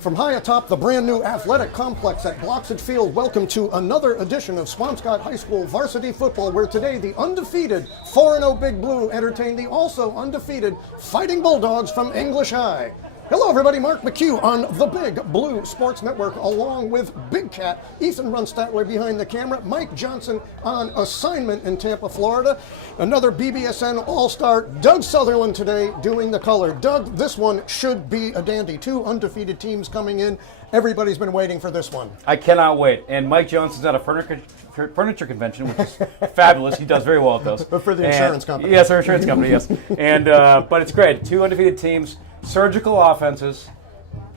From high atop the brand new athletic complex at Blocksidge Field, welcome to another edition of Swampscott High School varsity football, where today the undefeated 4-0 Big Blue entertain the also undefeated Fighting Bulldogs from English High. Hello everybody, Marc McHugh on the Big Blue Sports Network, along with Big Cat, Ethan Runstadler behind the camera, Mike Johnson on assignment in Tampa, Florida. Another BBSN All-Star, Doug Sutherland today doing the color. Doug, this one should be a dandy. Two undefeated teams coming in. Everybody's been waiting for this one. I cannot wait. And Mike Johnson's at a furniture convention, which is fabulous. He does very well at those. But for the insurance company. Yes, our insurance company, yes. And but it's great. Two undefeated teams, surgical offenses,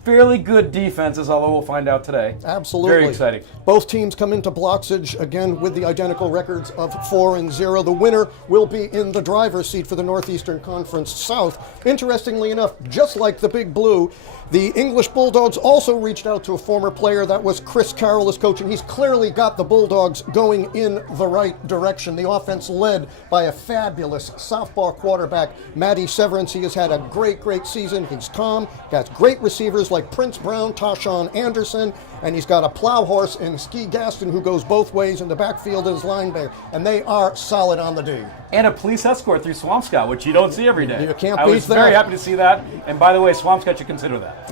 fairly good defenses, although we'll find out today. Absolutely. Very exciting. Both teams come into Blocksidge, again, with the identical records of 4-0. The winner will be in the driver's seat for the Northeastern Conference South. Interestingly enough, just like the Big Blue, the English Bulldogs also reached out to a former player. That was Chris Carroll as coach, and he's clearly got the Bulldogs going in the right direction. The offense led by a fabulous softball quarterback, Matty Severance. He has had a great season. He's calm, got great receivers like Prince Brown, Tashawn Anderson, and he's got a plow horse in Ski Gaston who goes both ways in the backfield as linebacker, and they are solid on the D. And a police escort through Swampscott, which you don't see every day. You can't I beat was that. very happy to see that. And by the way, Swampscott should consider that.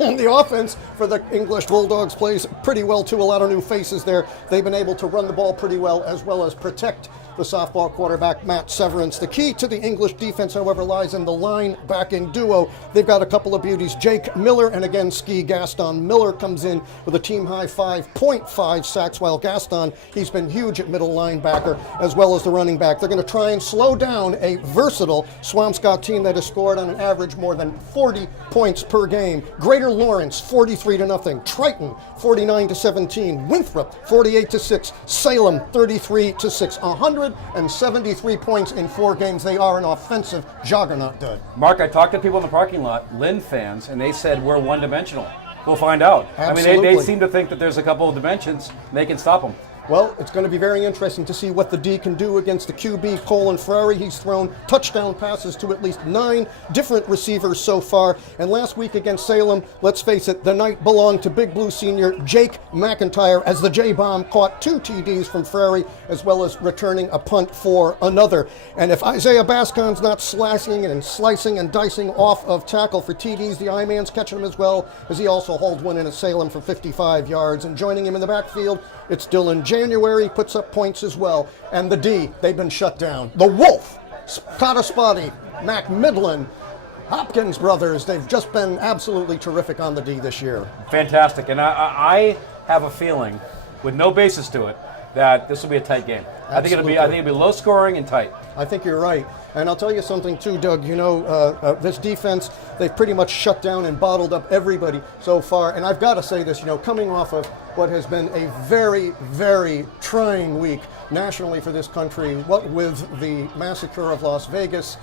And the offense for the English Bulldogs plays pretty well too. A lot of new faces there. They've been able to run the ball pretty well as protect the softball quarterback, Matt Severance. The key to the English defense, however, lies in the linebacking duo. They've got a couple of beauties, Jake Miller and again Ski Gaston. Miller comes in with a team-high 5.5 sacks, while Gaston, he's been huge at middle linebacker as well as the running back. They're going to try and slow down a versatile Swampscott team that has scored on an average more than 40 points per game. Greater Lawrence, 43-0. Triton, 49-17. Winthrop, 48-6. Salem, 33-6. 173 points in 4 games. They are an offensive juggernaut, Doug. Mark, I talked to people in the parking lot, Lynn fans, and they said we're one-dimensional. We'll find out. Absolutely. I mean, they seem to think that there's a couple of dimensions, and they can stop them. Well, it's going to be very interesting to see what the D can do against the QB, Colin Frary. He's thrown touchdown passes to at least 9 different receivers so far. And last week against Salem, let's face it, the night belonged to Big Blue senior Jake McIntyre, as the J-Bomb caught 2 TDs from Frary, as well as returning a punt for another. And if Isaiah Bascon's not slicing and dicing off of tackle for TDs, the I-man's catching him as well, as he also hauled one in at Salem from 55 yards. And joining him in the backfield, it's Dylan January, puts up points as well. And the D, they've been shut down. The Wolf, Cottaspotty, Mac Midland, Hopkins brothers, they've just been absolutely terrific on the D this year. Fantastic. And I have a feeling, with no basis to it, that this will be a tight game. I think it'll be low scoring and tight. I think you're right. And I'll tell you something too, Doug. You know, this defense, they've pretty much shut down and bottled up everybody so far. And I've got to say this, you know, coming off of what has been a very trying week nationally for this country, what with the massacre of Las Vegas,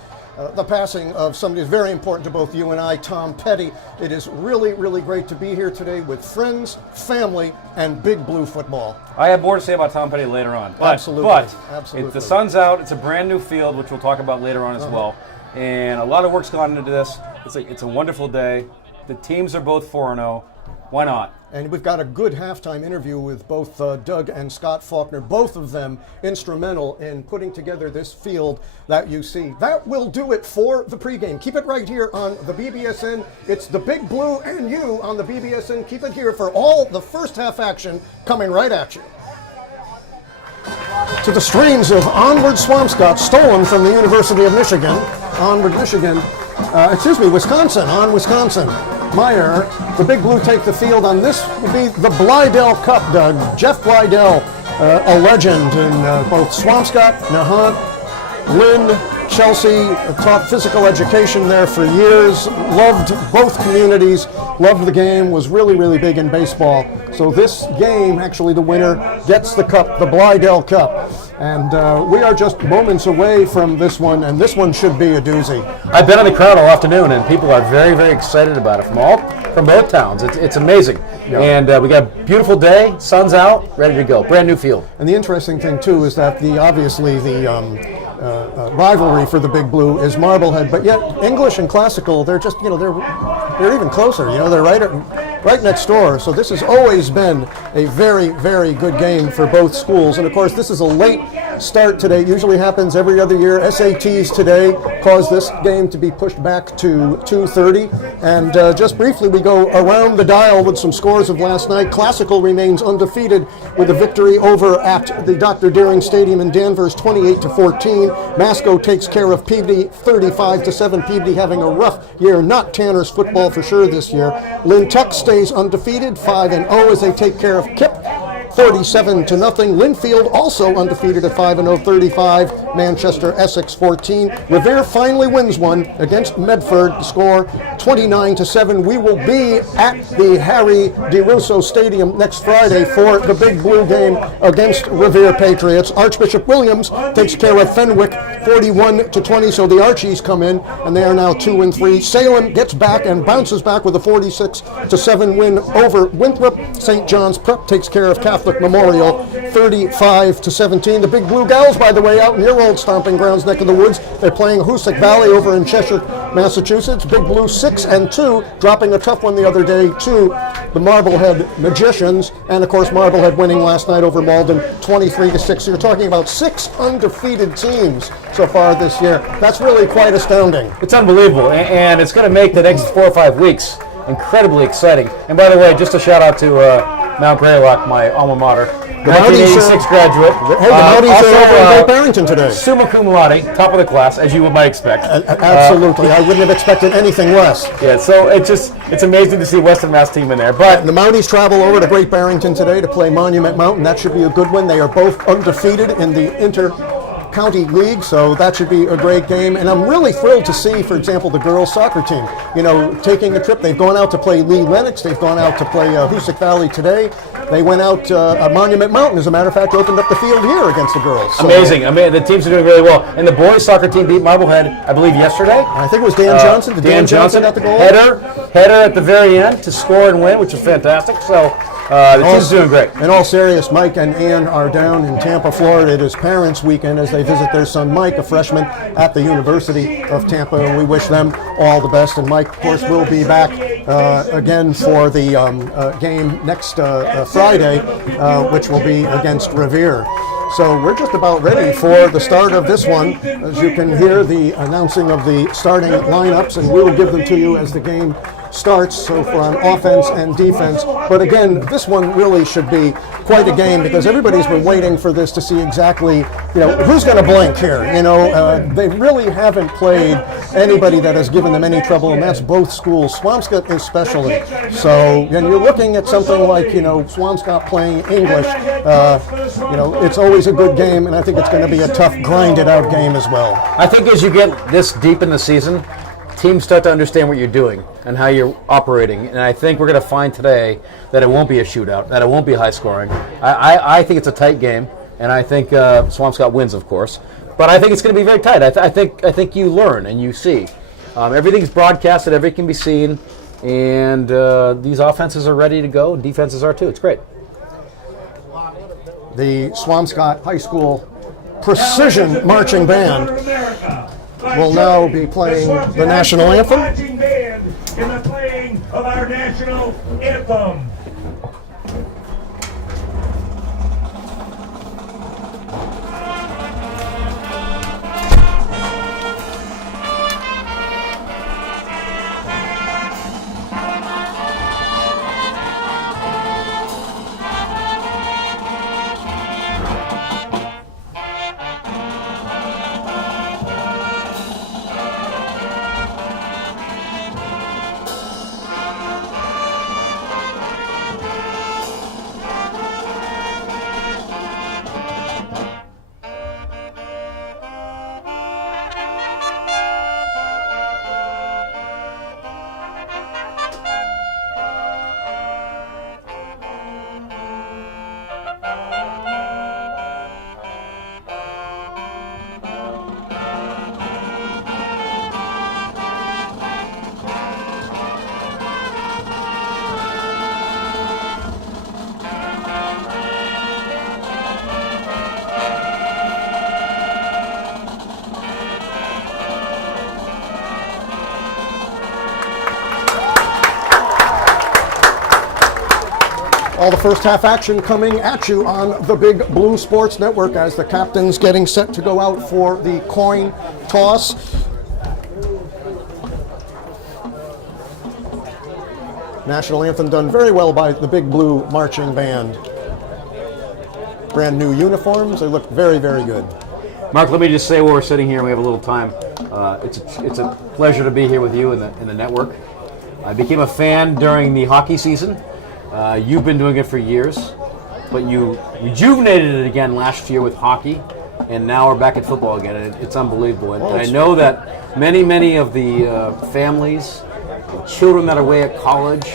the passing of somebody who's very important to both you and I, Tom Petty. It is really great to be here today with friends, family, and Big Blue football. I have more to say about Tom Petty later on. Absolutely. The sun's out. It's a brand new field, which we'll talk about later on as well. And a lot of work's gone into this. It's a wonderful day. The teams are both 4-0. Why not? And we've got a good halftime interview with both Doug and Scott Faulkner, both of them instrumental in putting together this field that you see. That will do it for the pregame. Keep it right here on the BBSN. It's the Big Blue and you on the BBSN. Keep it here for all the first half action coming right at you. To the streams of Onward Swampscott, stolen from the University of Michigan. Onward Michigan. Wisconsin. On Wisconsin. Meyer, the Big Blue take the field on this will be the Blydell Cup, Doug. Jeff Blydell, a legend in both Swampscott, Nahant, Lynn, Chelsea, taught physical education there for years, loved both communities, loved the game, was really big in baseball. So this game, actually the winner gets the cup, the Blydell Cup. And we are just moments away from this one, and this one should be a doozy. I've been in the crowd all afternoon, and people are very excited about it from both towns. It's amazing. Yeah. And we got a beautiful day, sun's out, ready to go, brand new field. And the interesting thing too is that obviously the rivalry for the Big Blue is Marblehead, but yet English and Classical, they're just they're even closer. They're right right next door. So this has always been a very, very good game for both schools. And of course, this is a late start today. It usually happens every other year. SATs today caused this game to be pushed back to 2:30. And just briefly, we go around the dial with some scores of last night. Classical remains undefeated with a victory over at the Dr. Deering Stadium in Danvers, 28-14. Masco takes care of Peabody, 35-7. Peabody having a rough year, not Tanner's football for sure this year. Lynn Tech stays undefeated, 5-0 as they take care of Kip, 37-0. Linfield also undefeated at 5-0, 35. Manchester Essex 14. Revere finally wins one against Medford. The score 29-7. We will be at the Harry DeRusso Stadium next Friday for the Big Blue game against Revere Patriots. Archbishop Williams takes care of Fenwick 41-20. So the Archies come in and they are now 2-3. Salem gets back and bounces back with a 46-7 win over Winthrop. St. John's Prep takes care of Catholic Memorial 35-17. The Big Blue Gals, by the way, out in your old stomping grounds neck of the woods, they're playing Hoosick Valley over in Cheshire, Massachusetts. Big Blue 6-2, dropping a tough one the other day to the Marblehead Magicians, and of course Marblehead winning last night over Malden 23-6. You're talking about 6 undefeated teams so far this year. That's really quite astounding. It's unbelievable, and it's going to make the next 4 or 5 weeks incredibly exciting. And by the way, just a shout out to Mount Greylock, my alma mater. The 1986 graduate. Hey, the Mounties are over in Great Barrington today. Summa cum laude, top of the class, as you might expect. Absolutely. I wouldn't have expected anything less. Yeah, so it's amazing to see Western Mass team in there. But the Mounties travel over to Great Barrington today to play Monument Mountain. That should be a good one. They are both undefeated in the Inter-County League, so that should be a great game. And I'm really thrilled to see, for example, the girls soccer team, taking a trip. They've gone out to play Lee Lennox. They've gone out to play Hoosick Valley today. They went out Monument Mountain, as a matter of fact, opened up the field here against the girls. So, amazing. I mean, the teams are doing really well. And the boys soccer team beat Marblehead, I believe, yesterday. I think it was Dan Johnson. Did Dan Johnson got the goal? Header at the very end to score and win, which was fantastic. So the team's doing great. In all seriousness, Mike and Ann are down in Tampa, Florida. It is Parents' Weekend as they visit their son Mike, a freshman at the University of Tampa, and we wish them all the best. And Mike, of course, will be back again for the game next Friday, which will be against Revere. So we're just about ready for the start of this one. As you can hear the announcing of the starting lineups, and we'll give them to you as the game starts, so for on offense and defense. But again, this one really should be quite a game because everybody's been waiting for this to see exactly, who's going to blink here. They really haven't played anybody that has given them any trouble, and that's both schools, Swampscott especially. So, and you're looking at something like, Swampscott playing English. It's always a good game, and I think it's going to be a tough, grinded-out game as well. I think as you get this deep in the season, teams start to understand what you're doing and how you're operating. And I think we're going to find today that it won't be a shootout, that it won't be high scoring. I think it's a tight game, and I think Swampscott wins, of course. But I think it's going to be very tight. I think you learn and you see. Everything's broadcasted, everything can be seen, and these offenses are ready to go. Defenses are too. It's great. The Swampscott High School Precision Marching Band will now be playing the national anthem. Marching band in the playing of our national anthem. All the first half action coming at you on the Big Blue Sports Network as the captain's getting set to go out for the coin toss. National anthem done very well by the Big Blue Marching Band. Brand new uniforms, they look very, very good. Marc, let me just say while we're sitting here and we have a little time, it's a pleasure to be here with you in the network. I became a fan during the hockey season. You've been doing it for years, but you rejuvenated it again last year with hockey, and now we're back at football again. And it's unbelievable. And I know that many of the families, children that are away at college,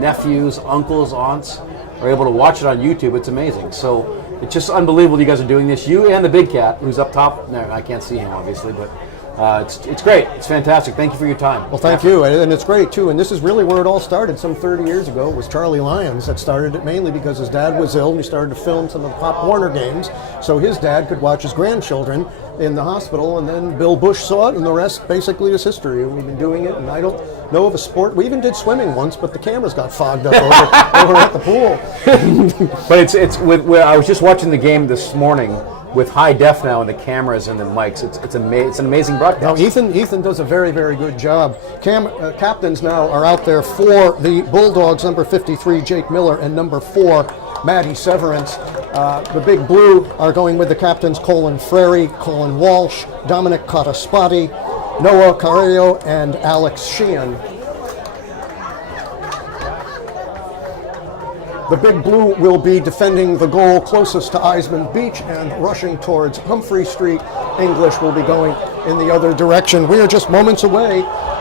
nephews, uncles, aunts, are able to watch it on YouTube. It's amazing. So it's just unbelievable you guys are doing this. You and the big cat, who's up top. No, I can't see him, obviously, but it's great. It's fantastic. Thank you for your time. Well, thank you, and it's great too. And this is really where it all started. Some 30 years ago, it was Charlie Lyons that started it, mainly because his dad was ill, and he started to film some of the Pop Warner games, so his dad could watch his grandchildren in the hospital. And then Bill Bush saw it, and the rest basically is history. We've been doing it, and I don't know of a sport. We even did swimming once, but the cameras got fogged up over at the pool. But it's I was just watching the game this morning with high def now and the cameras and the mics. It's an amazing broadcast. Now, Ethan does a very, very good job. Captains now are out there for the Bulldogs, number 53, Jake Miller, and number 4, Maddie Severance. The Big Blue are going with the captains Colin Frary, Colin Walsh, Dominic Cottaspati, Noah Carrillo, and Alex Sheehan. The Big Blue will be defending the goal closest to Eisman Beach and rushing towards Humphrey Street. English will be going in the other direction. We are just moments away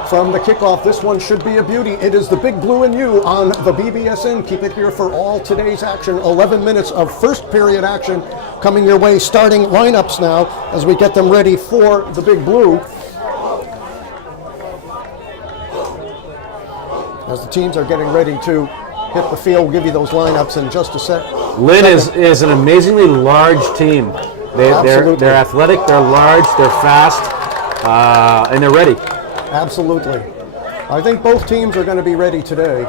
from the kickoff. This one should be a beauty. It is the Big Blue and you on the BBSN. Keep it here for all today's action. 11 minutes of first period action coming your way. Starting lineups now as we get them ready for the Big Blue. As the teams are getting ready to hit the field, we'll give you those lineups in just a sec. Lynn is an amazingly large team. They're athletic, they're large, they're fast, and they're ready. Absolutely. I think both teams are going to be ready today.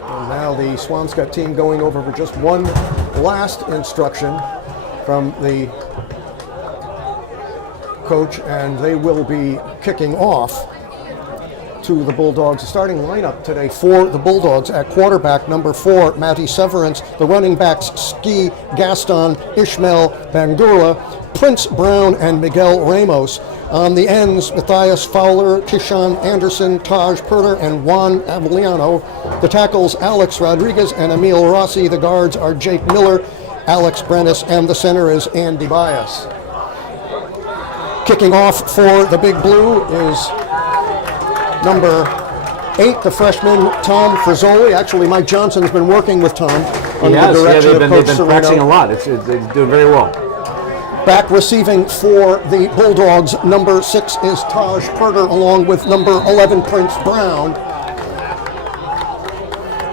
And now the Swampscott team going over for just one last instruction from the coach, and they will be kicking off to the Bulldogs. The starting lineup today for the Bulldogs: at quarterback, number 4, Matty Severance. The running backs, Ski Gaston, Ishmael Bangura, Prince Brown, and Miguel Ramos. On the ends, Matthias Fowler, Kishan Anderson, Taj Perter, and Juan Avellano. The tackles, Alex Rodriguez and Emil Rossi. The guards are Jake Miller, Alex Brennis, and the center is Andy Bias. Kicking off for the Big Blue is number 8, the freshman Tom Frizzoli. Actually, Mike Johnson's been working with Tom under the direction of Coach they've been practicing a lot. They're doing very well. Back receiving for the Bulldogs, number 6 is Taj Perter, along with number 11, Prince Brown.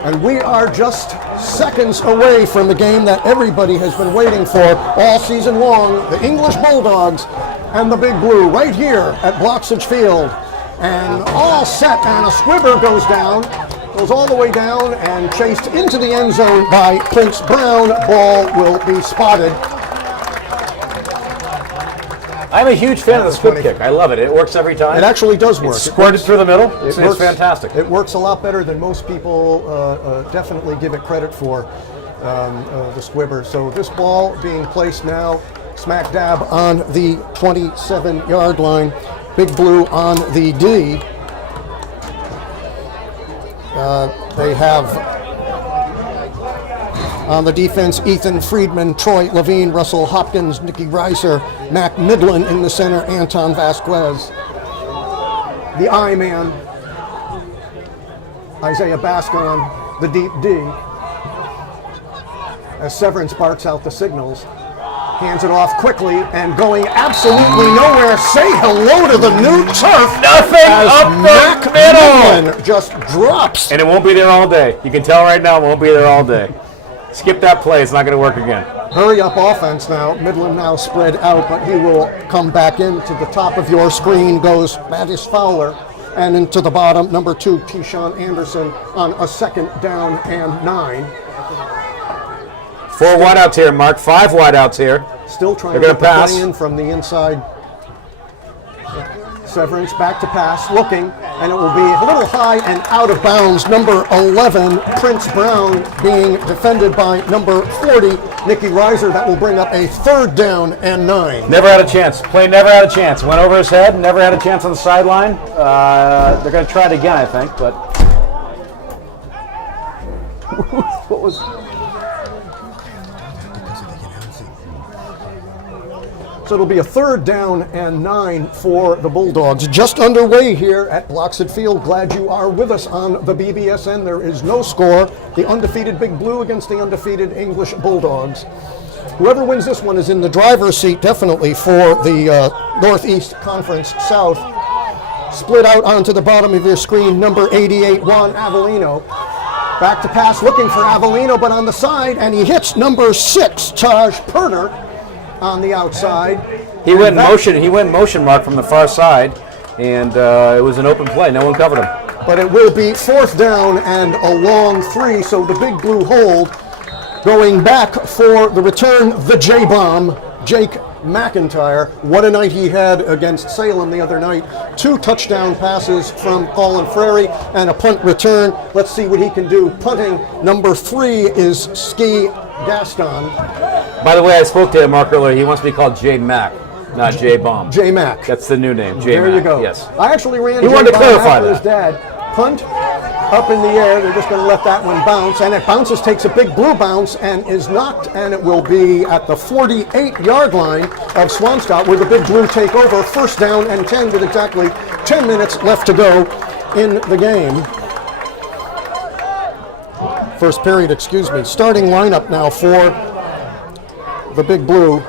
And we are just seconds away from the game that everybody has been waiting for all season long. The English Bulldogs and the Big Blue right here at Blocksidge Field. And all set, and a squibber goes down, goes all the way down and chased into the end zone by Prince Brown. Ball will be spotted. I'm a huge fan of the squib kick. I love it. It works every time. It actually does work. It's squirted through the middle. It's fantastic. It works a lot better than most people definitely give it credit for, the squibber. So this ball being placed now smack dab on the 27-yard line. Big Blue on the D. They have on the defense Ethan Friedman, Troy Levine, Russell Hopkins, Nicky Reiser, Mac Midland in the center, Anton Vasquez. The I-man, Isaiah Bascon, the deep D. As Severance barks out the signals. Hands it off quickly and going absolutely nowhere. Say hello to the new turf. Nothing up the middle. Midland just drops. And it won't be there all day. You can tell right now it won't be there all day. Skip that play. It's not going to work again. Hurry up offense now. Midland now spread out, but he will come back into the top of your screen. Goes Mattis Fowler. And into the bottom, number 2, Keyshawn Anderson on a 2nd down and 9. 4 wideouts here, Mark. 5 wideouts here. Still trying to They're get the gonna pass. play in from the inside. Severance back to pass, looking, and it will be a little high and out of bounds. Number 11, Prince Brown, being defended by number 40, Nicky Reiser. That will bring up a 3rd down and 9. Never had a chance. Play never had a chance. Went over his head. Never had a chance on the sideline. They're going to try it again, I think. But what was? So it'll be a 3rd down and 9 for the Bulldogs. Just underway here at Blocksidge Field. Glad you are with us on the BBSN. There is no score. The undefeated Big Blue against the undefeated English Bulldogs. Whoever wins this one is in the driver's seat, definitely, for the Northeast Conference South. Split out onto the bottom of your screen, number 88, Juan Avellino. Back to pass, looking for Avellino, but on the side, and he hits number 6, Taj Perner, on the outside. He went motion. He went motion, Mark, from the far side, and it was an open play. No one covered him. But it will be 4th down and a long 3. So the Big Blue hold going back for the return. The J-Bomb, Jake McIntyre. What a night he had against Salem the other night. 2 touchdown passes from Colin Frary and a punt return. Let's see what he can do. Punting number 3 is Ski Gaston. By the way, I spoke to him, Mark, earlier. He wants to be called J Mac, not J Bomb. J Mac. That's the new name. J There Mac. you go. Yes. I actually ran He J wanted to Bomb clarify after that. his dad. Punt up in the air. They're just going to let that one bounce, and it bounces, takes a Big Blue bounce, and is knocked, and it will be at the 48-yard line of Swampscott, where the Big Blue take over. 1st down and 10 with exactly 10 minutes left to go in the game. First period, excuse me. Starting lineup now for the Big Blue.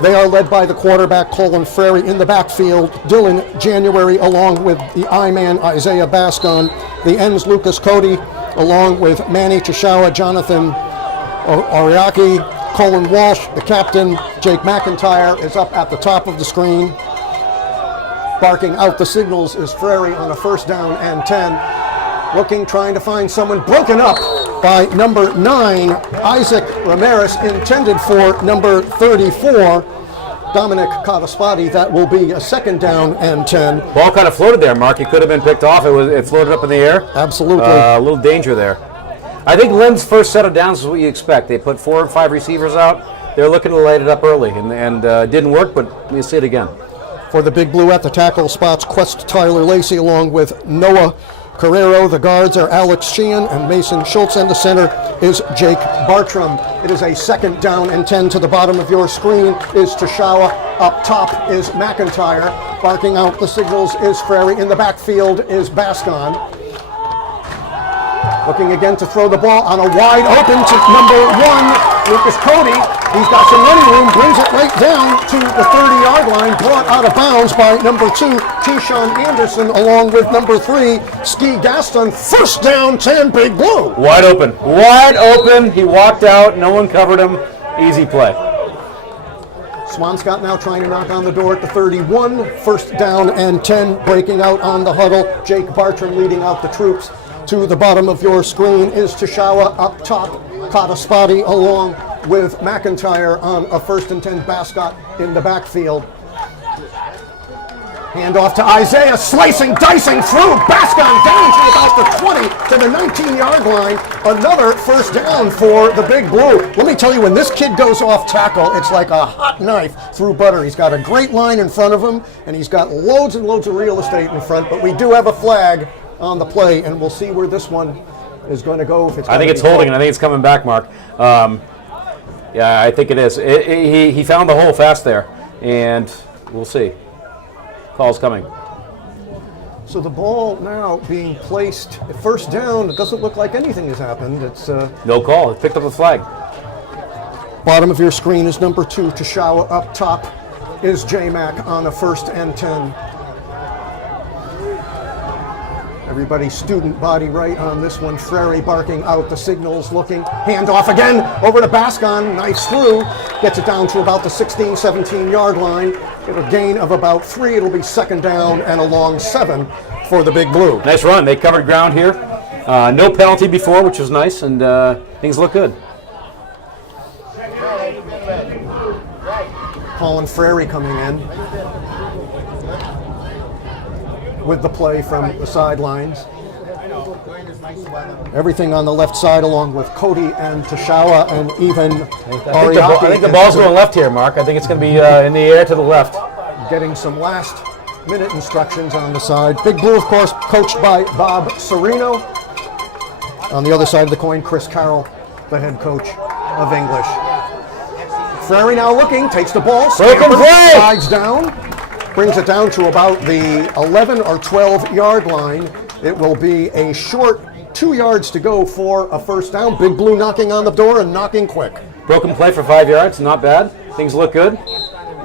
They are led by the quarterback, Colin Frary. In the backfield, Dylan January, along with the I-Man, Isaiah Bascon. The ends, Lucas Cody, along with Manny Chishawa, Jonathan Ariaki, Colin Walsh. The captain, Jake McIntyre, is up at the top of the screen. Barking out the signals is Frary on a 1st down and 10. Looking, trying to find someone, broken up by number 9, Isaac Ramirez, intended for number 34, Dominic Cottaspati. That will be a 2nd down and 10. Ball kind of floated there, Mark. It could have been picked off. It floated up in the air. Absolutely. A little danger there. I think Lynn's first set of downs is what you expect. They put 4 or 5 receivers out. They're looking to light it up early, and didn't work, but you see it again. For the Big Blue at the tackle spots, Quest Tyler Lacey, along with Noah Carrero. The guards are Alex Sheehan and Mason Schultz, and the center is Jake Bartram. It is a 2nd down and 10. To the bottom of your screen is Tashawa. Up top is McIntyre. Barking out the signals is Frary. In the backfield is Bascon. Looking again to throw the ball on a wide open to number 1, Lucas Cody. He's got some running room, brings it right down to the 30-yard line, brought out of bounds by number 2, Keyshawn Anderson, along with number 3, Ski Gaston. 1st down, 10, Big Blue. Wide open. Wide open. He walked out. No one covered him. Easy play. Swampscott now trying to knock on the door at the 31. 1st down and 10, breaking out on the huddle. Jake Bartram leading out the troops. To the bottom of your screen is Tashawa. Up top, Cottaspati, along with McIntyre on a 1st and 10. Bascott in the backfield. Hand off to Isaiah, slicing, dicing through. Bascon down to about the 20 to the 19-yard line. Another 1st down for the Big Blue. Let me tell you, when this kid goes off tackle, it's like a hot knife through butter. He's got a great line in front of him, and he's got loads and loads of real estate in front, but we do have a flag on the play, and we'll see where this one is going to go. If it's I think it's holding, and I think it's coming back, Mark. Yeah, I think it is. He found the hole fast there, and we'll see. Call's coming. So the ball now being placed, 1st down. It doesn't look like anything has happened. It's No call. It picked up the flag. bottom of your screen is number 2, Tashawa. Up top is J-Mac on a 1st and 10. Everybody student body right on this one. Frary barking out the signals, looking. Hand off again over to Bascon. Nice through. Gets it down to about the 16, 17-yard line. Get a gain of about 3. It'll be 2nd down and a long 7 for the Big Blue. Nice run. They covered ground here. No penalty before, which was nice, and things look good. Colin Frary coming in with the play from the sidelines. Everything on the left side, along with Cody and Tashawa and even I think the ball's going left here, Mark. I think it's going to be in the air to the left. Getting some last-minute instructions on the side. Big Blue, of course, coached by Bob Serino. On the other side of the coin, Chris Carroll, the head coach of English. Frary now looking, takes the ball, slides down, brings it down to about the 11 or 12 yard line. It will be a short 2 yards to go for a first down. Big Blue knocking on the door and knocking quick. Broken play for 5 yards, not bad. Things look good.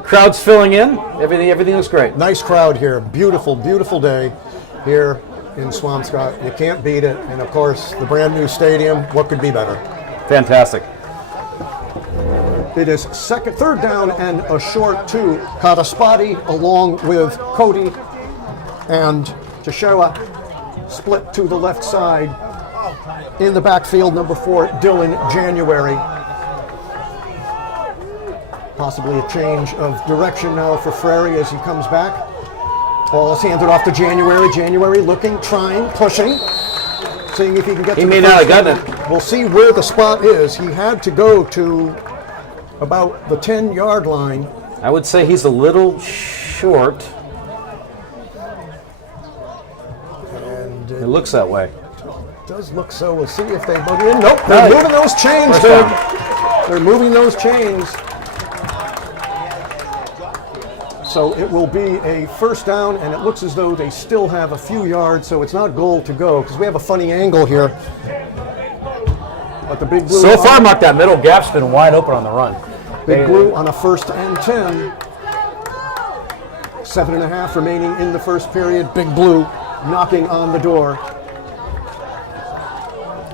Crowd's filling in. Everything looks great. Nice crowd here. Beautiful, beautiful day here in Swampscott. You can't beat it. And of course, the brand new stadium. What could be better? Fantastic. It is third down and a short to Kataspati along with Cody and Joshua split to the left side. In the backfield, number 4, Dylan January. Possibly a change of direction now for Frary as he comes back. Ball is handed off to January. January looking, trying, pushing, seeing if he can get to the may not have gotten it. We'll see where the spot is. He had to go to about the 10-yard line. I would say he's a little short. And It looks that way. does look so. We'll see if they bug in. Nope, they're moving those chains, dude. They're moving those chains. So it will be a first down, and it looks as though they still have a few yards, so it's not goal to go, because we have a funny angle here. But the Big Blue... So far, Mark, that middle gap's been wide open on the run. Big Blue on a 1st and 10. 7.5 remaining in the first period. Big Blue knocking on the door.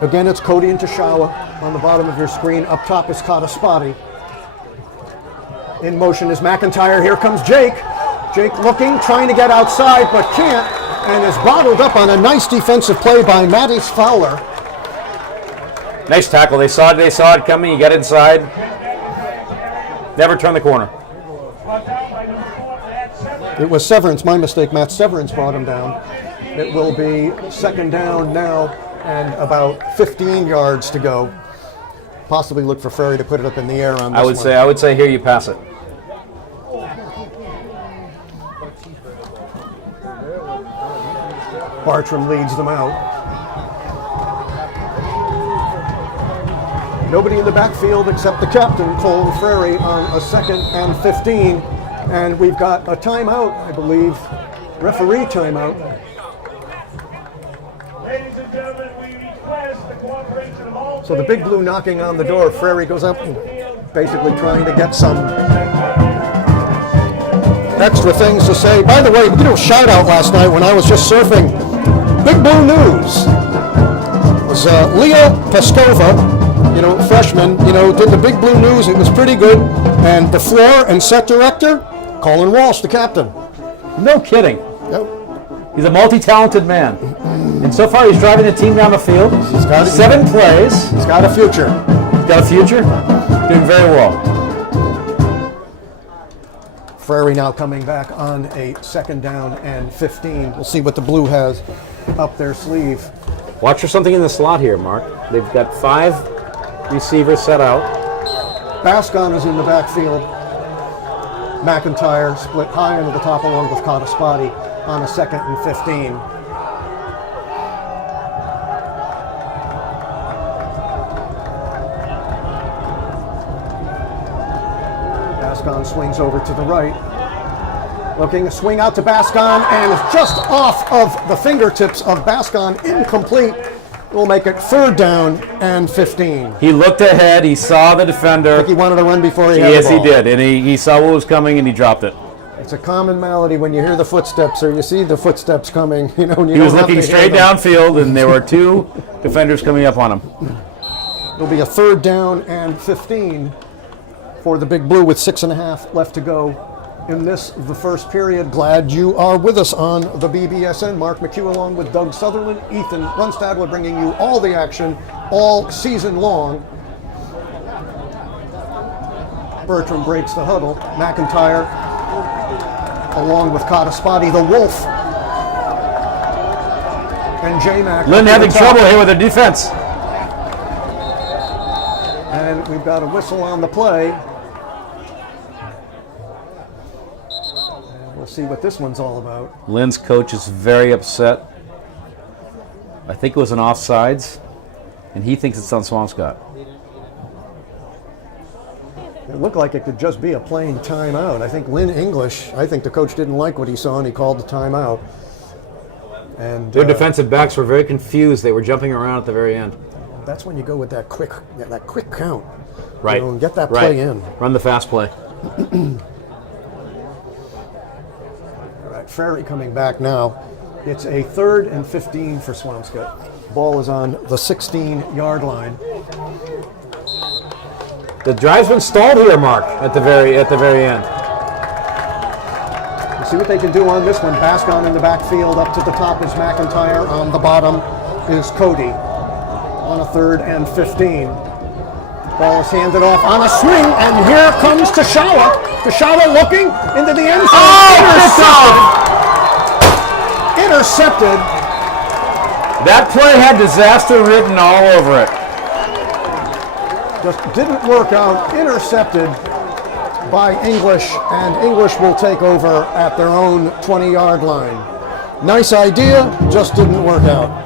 Again, it's Cody and Tashawa on the bottom of your screen. Up top is Kataspati. In motion is McIntyre. Here comes Jake. Jake looking, trying to get outside, but can't, and is bottled up on a nice defensive play by Mattis Fowler. Nice tackle. They saw it coming. You got inside. Never turn the corner. It was Severance, my mistake. Matt Severance brought him down. It will be second down now and about 15 yards to go. Possibly look for Frary to put it up in the air on this one. I would say here you pass it. Bartram leads them out. Nobody in the backfield except the captain, Colin Frary, on a 2nd and 15. And we've got a timeout, I believe. Referee timeout. Ladies and gentlemen, we request the cooperation of all. So the Big Blue knocking on the door. Frary goes up and basically trying to get some extra things to say. By the way, shout out last night when I was just surfing. Big Blue News. It was Leah Peskova, freshman, did the Big Blue News. It was pretty good. And the floor and set director, Colin Walsh, the captain. No kidding. Yep. He's a multi-talented man. And so far he's driving the team down the field. He's got 7 plays. He's got a future. He's got a future. Doing very well. Frary now coming back on a 2nd down and 15. We'll see what the Blue has up their sleeve. Watch for something in the slot here, Mark. They've got 5 receivers set out. Bascon is in the backfield. McIntyre split high into the top along with Kataspati on a 2nd and 15. Bascon swings over to the right. Looking, swing out to Bascon, and is just off of the fingertips of Bascon, incomplete. We'll make it 3rd down and 15. He looked ahead, he saw the defender. I think he wanted to run before he had the ball. Yes, he did, and he saw what was coming and he dropped it. It's a common malady when you hear the footsteps or you see the footsteps coming. He was looking straight downfield, and there were 2 defenders coming up on him. It'll be a 3rd down and 15 for the Big Blue with 6.5 left to go in the first period. Glad you are with us on the BBSN. Marc McHugh along with Doug Sutherland, Ethan Runstadler, bringing you all the action all season long. Bertram breaks the huddle. McIntyre along with Kataspati, the Wolf, and J-Mac. Lynn having trouble here with the defense. And we've got a whistle on the play. And we'll see what this one's all about. Lynn's coach is very upset. I think it was an offsides, and he thinks it's on Swampscott. It looked like it could just be a plain timeout. I think Lynn English, I think the coach didn't like what he saw and he called the timeout. And Their defensive backs were very confused. They were jumping around at the very end. that's when you go with that quick count. Right. You know, and get that play in. Run the fast play. All right, Ferry coming back now. It's a 3rd and 15 for Swampscott. Ball is on the 16-yard line. The drive's been stalled here, Marc, at the very end. We'll see what they can do on this one. Bascon in the backfield. Up to the top is McIntyre. On the bottom is Cody. On a 3rd and 15. Ball is handed off on a swing, and here comes Tashawa. Tashawa looking into the end zone. Intercepted. That play had disaster written all over it. Just didn't work out. Intercepted by English, and English will take over at their own 20-yard line. Nice idea, just didn't work out.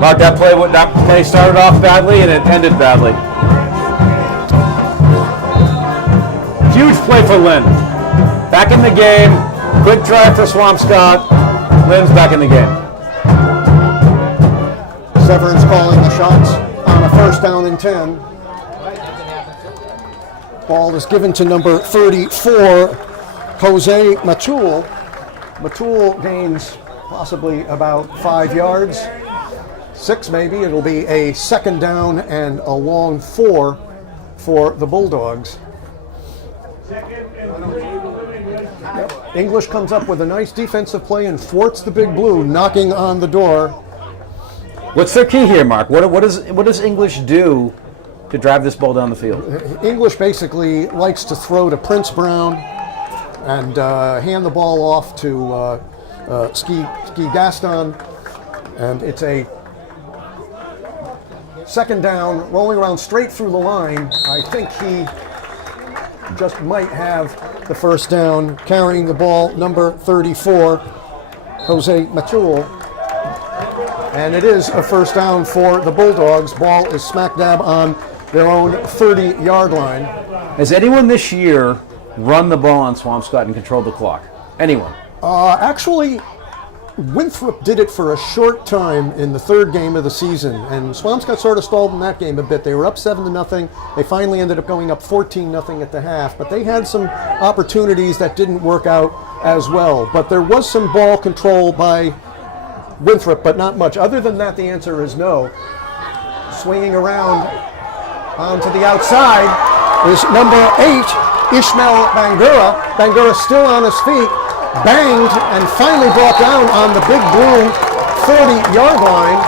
Marc, that play started off badly and it ended badly. Huge play for Lynn. Back in the game. Quick drive for Swampscott. Lynn's back in the game. Severn's calling the shots on a 1st down and 10. Ball is given to number 34, Jose Matul. Matul gains possibly about 5 yards. 6 maybe. It'll be a 2nd down and a long 4 for the Bulldogs. English comes up with a nice defensive play and thwarts the Big Blue, knocking on the door. What's their key here, Marc? What does English do to drive this ball down the field? English basically likes to throw to Prince Brown and hand the ball off to Ski Gaston, and it's a 2nd down, rolling around straight through the line. I think he just might have the 1st down, carrying the ball, number 34, Jose Matul. And it is a 1st down for the Bulldogs. Ball is smack dab on their own 30-yard line. Has anyone this year run the ball on Swampscott and controlled the clock? Anyone? Actually, Winthrop did it for a short time in the 3rd game of the season, and Swampscott sort of stalled in that game a bit. They were up 7-0. They finally ended up going up 14-0 at the half, but they had some opportunities that didn't work out as well. But there was some ball control by Winthrop, but not much. Other than that, the answer is no. Swinging around onto the outside is number 8, Ishmael Bangura. Bangura still on his feet. Banged and finally brought down on the Big Blue 40-yard line.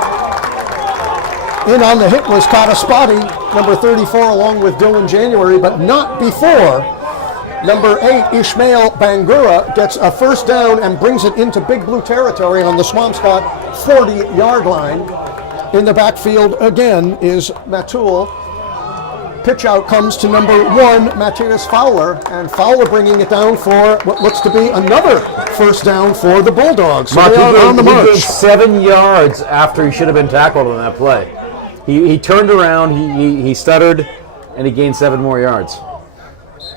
In on the hit was Kataspati, number 34, along with Dylan January, but not before number 8, Ishmael Bangura, gets a 1st down and brings it into Big Blue territory on the Swampscott 40-yard line. In the backfield again is Matul. Pitch out comes to number 1, Matthias Fowler, and Fowler bringing it down for what looks to be another 1st down for the Bulldogs. So Marc, they are on the march. He gained 7 yards after he should have been tackled on that play. He turned around, he stuttered, and he gained 7 more yards.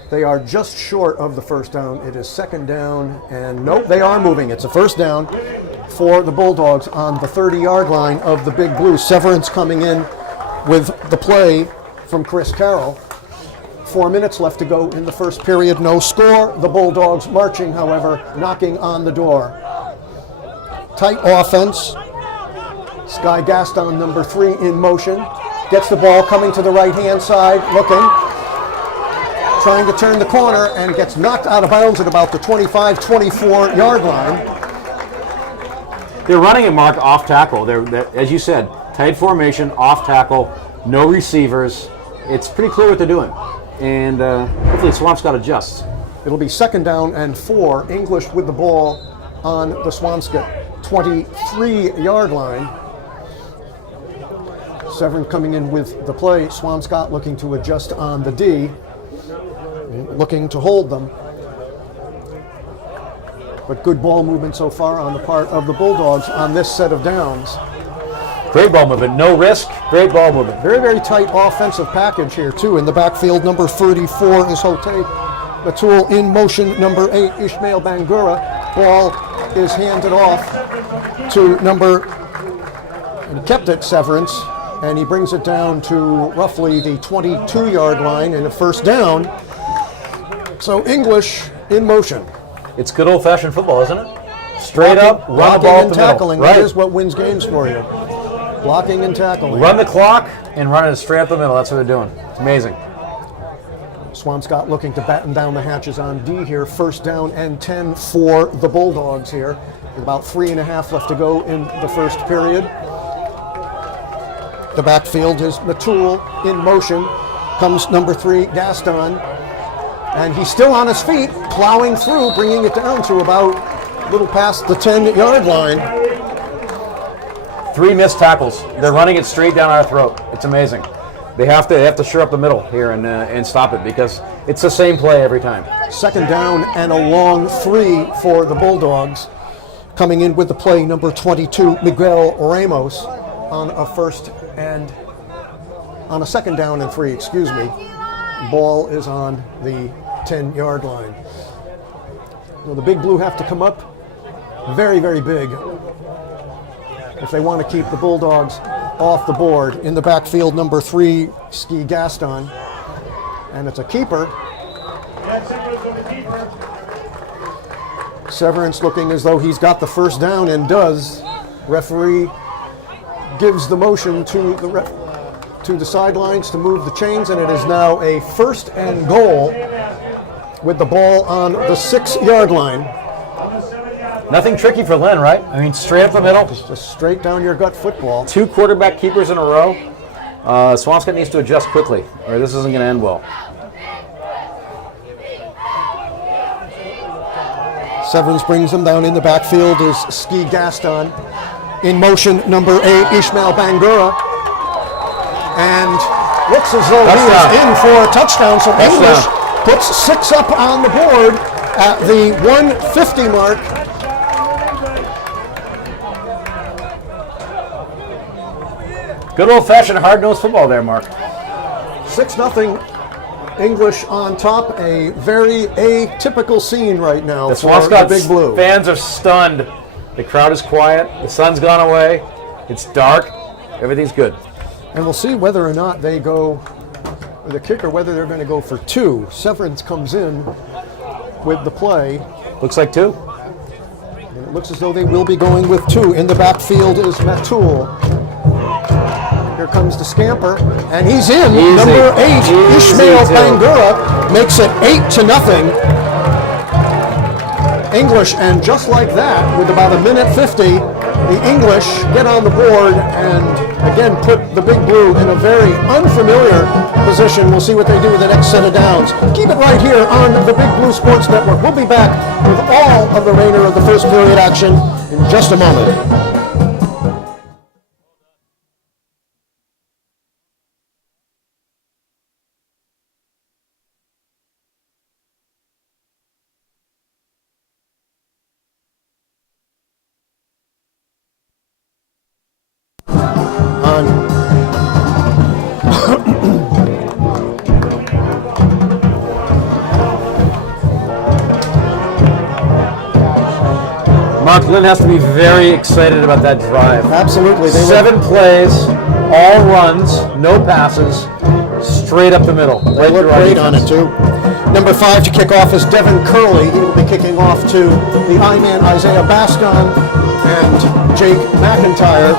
They are just short of the 1st down. It is 2nd down, and nope, they are moving. It's a 1st down for the Bulldogs on the 30-yard line of the Big Blue. Severance coming in with the play from Chris Carroll. 4 minutes left to go in the first period. No score. The Bulldogs marching, however, knocking on the door. Tight offense. Sky Gaston, number 3, in motion. Gets the ball coming to the right-hand side, looking. Trying to turn the corner and gets knocked out of bounds at about the 25-24 yard line. They're running it, Mark, off tackle. They're, as you said, tight formation, off tackle, no receivers. It's pretty clear what they're doing. And hopefully Swampscott adjusts. It'll be 2nd down and 4. English with the ball on the Swampscott 23-yard line. Sutherland coming in with the play. Swampscott looking to adjust on the D. Looking to hold them. But good ball movement so far on the part of the Bulldogs on this set of downs. Great ball movement, no risk, great ball movement. Very, very tight offensive package here, too. In the backfield, number 34 is Hote. McHugh in motion, number 8, Ishmael Bangura. Ball is handed off to number, and he kept it, Severance, and he brings it down to roughly the 22-yard line and a 1st down. So English in motion. It's good old-fashioned football, isn't it? Straight up, run the blocking ball and up the middle. tackling. Right. That is what wins games for you. Blocking and tackling. Run the clock and run it straight up the middle. That's what they're doing. It's amazing. Swampscott looking to batten down the hatches on D here. 1st down and 10 for the Bulldogs here. With about 3.5 left to go in the first period. The backfield is Matul in motion. Comes number 3, Gaston. And he's still on his feet, plowing through, bringing it down to about a little past the 10-yard line. 3 missed tackles. They're running it straight down our throat. It's amazing. They have to shore up the middle here and stop it because it's the same play every time. 2nd down and a long 3 for the Bulldogs. Coming in with the play, number 22, Miguel Ramos, on a 2nd down and 3, excuse me. Ball is on the 10-yard line. Well, the Big Blue have to come up very, very big if they want to keep the Bulldogs off the board. In the backfield, number 3, Ski Gaston. And it's a keeper. Severance looking as though he's got the 1st down and does. Referee gives the motion to the sidelines to move the chains, and it is now a 1st and goal with the ball on the 6-yard line. Nothing tricky for Lynn, right? I mean, straight up the middle. Just straight down your gut football. 2 quarterback keepers in a row. Swampscott needs to adjust quickly, or this isn't going to end well. Severance brings them down. In the backfield is Ski Gaston. In motion, number 8, Ishmael Bangura. And looks as though he is in for a touchdown. So English puts 6 up on the board at the 150 mark. Good old-fashioned hard-nosed football there, Mark. 6-0 English on top. A very atypical scene right now The for the Swampscott Big Blue. fans are stunned. The crowd is quiet. The sun's gone away. It's dark. Everything's good. And we'll see whether or not they go, the kicker, whether they're going to go for 2. Severance comes in with the play. Looks like 2. And it looks as though they will be going with 2. In the backfield is Matul. Here comes the scamper, and he's in. Easy. Number 8, Ishmael too. Bangura, makes it 8-0. English, and just like that, with about 1:50, the English get on the board and again put the Big Blue in a very unfamiliar position. We'll see what they do with the next set of downs. Keep it right here on the Big Blue Sports Network. We'll be back with all of the remainder of the first period action in just a moment. Mark, Lynn has to be very excited about that drive. Absolutely. 7 plays, all runs, no passes, straight straight up the middle. They look great on it too. Number 5 to kick off is Devin Curley. He will be kicking off to the I-Man Isaiah Bascon and Jake McIntyre.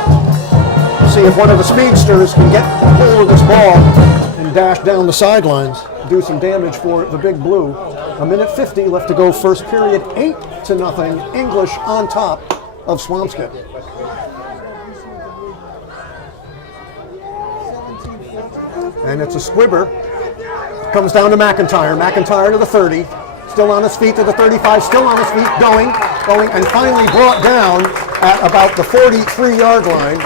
See if one of the speedsters can get a hold of this ball and dash down the sidelines, do some damage for the Big Blue. 1:50 left to go, first period, 8-0, English on top of Swampscott. And it's a squibber. Comes down to McIntyre. McIntyre to the 30. Still on his feet to the 35. Still on his feet. Going, and finally brought down at about the 43-yard line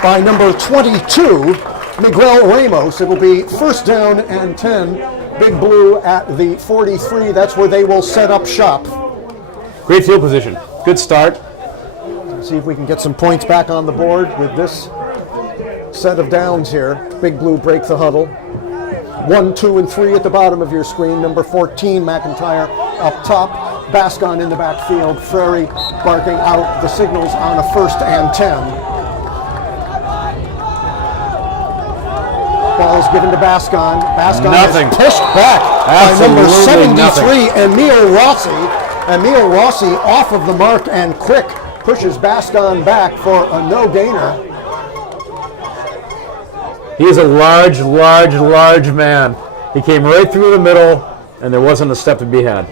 by number 22, Miguel Ramos. It will be first down and 10. Big Blue at the 43. That's where they will set up shop. Great field position. Good start. See if we can get some points back on the board with this set of downs here. Big Blue break the huddle. 1, 2, and 3 at the bottom of your screen. Number 14, McIntyre up top. Bascon in the backfield. Frary barking out the signals on a first and 10. Ball is given to Bascon. Bascon Nothing. is pushed back by number Absolutely 73, Emil Rossi. Emil Rossi off of the mark and quick pushes Bascon back for a no-gainer. He is a large man. He came right through the middle, and there wasn't a step to be had.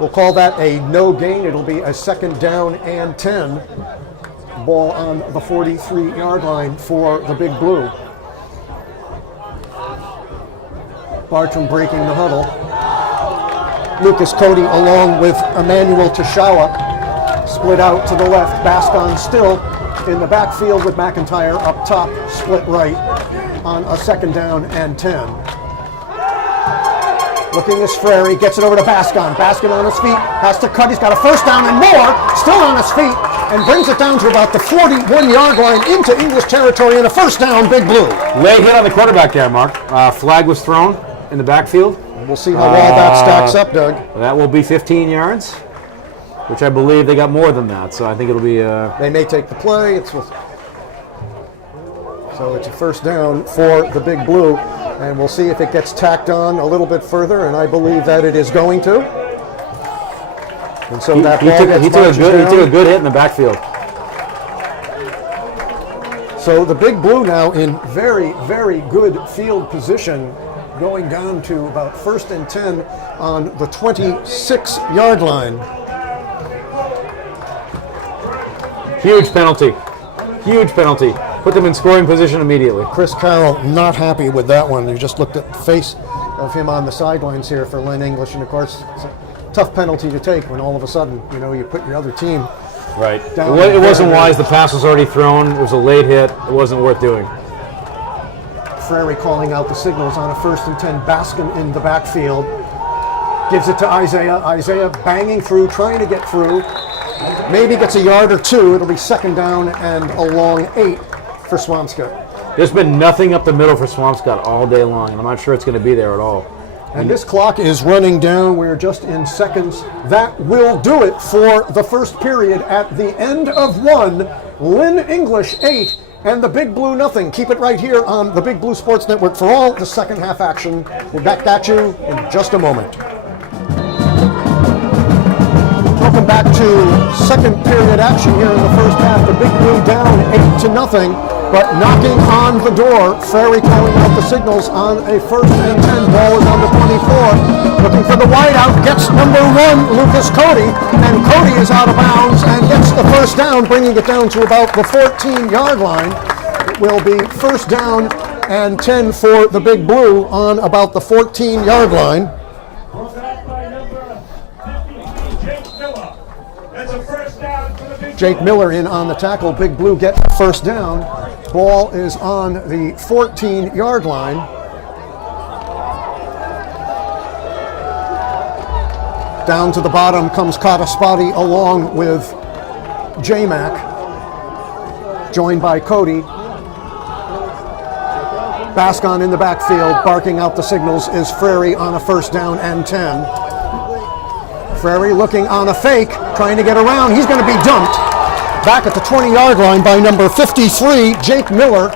We'll call that a no gain. It'll be a second down and 10. Ball on the 43-yard line for the Big Blue. Bartram breaking the huddle. Lucas Cody along with Emmanuel Tashawa split out to the left. Bascon still in the backfield with McIntyre up top, split right on a second down and 10. Looking as Frary gets it over to Bascon. Bascon on his feet, has to cut. He's got a first down and more, still on his feet, and brings it down to about the 41-yard line into English territory and a first down, Big Blue. Late hit on the quarterback there, Mark. Flag was thrown in the backfield. We'll see how well that stacks up, Doug. That will be 15 yards, which I believe they got more than that, so I think it'll be... They may take the play. So it's a first down for the Big Blue, and we'll see if it gets tacked on a little bit further, and I believe that it is going to. And so that ball gets he took a good hit in the backfield. So the Big Blue now in very, very good field position, going down to about first and 10 on the 26-yard line. Huge penalty. Huge penalty. Put them in scoring position immediately. Chris Carroll not happy with that one. You just looked at the face of him on the sidelines here for Lynn English, and of course, it's a tough penalty to take when all of a sudden, you put your other team right. down. It wasn't wise. The pass was already thrown. It was a late hit. It wasn't worth doing. Frary calling out the signals on a first and 10. Bascon in the backfield. Gives it to Isaiah. Isaiah banging through, trying to get through. Maybe gets a yard or two. It'll be second down and a long 8 for Swampscott. There's been nothing up the middle for Swampscott all day long, and I'm not sure it's going to be there at all. And this clock is running down. We're just in seconds. That will do it for the first period. At the end of 1, Lynn English 8 and the Big Blue nothing. Keep it right here on the Big Blue Sports Network for all the second half action. We're back at you in just a moment. Welcome back to second period action here in the first half. The Big Blue down 8-0, but knocking on the door. Frary calling out the signals on a first and 10. Ball is on the 24. Looking for the wideout. Gets number 1, Lucas Cody, and Cody is out of bounds and gets the first down, bringing it down to about the 14-yard line. It will be first down and 10 for the Big Blue on about the 14-yard line. Jake Miller in on the tackle. Big Blue get the first down. Ball is on the 14-yard line. Down to the bottom comes Kataspati along with J-Mac, joined by Cody. Bascon in the backfield, barking out the signals, is Frary on a first down and 10. Frary looking on a fake, trying to get around. He's going to be dumped back at the 20-yard line by number 53, Jake Miller.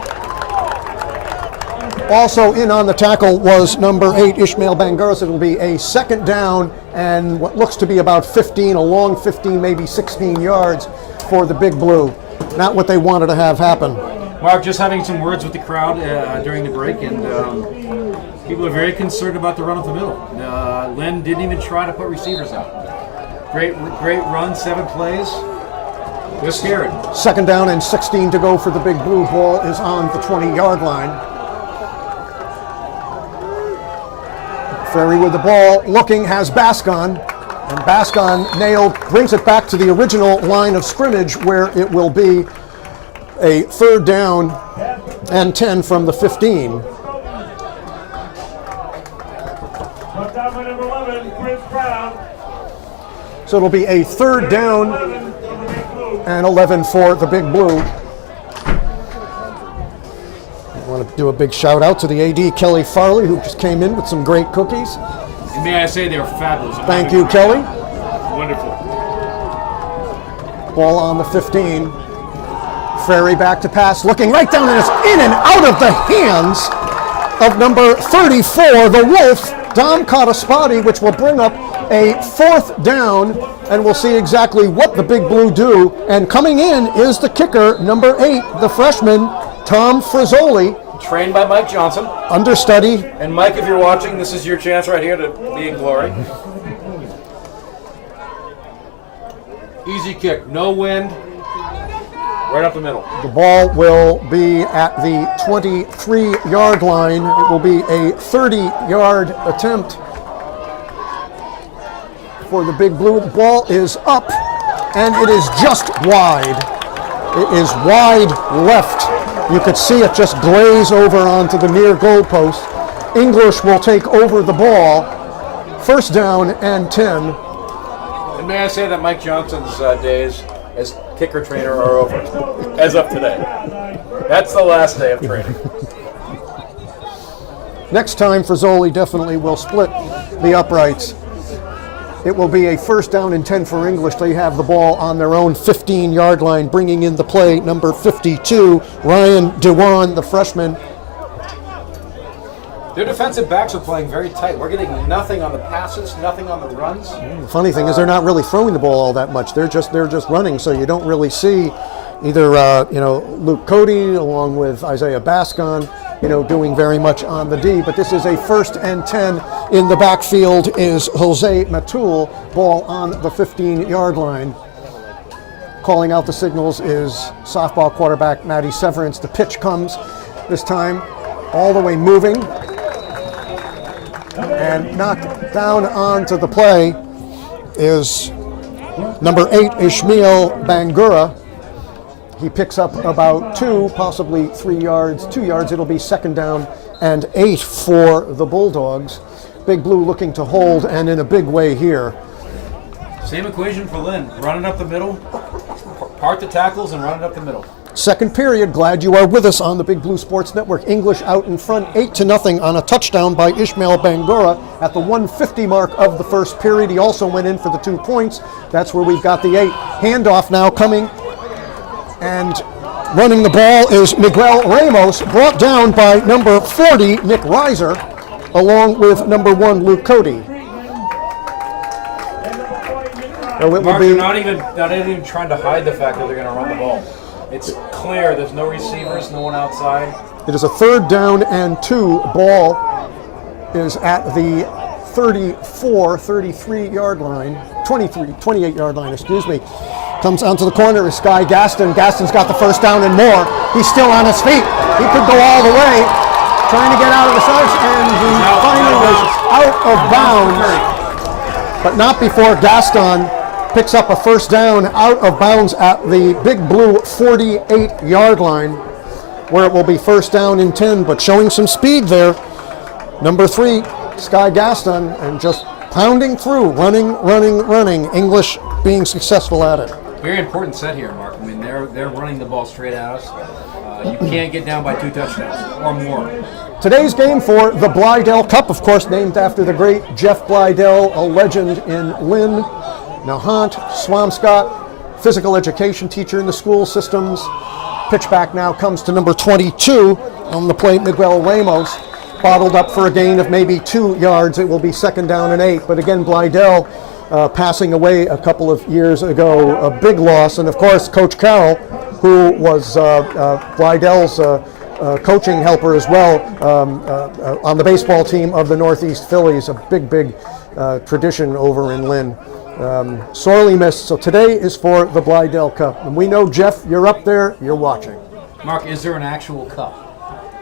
Also in on the tackle was number 8, Ishmael Bangura. So it'll be a second down and what looks to be about 15, a long 15, maybe 16 yards for the Big Blue. Not what they wanted to have happen. Mark, just having some words with the crowd during the break, and people are very concerned about the run up the middle. Lynn didn't even try to put receivers out. Great run, 7 plays. They're scared. Second down and 16 to go for the Big Blue. Ball is on the 20-yard line. Ferry with the ball, looking, has Bascon, and Bascon nailed, brings it back to the original line of scrimmage where it will be a third down and 10 from the 15. So it'll be a third down and 11 for the Big Blue. I want to do a big shout out to the AD, Kelly Farley, who just came in with some great cookies. And may I say they were fabulous. Thank you, Kelly. Wonderful. Ball on the 15. Ferry back to pass, looking right down, and it's in and out of the hands of number 34, the Wolf. Dom caught a spotty, which will bring up a fourth down, and we'll see exactly what the Big Blue do. And coming in is the kicker, number 8, the freshman, Tom Frizzoli. Trained by Mike Johnson. Understudy. And Mike, if you're watching, this is your chance right here to be in glory. Easy kick, no wind. Right up the middle. The ball will be at the 23-yard line. It will be a 30-yard attempt for the Big Blue. The ball is up, and it is just wide. It is wide left. You could see it just glaze over onto the near goal post. English will take over the ball. First down and 10. And may I say that Mike Johnson's days as kicker trainer are over, as of today. That's the last day of training. Next time, Frizzoli definitely will split the uprights. It will be a first down and 10 for English. They have the ball on their own 15-yard line, bringing in the play, number 52, Ryan Dewan, the freshman. Their defensive backs are playing very tight. We're getting nothing on the passes, nothing on the runs. The funny thing is they're not really throwing the ball all that much. They're just running, so you don't really see either Luke Cody along with Isaiah Bascon, doing very much on the D. But this is a first and 10. In the backfield is Jose Matul. Ball on the 15-yard line. Calling out the signals is softball quarterback Matty Severance. The pitch comes this time all the way moving. And knocked down onto the play is number 8, Ishmael Bangura. He picks up about 2, possibly 3 yards, 2 yards. It'll be second down and 8 for the Bulldogs. Big Blue looking to hold, and in a big way here. Same equation for Lynn. Run it up the middle, part the tackles, and run it up the middle. Second period, glad you are with us on the Big Blue Sports Network. English out in front, 8-0 on a touchdown by Ishmael Bangura at the 150 mark of the first period. He also went in for the 2 points. That's where we've got the 8. Handoff now coming, and running the ball is Miguel Ramos, brought down by number 40, Nick Reiser, along with number 1, Luke Cody. So it Mark, will be not even trying to hide the fact that they're going to run the ball. It's clear. There's no receivers, no one outside. It is a third down and 2. Ball is at the 33-yard line, 28-yard line, excuse me. Comes onto the corner is Sky Gaston. Gaston's got the first down and more. He's still on his feet. He could go all the way, trying to get out of the sides, and he finally was out of bounds, but not before Gaston picks up a first down out of bounds at the Big Blue 48-yard line, where it will be first down and 10, but showing some speed there. Number 3, Sky Gaston, and just pounding through, running. English being successful at it. Very important set here, Mark. I mean, they're running the ball straight at us. You can't get down by 2 touchdowns or more. Today's game for the Blydell Cup, of course, named after the great Jeff Blydell, a legend in Lynn, Nahant, Swampscott, physical education teacher in the school systems. Pitchback now comes to number 22, On the plate, Miguel Ramos bottled up for a gain of maybe 2 yards. It will be 2nd down and 8. But again, Blydell passing away a couple of years ago, a big loss. And of course, Coach Carroll, who was Blydell's coaching helper as well on the baseball team of the Northeast Phillies, a big tradition over in Lynn. Sorely missed. So today is for the Blydell Cup. And we know, Jeff, you're up there, you're watching. Mark, is there an actual cup?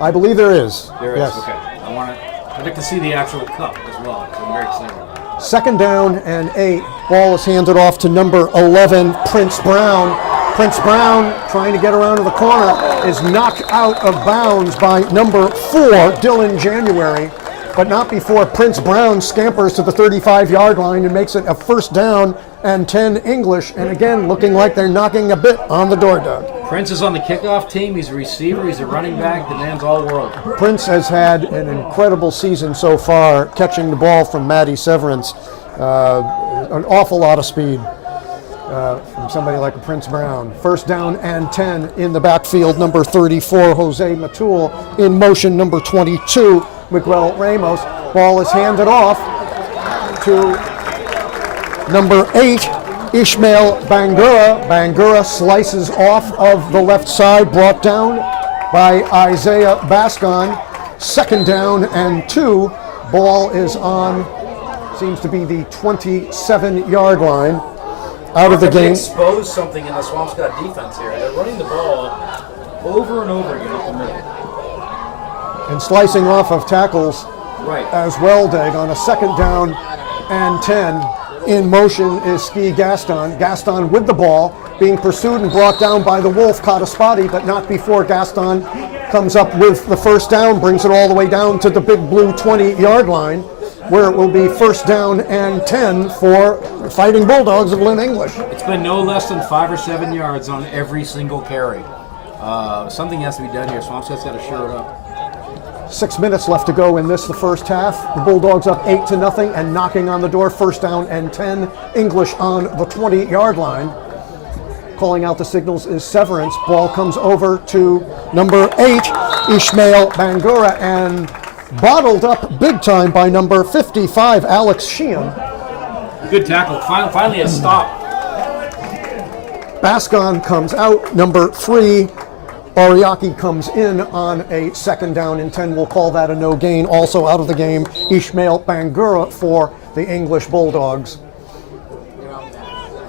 I believe there is. There is, yes. okay. I'd like to see the actual cup as well, so I'm very excited. 2nd down and 8. Ball is handed off to number 11, Prince Brown. Prince Brown, trying to get around to the corner, is knocked out of bounds by number 4, Dylan January, but not before Prince Brown scampers to the 35-yard line and makes it a 1st down and 10 English. And again, looking like they're knocking a bit on the door, Doug. Prince is on the kickoff team. He's a receiver. He's a running back. The man's all world. Prince has had an incredible season so far, catching the ball from Matty Severance. An awful lot of speed from somebody like Prince Brown. 1st down and 10 in the backfield. Number 34, Jose Matul. In motion, number 22, Miguel Ramos. Ball is handed off to number 8, Ishmael Bangura. Bangura slices off of the left side, brought down by Isaiah Bascon. 2nd down and 2. Ball is on, seems to be the 27-yard line. Out of the game. Expose something in the Swampscott defense here. They're running the ball over and over again up the middle. And slicing off of tackles right as well, Dag, on a 2nd down and 10. In motion is Ski Gaston. Gaston with the ball, being pursued and brought down by the Wolf, caught a spotty, but not before Gaston comes up with the 1st down, brings it all the way down to the big blue 20-yard line, where it will be 1st down and 10 for the Fighting Bulldogs of Lynn English. It's been no less than 5 or 7 yards on every single carry. Something has to be done here. Swampscott's got to shore it up. 6 minutes left to go in this, the 1st half. The Bulldogs up 8-0 and knocking on the door. 1st down and 10. English on the 20-yard line. Calling out the signals is Severance. Ball comes over to number 8, Ishmael Bangura, and bottled up big time by number 55, Alex Sheehan. Good tackle. Finally a stop. Bascon comes out. Number 3, Oriaki comes in on a 2nd down and 10. We'll call that a no gain. Also out of the game, Ishmael Bangura for the English Bulldogs.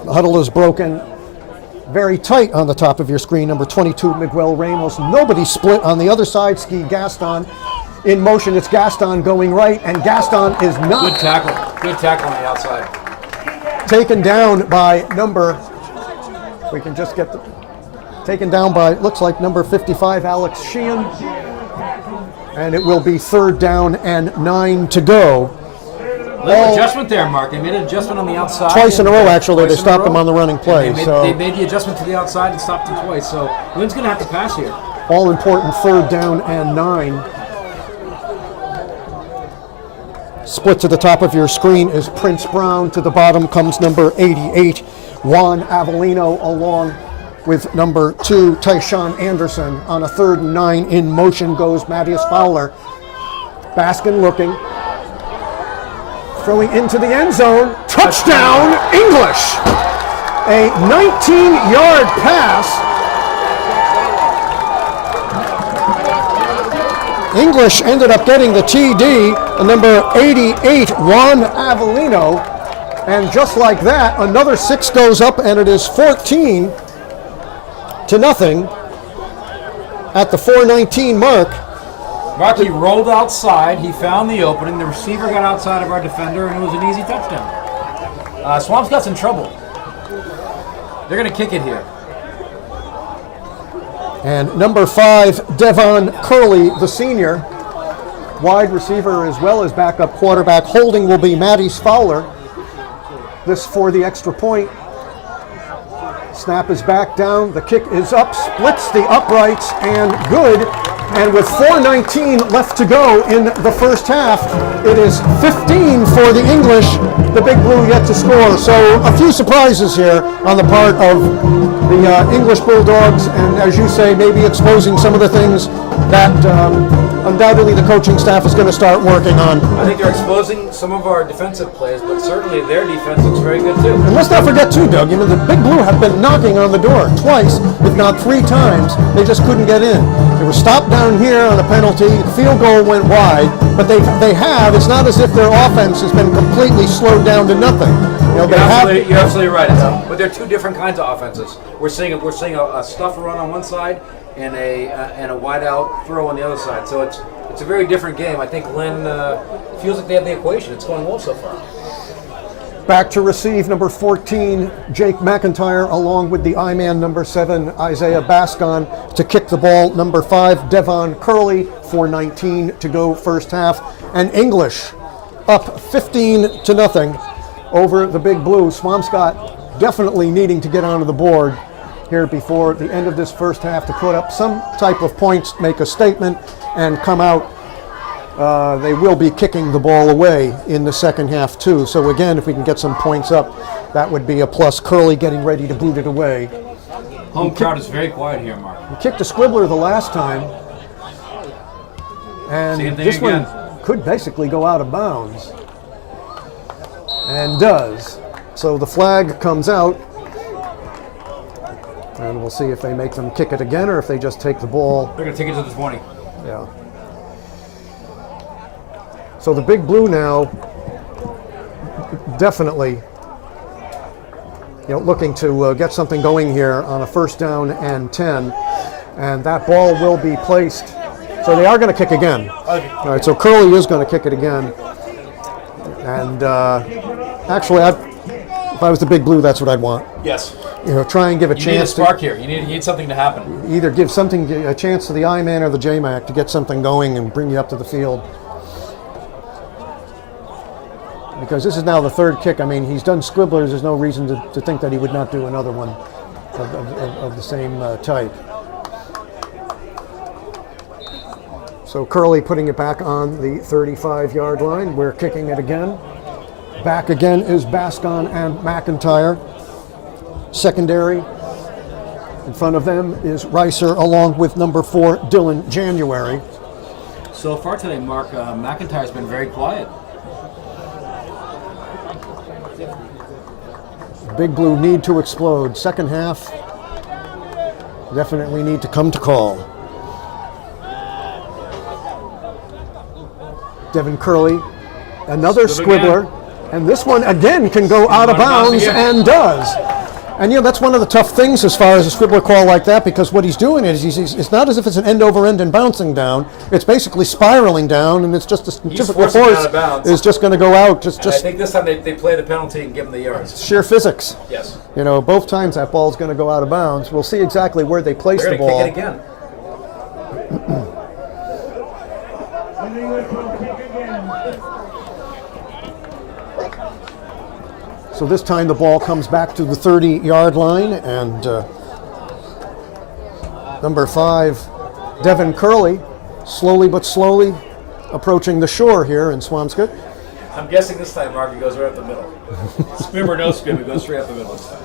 The huddle is broken. Very tight on the top of your screen. Number 22, Miguel Ramos. Nobody split on the other side. Ski Gaston. In motion, it's Gaston going right, and Gaston is not. Good tackle. Good tackle on the outside. Taken down by number, we can just get the, taken down by, looks like number 55, Alex Sheehan. And it will be 3rd down and 9 to go. Little adjustment there, Mark. They made an adjustment on the outside. Twice in a row, actually. They stopped him on the running play. They made the adjustment to the outside and stopped him twice. So Lynn's going to have to pass here. All important 3rd down and 9. Split to the top of your screen is Prince Brown. To the bottom comes number 88, Juan Avellino, along with number 2, Tyshawn Anderson. On a 3rd and 9, in motion goes Matthias Fowler. Baskin looking. Throwing into the end zone. Touchdown, English! A 19-yard pass. English ended up getting the TD, number 88, Juan Avellino. And just like that, another 6 goes up, and it is 14-0 at the 4:19 mark. Mark, he rolled outside, he found the opening, the receiver got outside of our defender, and it was an easy touchdown. Swampscott's in trouble. They're going to kick it here. And number 5, Devon Curley, the senior, wide receiver as well as backup quarterback. Holding will be Matthias Fowler. This for the extra point. Snap is back down, the kick is up, splits the uprights, and good. And with 4:19 left to go in the 1st half, it is 15 for the English, the Big Blue yet to score. So a few surprises here on the part of the English Bulldogs, and as you say, maybe exposing some of the things that undoubtedly the coaching staff is going to start working on. I think they're exposing some of our defensive plays, but certainly their defense looks very good too. And let's not forget too, Doug, the Big Blue have been knocking on the door twice, if not 3 times. They just couldn't get in. They were stopped down here on a penalty. The field goal went wide, but they have. It's not as if their offense has been completely slowed down to nothing. You're absolutely right. But they're two different kinds of offenses. We're seeing a stuff run on one side and a wide out throw on the other side. So it's a very different game. I think Lynn feels like they have the equation. It's going well so far. Back to receive number 14, Jake McIntyre, along with the I-man number 7, Isaiah Bascon, to kick the ball. Number 5, Devon Curley, 4:19 to go first half. And English up 15-0 over the Big Blue. Swampscott definitely needing to get onto the board here before the end of this first half to put up some type of points, make a statement, and come out. They will be kicking the ball away in the second half too. So again, if we can get some points up, that would be a plus. Curley getting ready to boot it away. Home crowd is very quiet here, Mark. We kicked a squibbler the last time, and this one could basically go out of bounds, and does. So the flag comes out, and we'll see if they make them kick it again or if they just take the ball. They're going to take it to the 20. Yeah. So the Big Blue now definitely, looking to get something going here on a first down and 10, and that ball will be placed. So they are going to kick again. All right. So Curley is going to kick it again, and actually, if I was the Big Blue, that's what I'd want. Yes. Try and give a chance. You need a spark here. You need something to happen. Either give a chance to the I-man or the J-Mac to get something going and bring you up to the field. Because this is now the third kick. I mean, he's done squibblers. There's no reason to think that he would not do another one of the same type. So Curley putting it back on the 35-yard line. We're kicking it again. Back again is Bascon and McIntyre. Secondary. In front of them is Reiser along with number 4, Dylan January. So far today, Mark, McIntyre's been very quiet. Big Blue need to explode. Second half, definitely need to come to call. Devin Curley, another squibbler, and this one again can go out of bounds and does. And that's one of the tough things as far as a squibbler call like that, because what he's doing is it's not as if it's an end over end and bouncing down. It's basically spiraling down, and it's just a typical force is just going to go out. Just I think this time they play the penalty and give them the yards. Sheer physics. Yes. Both times that ball's going to go out of bounds. We'll see exactly where they place the ball. They're going to kick it again. So this time the ball comes back to the 30-yard line, and number 5, Devin Curley, slowly but slowly approaching the shore here in Swampscott. I'm guessing this time, Mark, it goes right up the middle. Squib or no squib, it goes straight up the middle this time.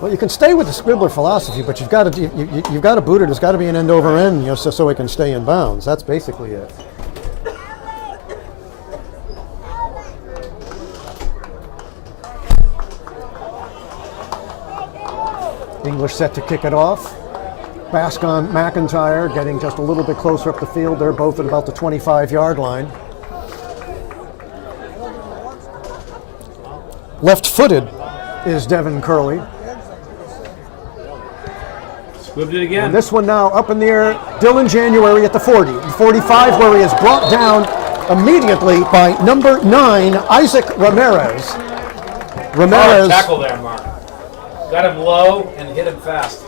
Well, you can stay with the squibbler philosophy, but you've got to boot it. There's got to be an end over end, so it can stay in bounds. That's basically it. English set to kick it off. Bascon, McIntyre getting just a little bit closer up the field. They're both at about the 25-yard line. Left-footed is Devin Curley. Squibbed it again. And this one now up in the air. Dylan January at the 40. The 45, where he is brought down immediately by number 9, Isaac Ramirez. Hard tackle there, Mark. Got him low and hit him fast.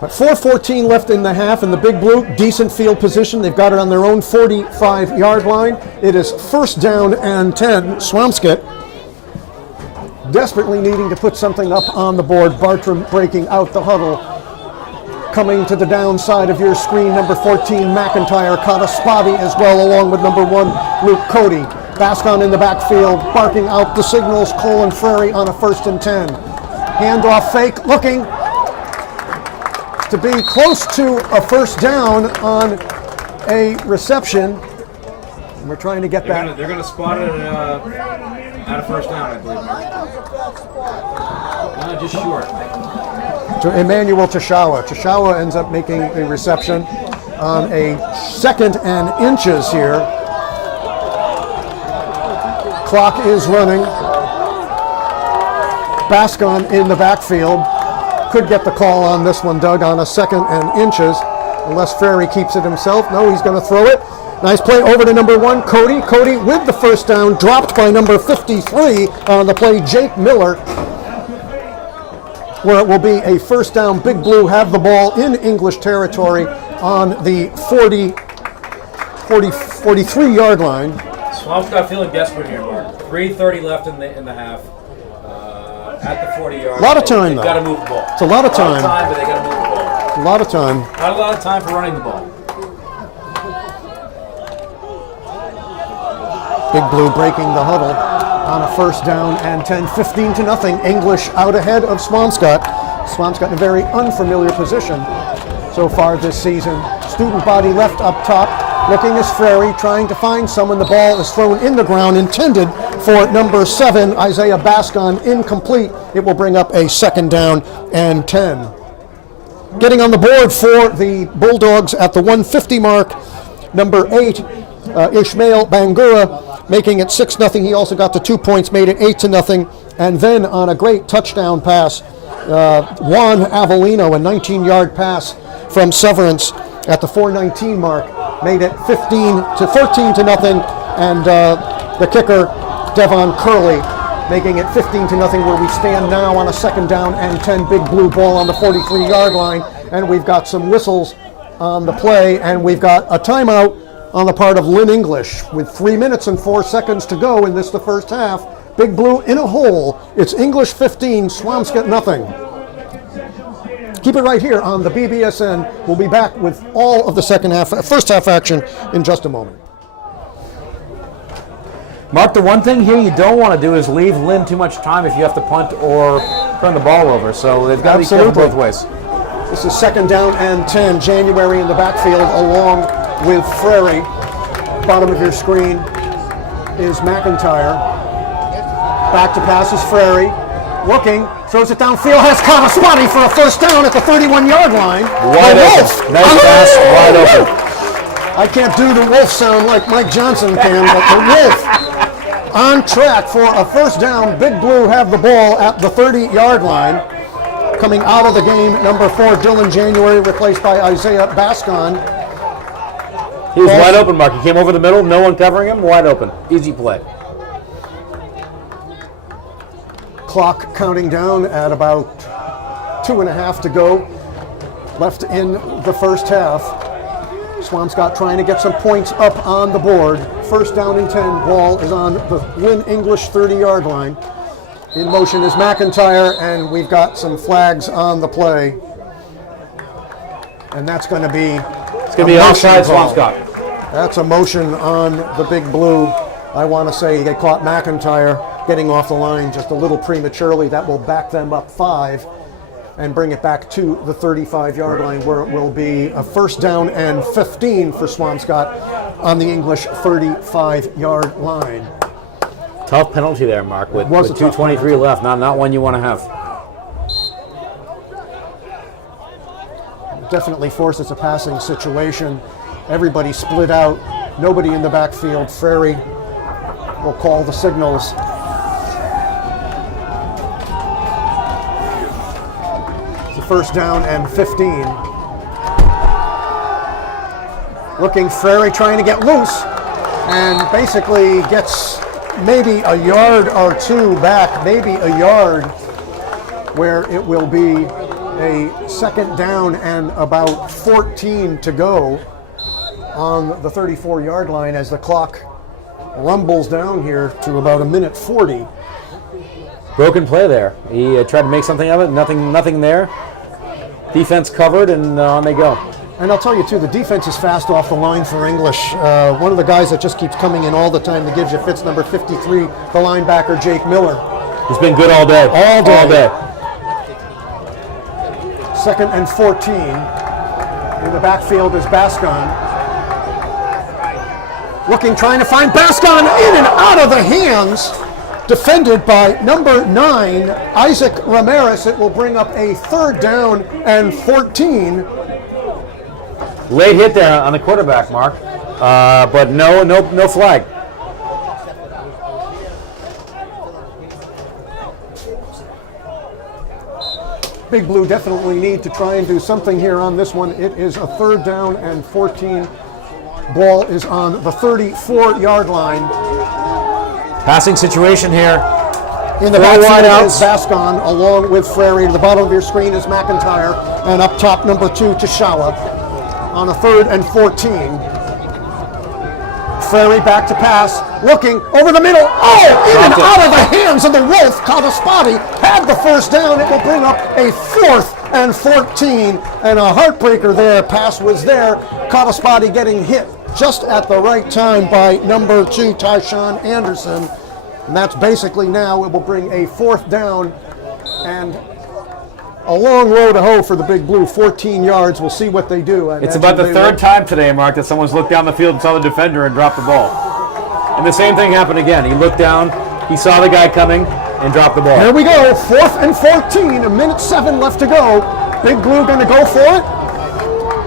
4:14 left in the half, and the Big Blue, decent field position. They've got it on their own 45-yard line. It is first down and 10. Swampscott desperately needing to put something up on the board. Bartram breaking out the huddle. Coming to the downside of your screen, number 14, McIntyre, caught a spotty as well, along with number 1, Luke Cody. Bascon in the backfield, barking out the signals. Colin Frary on a 1st and 10. Handoff fake, looking to be close to a first down on a reception. And we're trying to get that. They're going to spot it at a first down, I believe, Marc. Just short. To Emmanuel Tashawa. Tashawa ends up making a reception on a 2nd and inches here. Clock is running. Bascon in the backfield. Could get the call on this one, Doug, on a 2nd and inches, unless Ferry keeps it himself. No, he's going to throw it. Nice play over to number 1, Cody. Cody with the first down, dropped by number 53 on the play, Jake Miller, where it will be a first down. Big Blue have the ball in English territory on the 43-yard line. Swampscott feeling desperate here, Marc. 3:30 left in the half. At the 40-yard. A lot of time, though. They've got to move the ball. It's a lot of time. But they got to move the ball. A lot of time. Not a lot of time for running the ball. Big Blue breaking the huddle on a first down and 10, 15-0. English out ahead of Swampscott. Swampscott in a very unfamiliar position so far this season. Student body left up top, looking as Frary, trying to find someone. The ball is thrown in the ground, intended for number 7, Isaiah Bascon, incomplete. It will bring up a 2nd down and 10. Getting on the board for the Bulldogs at the 150 mark, number 8, Ishmael Bangura, making it 6-0. He also got the 2 points, made it 8-0. And then on a great touchdown pass, Juan Avellino, a 19-yard pass from Severance at the 4:19 mark, made it 13-0. And the kicker, Devon Curley, making it 15-0, where we stand now on a 2nd down and 10. Big Blue ball on the 43-yard line. And we've got some whistles on the play, and we've got a timeout on the part of Lynn English with 3 minutes and 4 seconds to go in the first half. Big Blue in a hole. It's English 15, Swampscott nothing. Keep it right here on the BBSN. We'll be back with all of the first half action in just a moment. Marc, the one thing here you don't want to do is leave Lynn too much time if you have to punt or turn the ball over. So they've got to be careful both ways. This is 2nd down and 10. January in the backfield along with Frary. Bottom of your screen is McIntyre. Back to pass is Frary. Looking, throws it downfield, has caught a spotty for a first down at the 31-yard line. Wide open. Nice pass, wide open. I can't do the Wolf sound like Mike Johnson can, but the Wolf on track for a first down. Big Blue have the ball at the 30-yard line. Coming out of the game, number 4, Dylan January, replaced by Isaiah Bascon. He was wide open, Marc. He came over the middle, no one covering him, wide open. Easy play. Clock counting down at about 2.5 to go left in the first half. Swampscott trying to get some points up on the board. First down and 10. Ball is on the Lynn English 30-yard line. In motion is McIntyre, and we've got some flags on the play. And that's going to be... It's going to be offside, Swampscott. That's a motion on the Big Blue. I want to say they caught McIntyre getting off the line just a little prematurely. That will back them up 5 and bring it back to the 35-yard line, where it will be a first down and 15 for Swampscott on the English 35-yard line. Tough penalty there, Marc, with 2:23 left. Not one you want to have. Definitely forces a passing situation. Everybody split out. Nobody in the backfield. Frary will call the signals. It's a first down and 15. Looking, Frary trying to get loose, and basically gets maybe a yard or two back, maybe a yard, where it will be a second down and about 14 to go on the 34-yard line as the clock rumbles down here to about 1:40. Broken play there. He tried to make something of it. Nothing there. Defense covered, and on they go. And I'll tell you, too, the defense is fast off the line for English. One of the guys that just keeps coming in all the time that gives you fits, number 53, the linebacker, Jake Miller. He's been good all day. All day. 2nd and 14. In the backfield is Bascon. Looking, trying to find Bascon, in and out of the hands. Defended by number 9, Isaac Ramirez. It will bring up a 3rd down and 14. Late hit there on the quarterback, Mark, but no flag. Big Blue definitely need to try and do something here on this one. It is a 3rd down and 14. Ball is on the 34-yard line. Passing situation here. In the backfield is Bascon along with Frary. To the bottom of your screen is McIntyre. And up top, number 2, Tashawa. On a 3rd and 14. Frary back to pass. Looking over the middle. Oh, in and out of the hands of the Wolf. Kadaspati had the 1st down. It will bring up a 4th and 14. And a heartbreaker there. Pass was there. Kadaspati getting hit just at the right time by number 2, Tyshawn Anderson. And that's basically now, it will bring a 4th down and a long road to hoe for the Big Blue. 14 yards. We'll see what they do. It's about the 3rd time today, Mark, that someone's looked down the field and saw the defender and dropped the ball. And the same thing happened again. He looked down, he saw the guy coming, and dropped the ball. Here we go. 4th and 14. 1:07 left to go. Big Blue going to go for it.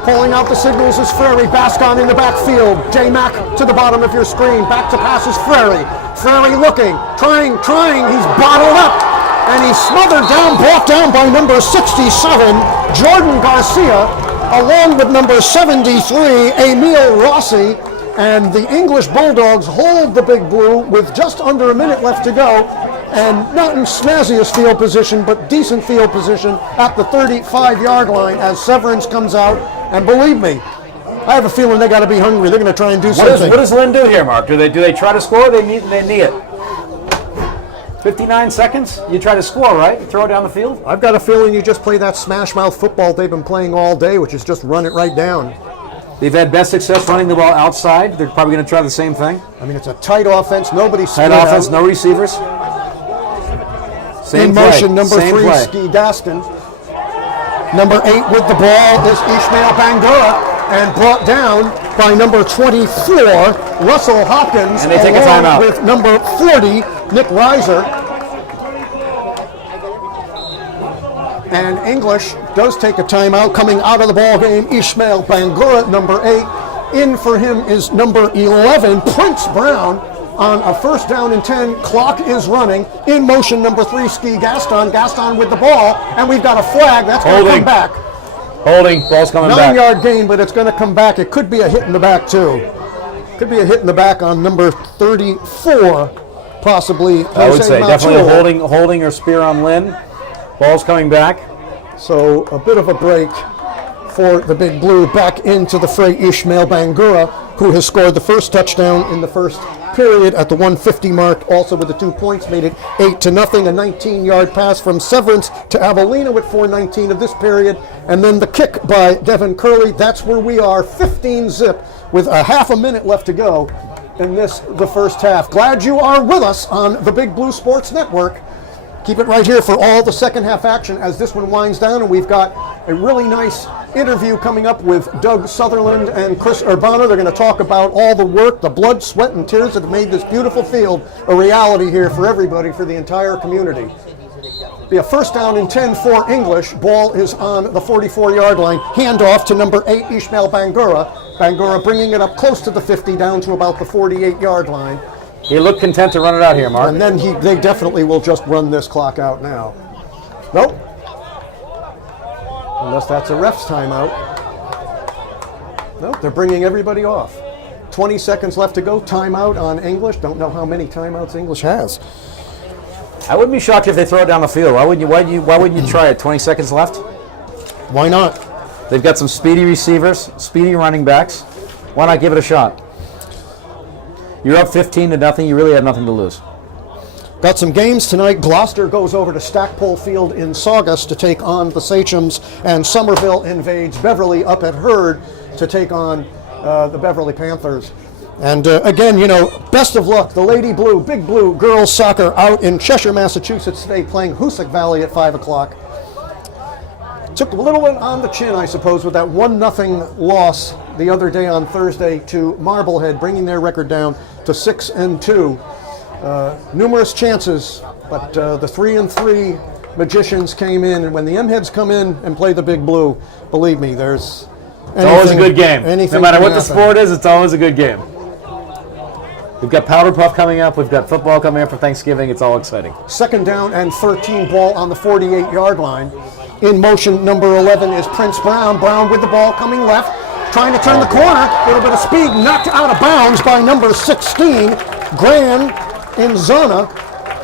Calling out the signals is Frary. Bascon in the backfield. J-Mac to the bottom of your screen. Back to pass is Frary. Frary looking, trying. He's bottled up. And he's smothered down, brought down by number 67, Jordan Garcia, along with number 73, Emil Rossi. And the English Bulldogs hold the Big Blue with just under a minute left to go. And not in snazziest field position, but decent field position at the 35-yard line as Severance comes out. And believe me, I have a feeling they got to be hungry. They're going to try and do something. What does Lynn do here, Mark? Do they try to score? Or they knee it. 59 seconds. You try to score, right? You throw it down the field. I've got a feeling you just play that smash mouth football they've been playing all day, which is just run it right down. They've had best success running the ball outside. They're probably going to try the same thing. I mean, it's a tight offense. Nobody's tight offense. No receivers. Same in play. Motion, number Same 3, play. Ski Daskin. Number 8 with the ball is Ishmael Bangura, and brought down by number 24, Russell Hopkins, and they take a timeout with number 40, Nick Reiser. And English does take a timeout. Coming out of the ball game, Ishmael Bangura, number 8. In for him is number 11, Prince Brown, on a 1st down and 10. Clock is running. In motion, number 3, Ski Gaston. Gaston with the ball, and we've got a flag. That's going to come back. Holding. Ball's coming back. 9-yard gain, but it's going to come back. It could be a hit in the back, too. Could be a hit in the back on number 34, possibly. I would say definitely a holding or spear on Lynn. Ball's coming back. So a bit of a break for the Big Blue. Back into the fray, Ishmael Bangura, who has scored the 1st touchdown in the 1st period at the 150 mark, also with the 2 points, made it 8-0. A 19-yard pass from Severance to Avelina with 4:19 of this period, and then the kick by Devin Curley. That's where we are, 15-zip, with a half a minute left to go in the 1st half. Glad you are with us on the Big Blue Sports Network. Keep it right here for all the 2nd half action as this one winds down, and we've got a really nice interview coming up with Doug Sutherland and Chris Urbano. They're going to talk about all the work, the blood, sweat, and tears that have made this beautiful field a reality here for everybody, for the entire community. Be a 1st down and 10 for English. Ball is on the 44-yard line. Handoff to number 8, Ishmael Bangura. Bangura bringing it up close to the 50, down to about the 48-yard line. He looked content to run it out here, Mark. And then they definitely will just run this clock out now. Nope. Unless that's a ref's timeout. Nope, they're bringing everybody off. 20 seconds left to go. Timeout on English. Don't know how many timeouts English has. I wouldn't be shocked if they throw it down the field. Why wouldn't you try it? 20 seconds left? Why not? They've got some speedy receivers, speedy running backs. Why not give it a shot? You're up 15-0. You really have nothing to lose. Got some games tonight. Gloucester goes over to Stackpole Field in Saugus to take on the Sachems, and Somerville invades Beverly up at Hurd to take on the Beverly Panthers. And again, best of luck. The Lady Blue, Big Blue girls soccer out in Cheshire, Massachusetts today, playing Hoosick Valley at 5 o'clock. took a little one on the chin, I suppose, with that 1-0 loss the other day on Thursday to Marblehead, bringing their record down to 6-2. Numerous chances, but the 3-3 Magicians came in, and when the M-Heads come in and play the Big Blue, believe me, it's always a good game. No matter what the sport is, it's always a good game. We've got Powder Puff coming up. We've got football coming up for Thanksgiving. It's all exciting. 2nd down and 13, ball on the 48-yard line. In motion, number 11 is Prince Brown. Brown with the ball coming left, trying to turn the corner. A little bit of speed, knocked out of bounds by number 16, Gran Inzana,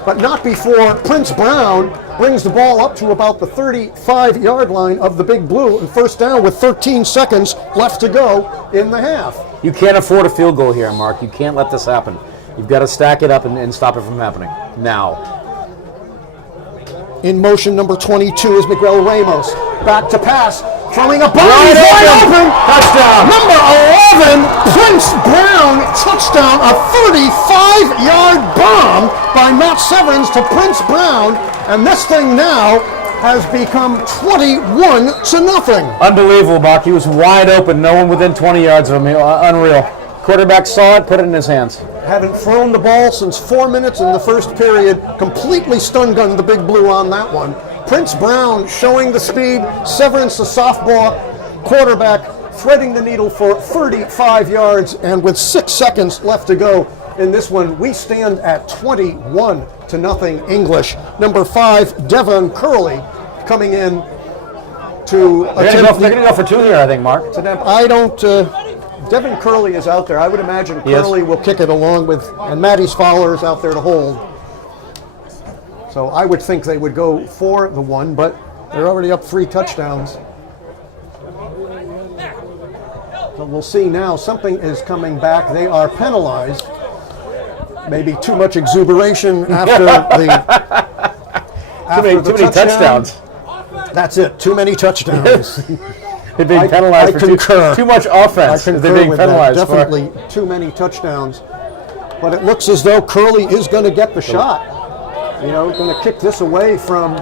but not before Prince Brown brings the ball up to about the 35-yard line of the Big Blue, and 1st down with 13 seconds left to go in the half. You can't afford a field goal here, Mark. You can't let this happen. You've got to stack it up and stop it from happening now. In motion, number 22 is Miguel Ramos. Back to pass, throwing a ball Wide open. Touchdown. Number 11, Prince Brown, touchdown, a 35-yard bomb by Matt Severance to Prince Brown, and this thing now has become 21-0. Unbelievable, Mark. He was wide open. No one within 20 yards of him. Unreal. Quarterback saw it, put it in his hands. Haven't thrown the ball since 4 minutes in the first period. Completely stun-gunned the Big Blue on that one. Prince Brown showing the speed. Severance, the sophomore quarterback, threading the needle for 35 yards. And with 6 seconds left to go in this one, we stand at 21-0 English. Number 5, Devon Curley, coming in to attempt. They're going to go for 2 here, I think, Mark. Devon Curley is out there. I would imagine Curley will kick it along with, and Matty's Fowler is out there to hold. So I would think they would go for the 1, but they're already up 3 touchdowns. So we'll see now. Something is coming back. They are penalized. Maybe too much exuberation after too many touchdowns. That's it. Too many touchdowns. They're being penalized for too much offense. I concur They're being with penalized that. Definitely too many touchdowns. But it looks as though Curley is going to get the shot. You know, going to kick this away from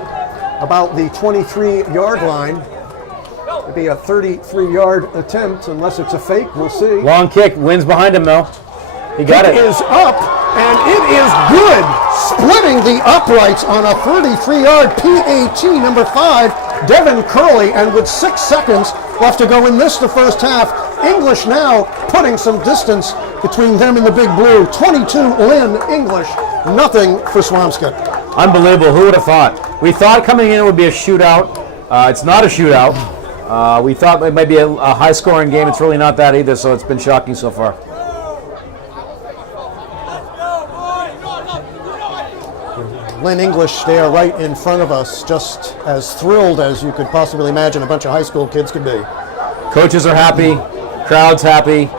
about the 23-yard line. It'd be a 33-yard attempt, unless it's a fake. We'll see. Long kick. Wins behind him, though. He got it. It is up, and it is good. Splitting the uprights on a 33-yard PAT, number 5, Devon Curley, and with 6 seconds left to go in the first half, English now putting some distance between them and the Big Blue. 22 Lynn, English, nothing for Swampscott. Unbelievable. Who would have thought? We thought coming in it would be a shootout. It's not a shootout. We thought it might be a high-scoring game. It's really not that either, so it's been shocking so far. Lynn English, they are right in front of us, just as thrilled as you could possibly imagine a bunch of high school kids could be. Coaches are happy, crowd's happy,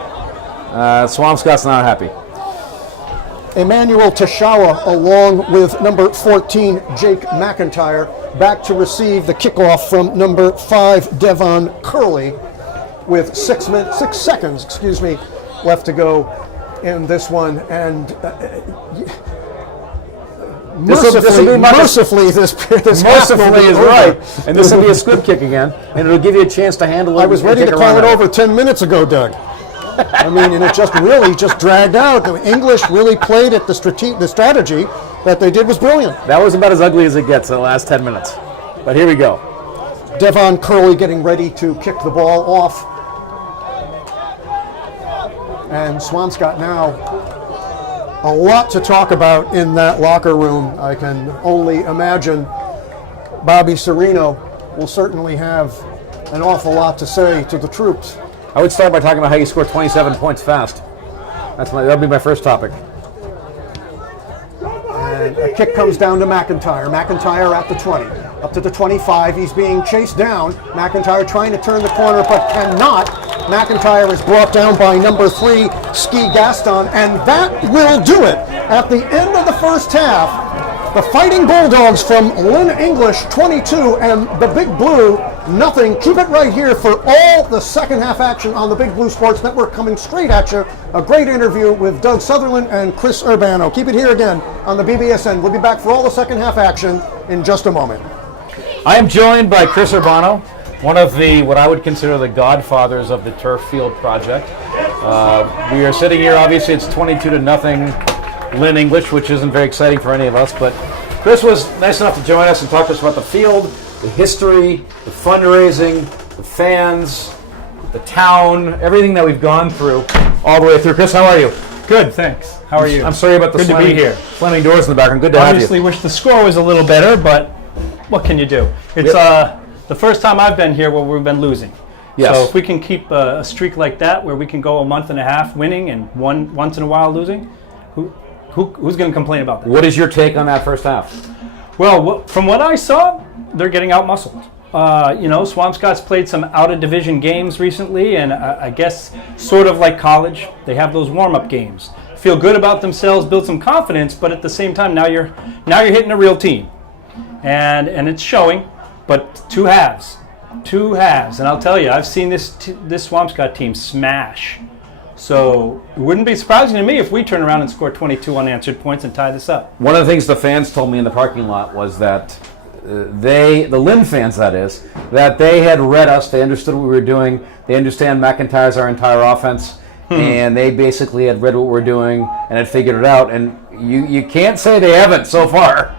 Swampscott's not happy. Emmanuel Tashawa, along with number 14, Jake McIntyre, back to receive the kickoff from number 5, Devon Curley, with 6 seconds left to go in this one. And mercifully, this mercifully is right, and this will be a squib kick again, and it'll give you a chance to handle it. I was ready to call it over 10 minutes ago, Doug. I mean, and it just dragged out. The English really played at the strategy that they did was brilliant. That was about as ugly as it gets in the last 10 minutes. But here we go. Devon Curley getting ready to kick the ball off. And Swampscott now, a lot to talk about in that locker room. I can only imagine Bobby Serino will certainly have an awful lot to say to the troops. I would start by talking about how you score 27 points fast. That'll be my first topic. And a kick comes down to McIntyre. McIntyre at the 20, up to the 25. He's being chased down. McIntyre trying to turn the corner but cannot. McIntyre is brought down by number 3, Ski Gaston, and that will do it. At the end of the first half, the Fighting Bulldogs from Lynn English 22 and the Big Blue nothing. Keep it right here for all the second half action on the Big Blue Sports Network coming straight at you. A great interview with Doug Sutherland and Chris Urbano. Keep it here again on the BBSN. We'll be back for all the second half action in just a moment. I am joined by Chris Urbano, one of the, what I would consider the godfathers of the turf field project. We are sitting here, obviously it's 22-0 Lynn English, which isn't very exciting for any of us, but Chris was nice enough to join us and talk to us about the field, the history, the fundraising, the fans, the town, everything that we've gone through all the way through. Chris, how are you? Good, thanks. How are you? I'm sorry about the Good to be here. slamming doors in the background. Good to have you. Obviously wish the score was a little better, but what can you do? It's the first time I've been here where we've been losing. Yes. So if we can keep a streak like that, where we can go a month and a half winning and once in a while losing, who's going to complain about that? What is your take on that first half? Well, from what I saw, they're getting out-muscled. Swampscott's played some out-of-division games recently, and I guess sort of like college, they have those warm-up games. Feel good about themselves, build some confidence, but at the same time, now you're hitting a real team, and it's showing. But two halves, and I'll tell you, I've seen this Swampscott team smash. So it wouldn't be surprising to me if we turn around and score 22 unanswered points and tie this up. One of the things the fans told me in the parking lot was that the Lynn fans, that is, that they had read us, they understood what we were doing, they understand McIntyre's our entire offense, and they basically had read what we're doing and had figured it out. And you can't say they haven't so far.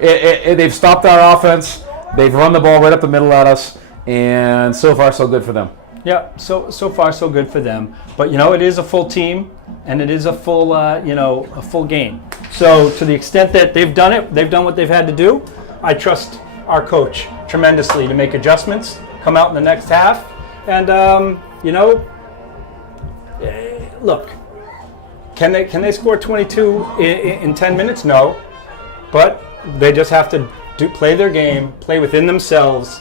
They've stopped our offense, they've run the ball right up the middle at us, and so far so good for them. Yeah, so far so good for them. But it is a full team, and it is a full a full game. So to the extent that they've done it, they've done what they've had to do. I trust our coach tremendously to make adjustments, come out in the next half, and look, can they score 22 in 10 minutes? No, but they just have to play their game, play within themselves,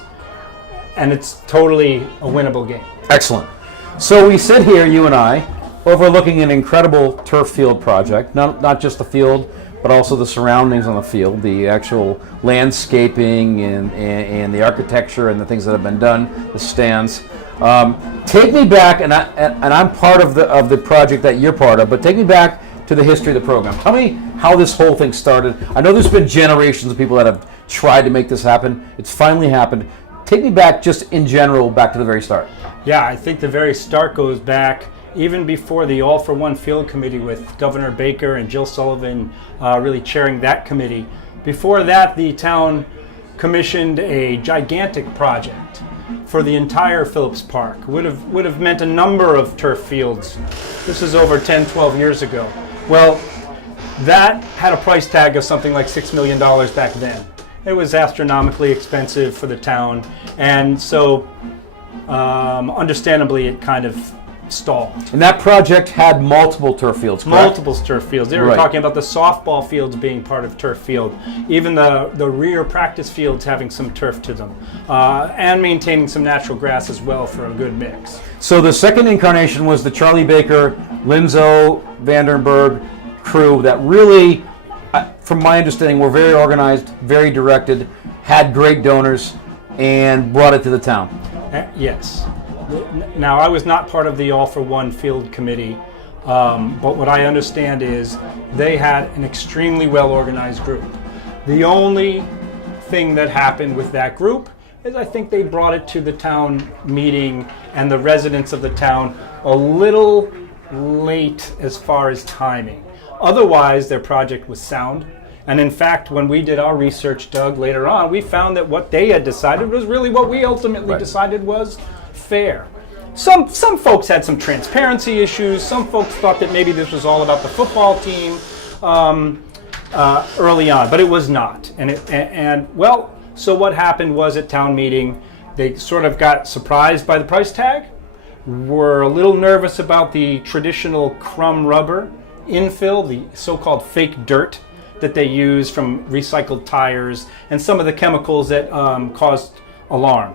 and it's totally a winnable game. Excellent. So we sit here, you and I, overlooking an incredible turf field project, not just the field, but also the surroundings on the field, the actual landscaping and the architecture and the things that have been done, the stands. Take me back, and I'm part of the project that you're part of, but take me back to the history of the program. Tell me how this whole thing started. I know there's been generations of people that have tried to make this happen. It's finally happened. Take me back, just in general, back to the very start. Yeah, I think the very start goes back even before the All for One Field Committee with Governor Baker and Jill Sullivan really chairing that committee. Before that, the town commissioned a gigantic project for the entire Phillips Park. Would have meant a number of turf fields. This is over 10, 12 years ago. Well, that had a price tag of something like $6 million back then. It was astronomically expensive for the town, and so understandably it kind of stalled. And that project had multiple turf fields, correct? Multiple turf fields. They were talking about the softball fields being part of turf field, even the rear practice fields having some turf to them, and maintaining some natural grass as well for a good mix. So the second incarnation was the Charlie Baker, Linzo, Vandenberg crew that really, from my understanding, were very organized, very directed, had great donors, and brought it to the town. Yes. Now, I was not part of the All for One Field Committee, but what I understand is they had an extremely well-organized group. The only thing that happened with that group is I think they brought it to the town meeting and the residents of the town a little late as far as timing. Otherwise, their project was sound. And in fact, when we did our research, Doug, later on, we found that what they had decided was really what we ultimately decided was fair. Some folks had some transparency issues. Some folks thought that maybe this was all about the football team early on, but it was not. So what happened was at town meeting, they sort of got surprised by the price tag, were a little nervous about the traditional crumb rubber infill, the so-called fake dirt that they use from recycled tires, and some of the chemicals that caused alarm,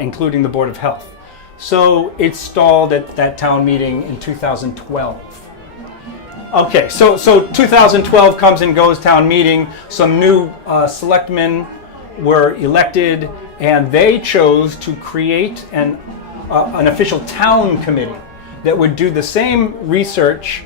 including the Board of Health. So it stalled at that town meeting in 2012. Okay, so 2012 comes and goes, town meeting. Some new selectmen were elected, and they chose to create an official town committee that would do the same research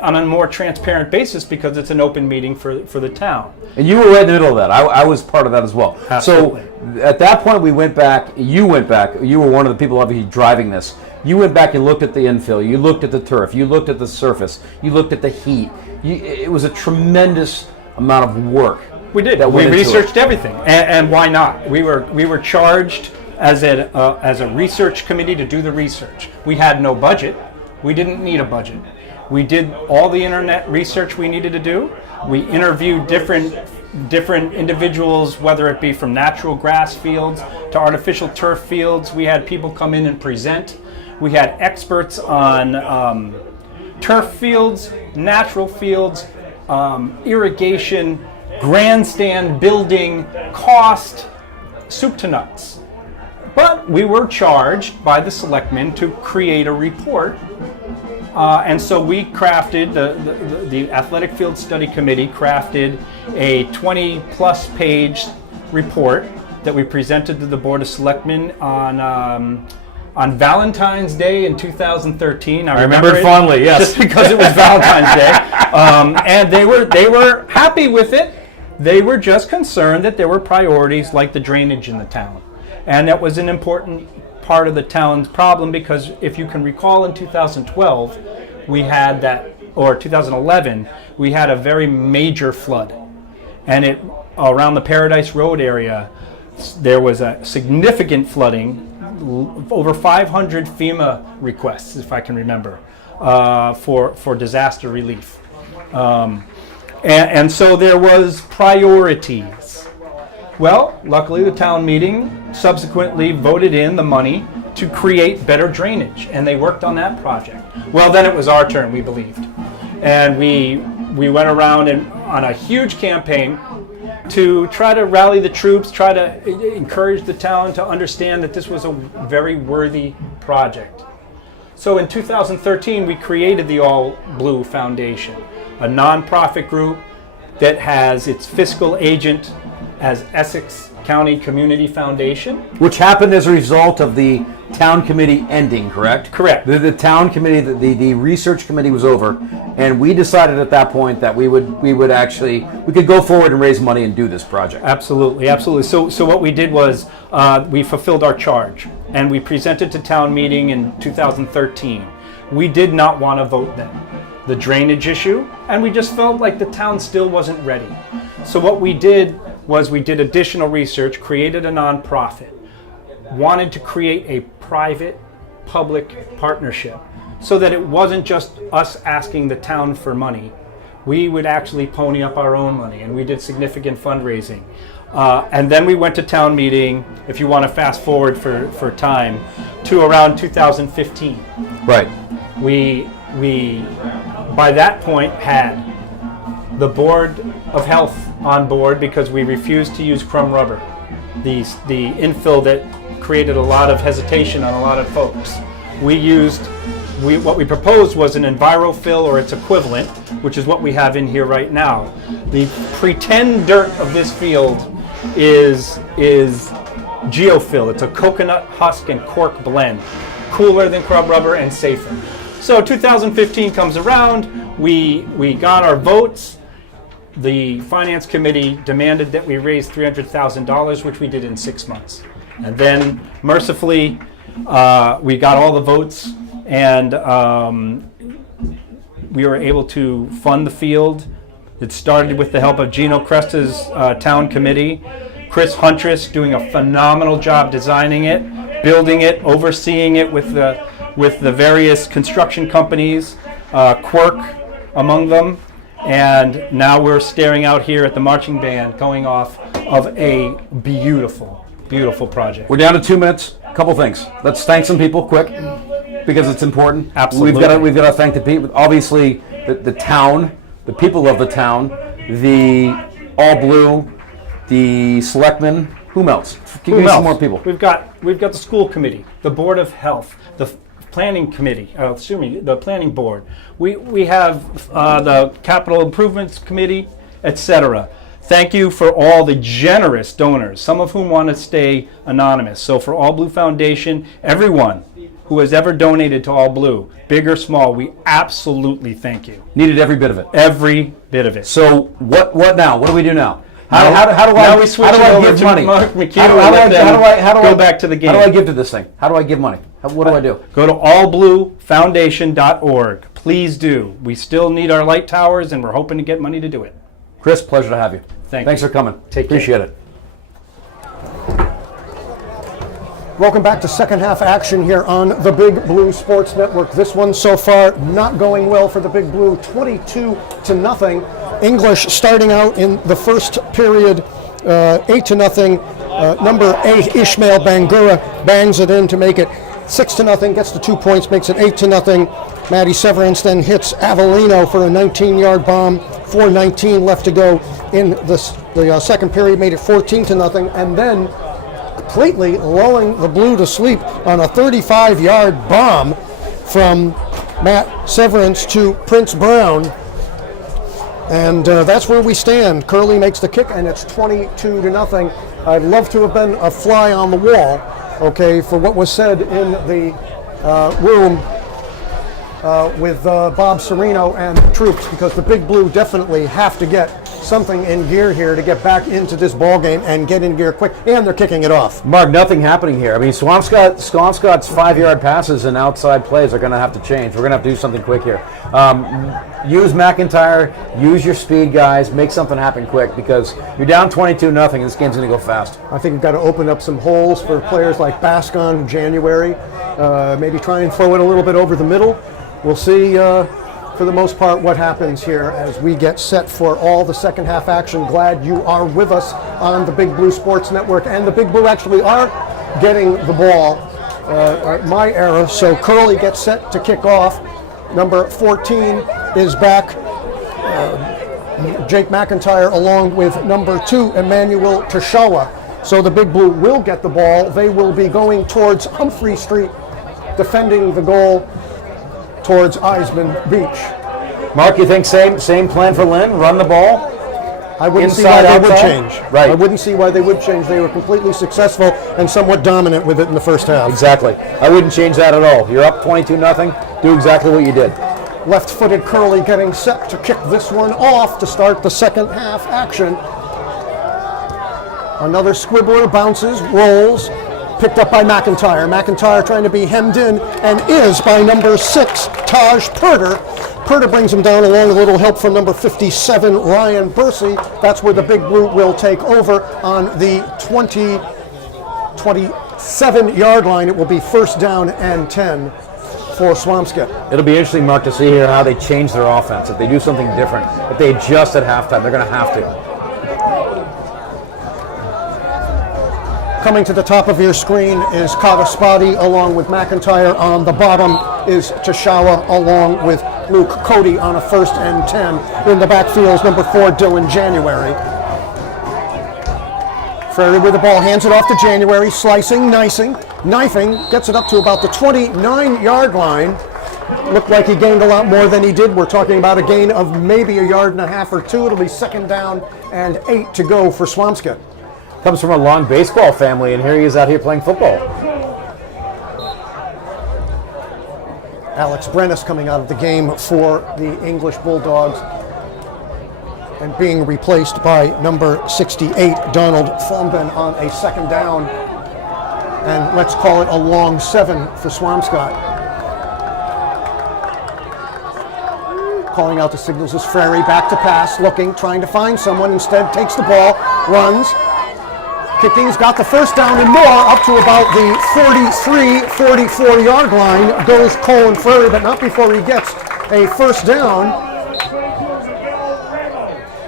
on a more transparent basis because it's an open meeting for the town. And you were right in the middle of that. I was part of that as well. Absolutely. So at that point, we went back. You went back. You were one of the people obviously driving this. You went back and looked at the infill. You looked at the turf. You looked at the surface. You looked at the heat. It was a tremendous amount of work. We did. We researched everything, and why not? We were charged as a research committee to do the research. We had no budget. We didn't need a budget. We did all the internet research we needed to do. We interviewed different individuals, whether it be from natural grass fields to artificial turf fields. We had people come in and present. We had experts on turf fields, natural fields, irrigation, grandstand building, cost, soup to nuts. But we were charged by the selectmen to create a report. And so we crafted, the Athletic Field Study Committee crafted a 20-plus page report that we presented to the Board of Selectmen on Valentine's Day in 2013. I remember it fondly, yes. Just because it was Valentine's Day. And they were happy with it. They were just concerned that there were priorities like the drainage in the town. And that was an important part of the town's problem because if you can recall in 2012, we had that, or 2011, we had a very major flood. And it around the Paradise Road area, there was a significant flooding, over 500 FEMA requests, if I can remember, for disaster relief. And so there was priorities. Well, luckily the town meeting subsequently voted in the money to create better drainage, and they worked on that project. Well, then it was our turn, we believed. And we went around on a huge campaign to try to rally the troops, try to encourage the town to understand that this was a very worthy project. So in 2013, we created the All Blue Foundation, a nonprofit group that has its fiscal agent as Essex County Community Foundation. Which happened as a result of the town committee ending, correct? Correct. The town committee, the research committee was over, and we decided at that point that we could go forward and raise money and do this project. Absolutely. So what we did was we fulfilled our charge, and we presented to town meeting in 2013. We did not want to vote then. The drainage issue, and we just felt like the town still wasn't ready. So what we did was we did additional research, created a nonprofit, wanted to create a private-public partnership so that it wasn't just us asking the town for money. We would actually pony up our own money, and we did significant fundraising. And then we went to town meeting, if you want to fast forward for time, to around 2015. Right. We by that point had the Board of Health on board because we refused to use crumb rubber, the infill that created a lot of hesitation on a lot of folks. What we proposed was an EnviroFill or its equivalent, which is what we have in here right now. The pretend dirt of this field is GeoFill. It's a coconut husk and cork blend, cooler than crumb rubber and safer. So 2015 comes around, we got our votes. The Finance Committee demanded that we raise $300,000, which we did in 6 months. And then, mercifully, we got all the votes, and we were able to fund the field. It started with the help of Gino Cresta's town committee, Chris Huntress doing a phenomenal job designing it, building it, overseeing it with the various construction companies, Quirk among them. And now we're staring out here at the marching band going off of a beautiful, beautiful project. We're down to 2 minutes. A couple things. Let's thank some people quick because it's important. Absolutely. We've got to thank the people. Obviously, the town, the people of the town, the All Blue, the selectmen. Whom else? Give me some more people. We've got the school committee, the Board of Health, the planning committee, the planning board. We have the capital improvements committee, etc. Thank you for all the generous donors, some of whom want to stay anonymous. So for All Blue Foundation, everyone who has ever donated to All Blue, big or small, we absolutely thank you. Needed every bit of it. Every bit of it. So what now? What do we do now? Now we switch it over to Marc, McHugh, go back to the game. How do I give to this thing? How do I give money? What do I do? Go to allbluefoundation.org. Please do. We still need our light towers, and we're hoping to get money to do it. Chris, pleasure to have you. Thanks for coming. Take care. Appreciate it. Welcome back to second half action here on the Big Blue Sports Network. This one so far not going well for the Big Blue, 22-0. English starting out in the first period, 8-0. Number 8, Ishmael Bangura, bangs it in to make it 6-0, gets the 2 points, makes it 8-0. Maddie Severance then hits Avellino for a 19-yard bomb. 4:19 left to go in the second period, made it 14-0, and then completely lulling the Blue to sleep on a 35-yard bomb from Matt Severance to Prince Brown. And that's where we stand. Curley makes the kick, and it's 22-0. I'd love to have been a fly on the wall, okay, for what was said in the room with Bob Serino and the troops, because the Big Blue definitely have to get something in gear here to get back into this ball game and get in gear quick, and they're kicking it off. Mark, nothing happening here. I mean, Swampscott's 5-yard passes and outside plays are going to have to change. We're going to have to do something quick here. Use McIntyre, use your speed guys, make something happen quick, because you're down 22-0. This game's going to go fast. I think you've got to open up some holes for players like Bascon, January, maybe try and throw it a little bit over the middle. We'll see for the most part what happens here as we get set for all the second half action. Glad you are with us on the Big Blue Sports Network, and the Big Blue actually are getting the ball at my era. So Curley gets set to kick off. Number 14 is back. Jake McIntyre along with number 2, Emmanuel Tashawa. So the Big Blue will get the ball. They will be going towards Humphrey Street, defending the goal towards Eisman Beach. Mark, you think same plan for Lynn? Run the ball? I wouldn't see Inside, why they would outside? change. Right. I wouldn't see why they would change. They were completely successful and somewhat dominant with it in the first half. Exactly. I wouldn't change that at all. You're up 22-0. Do exactly what you did. Left-footed Curley getting set to kick this one off to start the second half action. Another squibbler, bounces, rolls, picked up by McIntyre. McIntyre trying to be hemmed in, and is by number 6, Taj Purder. Purder brings him down along with a little help from number 57, Ryan Bursey. That's where the Big Blue will take over on the 27-yard line. It will be first down and 10 for Swampscott. It'll be interesting, Mark, to see here how they change their offense. If they do something different, if they adjust at halftime, they're going to have to. Coming to the top of your screen is Kataspati along with McIntyre. On the bottom is Tashawa along with Luke Cody on a first and 10. In the backfield is number 4, Dylan January. Frary with the ball, hands it off to January, slicing, knifing, gets it up to about the 29-yard line. Looked like he gained a lot more than he did. We're talking about a gain of maybe a yard and a half or two. It'll be second down and 8 to go for Swampscott. Comes from a long baseball family, and here he is out here playing football. Alex Brennis coming out of the game for the English Bulldogs and being replaced by number 68, Donald Fomben, on a second down. And let's call it a long 7 for Swampscott. Calling out the signals is Frary, back to pass, looking, trying to find someone, instead takes the ball, runs. Kicking's got the first down and more, up to about the 43-44 yard line goes Colin Frary, but not before he gets a first down.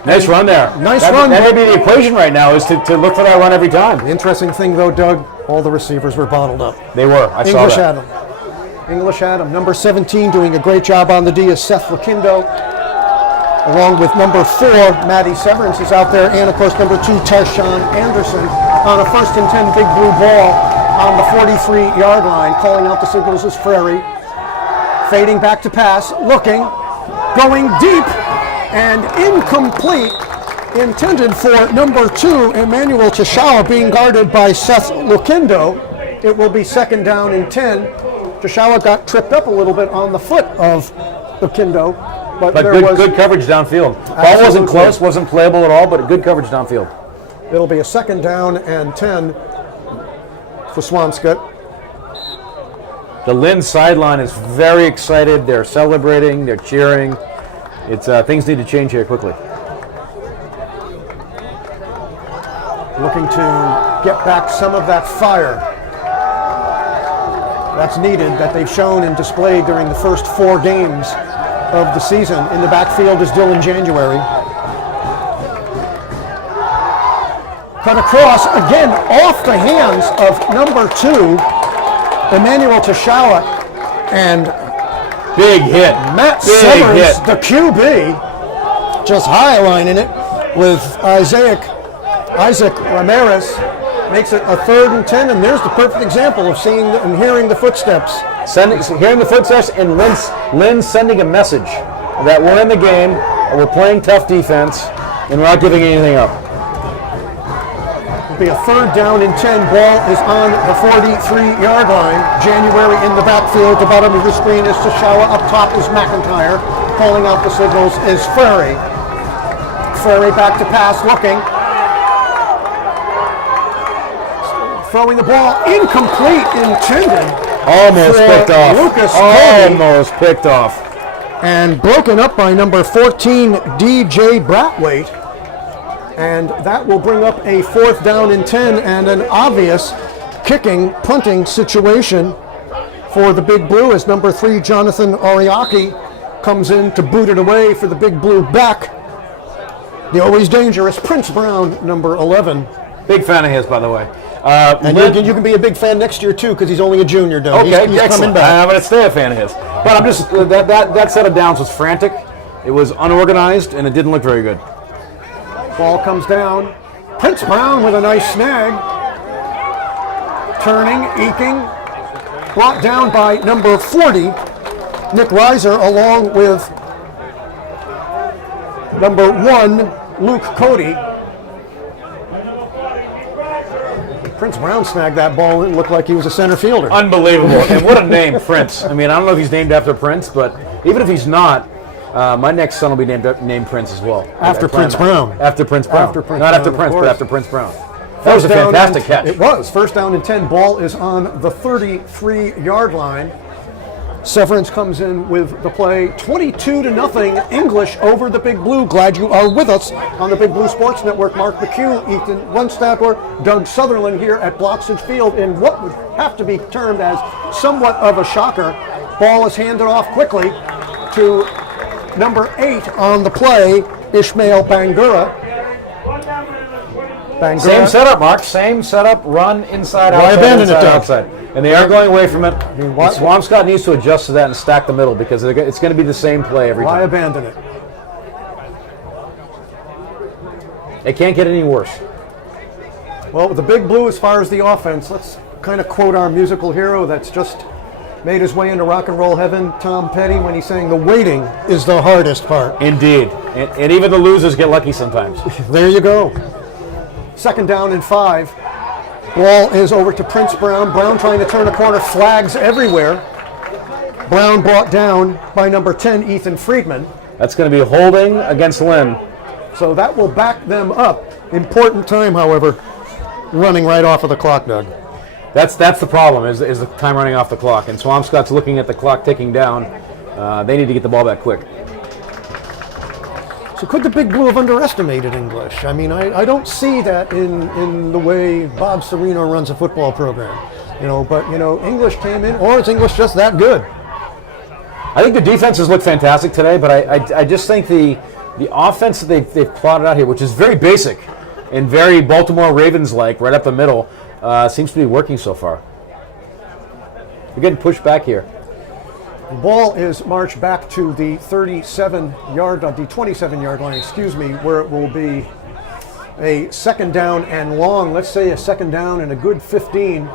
Nice run there. Nice run. That may be the equation right now, is to look for that run every time. The interesting thing though, Doug, all the receivers were bottled up. They were. I saw that. English had him. Number 17 doing a great job on the D is Seth Lakindo. Along with number 4, Maddie Severance is out there, and of course number 2, Tarshawn Anderson, on a first and 10 Big Blue ball on the 43-yard line. Calling out the signals is Frary. Fading back to pass, looking, going deep, and incomplete. Intended for number 2, Emmanuel Tashawa, being guarded by Seth Lakindo. It will be second down and 10. Tashawa got tripped up a little bit on the foot of Oquendo, but there good, was good coverage downfield. Ball Absolutely. wasn't close, wasn't playable at all, but good coverage downfield. It'll be a 2nd down and 10 for Swampscott. The Lynn sideline is very excited. They're celebrating. They're cheering. It's things need to change here quickly. Looking to get back some of that fire that's needed, that they've shown and displayed during the first 4 games of the season. In the backfield is Dylan January. Cut across, again, off the hands of number 2, Emmanuel Tashawa, and Big hit. Matt Big Severance, hit. the QB, just highlining it with Isaac Ramirez. Makes it a 3rd and 10, and there's the perfect example of seeing and hearing the footsteps. Hearing the footsteps, and Lynn sending a message that we're in the game, and we're playing tough defense, and we're not giving anything up. It'll be a 3rd down and 10. Ball is on the 43-yard line. January in the backfield. The bottom of the screen is Tashawa. Up top is McIntyre. Calling out the signals is Ferry. Ferry back to pass, looking. Throwing the ball incomplete, intended. Almost for picked off. Lucas Cody. Almost picked off. And broken up by number 14, DJ Brathwaite. And that will bring up a 4th down and 10 and an obvious punting situation for the Big Blue as number 3, Jonathan Ariaki, comes in to boot it away for the Big Blue back. The always dangerous Prince Brown, number 11. Big fan of his, by the way. And you can be a big fan next year too, because he's only a junior, Doug. Okay, he's excellent. coming back. I'm going to stay a fan of his. But I'm just that set of downs was frantic. It was unorganized, and it didn't look very good. Ball comes down. Prince Brown with a nice snag. Turning, eking. Brought down by number 40, Nick Reiser, along with number 1, Luke Cody. Prince Brown snagged that ball and looked like he was a center fielder. Unbelievable. And what a name, Prince. I mean, I don't know if he's named after Prince, but even if he's not, my next son will be named Prince as well. After Prince Brown. After Prince Brown. After Prince not Brown, after of Prince, course. but after Prince Brown. That was a fantastic catch. It was. 1st down and 10. Ball is on the 33-yard line. Severance comes in with the play. 22-0 English over the Big Blue. Glad you are with us on the Big Blue Sports Network. Marc McHugh, Ethan Runstadler, Doug Sutherland here at Blocksidge Field in what would have to be termed as somewhat of a shocker. Ball is handed off quickly to number 8 on the play, Ishmael Bangura. Same setup, Mark. Same setup. Run inside, Why outside, abandon it, inside, Doug? outside. And they are going away from it. why- Swampscott needs to adjust to that and stack the middle because it's going to be the same play every Why time. abandon it? It can't get any worse. Well, the Big Blue, as far as the offense, let's kind of quote our musical hero that's just made his way into rock and roll heaven, Tom Petty, when he's saying the waiting is the hardest part. Indeed. And even the losers get lucky sometimes. There you go. 2nd down and 5. Ball is over to Prince Brown. Brown trying to turn a corner. Flags everywhere. Brown brought down by number 10, Ethan Friedman. That's going to be holding against Lynn. So that will back them up. Important time, however, running right off of the clock, Doug. That's the problem, is the time running off the clock. And Swampscott's looking at the clock ticking down. They need to get the ball back quick. So could the Big Blue have underestimated English? I mean, I don't see that in the way Bob Serino runs a football program. But English came in, or is English just that good? I think the defenses look fantastic today, but I just think the offense that they've plotted out here, which is very basic and very Baltimore Ravens-like, right up the middle, seems to be working so far. We're getting pushed back here. The ball is marched back to the 27-yard line, where it will be a 2nd down and long. Let's say a 2nd down and a good 15.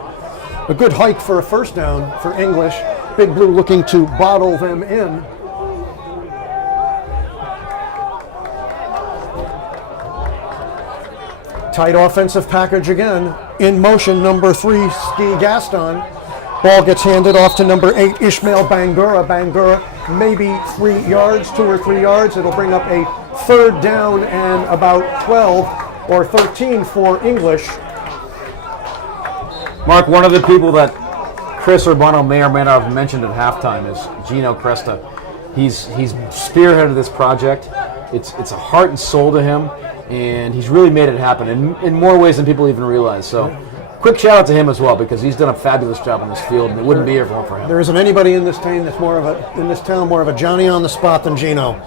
A good hike for a 1st down for English. Big Blue looking to bottle them in. Tight offensive package again. In motion, number 3, Ski Gaston. Ball gets handed off to number 8, Ishmael Bangura. Bangura maybe 3 yards, 2 or 3 yards. It'll bring up a third down and about 12 or 13 for English. Mark, one of the people that Chris Urbano may or may not have mentioned at halftime is Gino Cresta. He's spearheaded this project. It's a heart and soul to him, and he's really made it happen in more ways than people even realize. So, quick shout out to him as well, because he's done a fabulous job on this field, and it wouldn't be here if it weren't for him. There isn't anybody in this town that's more of a Johnny on the spot than Gino.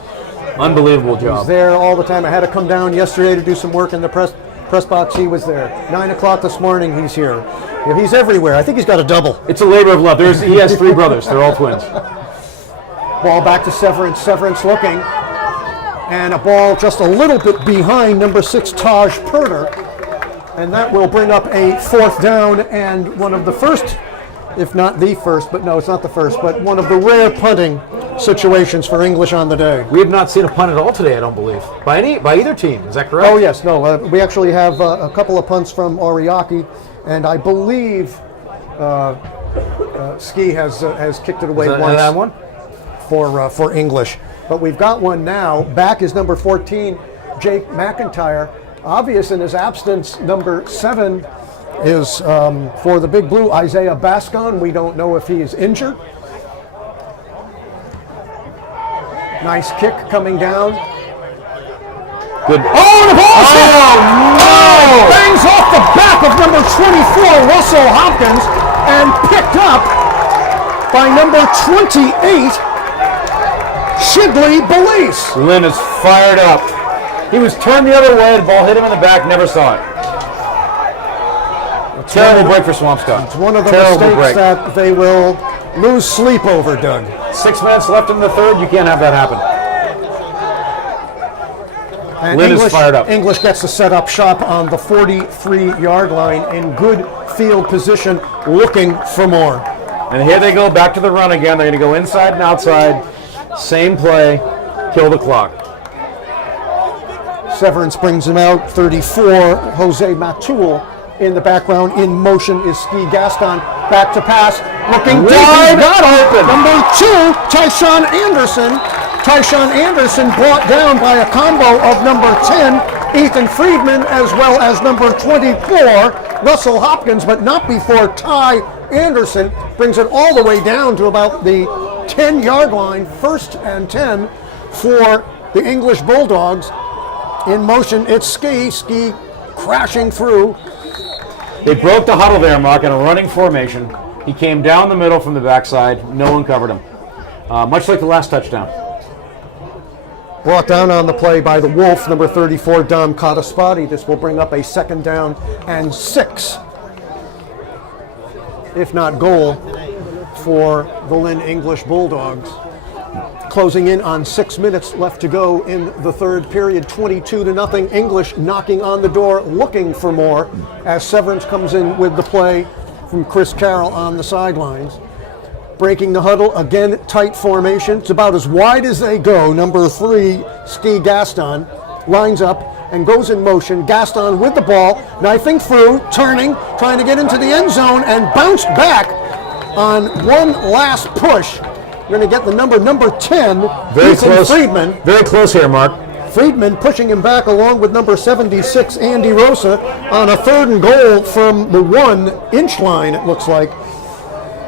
Unbelievable job. He's there all the time. I had to come down yesterday to do some work in the press box. He was there. 9 o'clock this morning. He's here. Yeah, he's everywhere. I think he's got a double. It's a labor of love. He has 3 brothers. They're all twins. Ball back to Severance. Severance looking. And a ball just a little bit behind number 6, Taj Purder. And that will bring up a 4th down and one of the first, if not the first, but no, it's not the first, but one of the rare punting situations for English on the day. We have not seen a punt at all today, I don't believe, by either team. Is that correct? Oh, yes. No, we actually have a couple of punts from Oriaki, and I believe Ski has kicked it away Is that, once. that one? For English. But we've got one now. Back is number 14, Jake McIntyre. Obvious in his absence, number 7 is for the Big Blue, Isaiah Bascon. We don't know if he is injured. Nice kick coming down. Good. Oh, the ball! Oh, bangs off the back of number 24, Russell Hopkins, and picked up by number 28, Shigley Belize. Lynn is fired up. He was turned the other way, the ball hit him in the back, never saw it. Terrible break for Swampscott. It's one of the Terrible mistakes break. that they will lose sleep over, Doug. 6 minutes left in the third, you can't have that happen. And Lynn is fired up. English gets to set up shop on the 43-yard line in good field position, looking for more. And here they go, back to the run again. They're going to go inside and outside. Same play, kill the clock. Severance brings him out, 34, Jose Matul in the background. In motion is Ski Gaston, back to pass, looking deep, Wide not open. Number 2, Tyshawn Anderson. Tyshawn Anderson brought down by a combo of number 10, Ethan Friedman, as well as number 24, Russell Hopkins, but not before Ty Anderson brings it all the way down to about the 10-yard line, 1st and 10 for the English Bulldogs. In motion, it's Ski crashing through. They broke the huddle there, Mark, in a running formation. He came down the middle from the backside. No one covered him. Much like the last touchdown. Brought down on the play by the Wolf, number 34, Dom Cottaspati. This will bring up a 2nd down and 6, if not goal, for the Lynn English Bulldogs. Closing in on 6 minutes left to go in the third period, 22-0. English knocking on the door, looking for more, as Severance comes in with the play from Chris Carroll on the sidelines. Breaking the huddle, again, tight formation. It's about as wide as they go. Number 3, Ski Gaston, lines up and goes in motion. Gaston with the ball, knifing through, turning, trying to get into the end zone, and bounced back on one last push. We're going to get the number 10, Very Ethan close. Friedman. Very close here, Mark. Friedman pushing him back along with number 76, Andy Rosa, on a 3rd and goal from the 1-inch line, it looks like.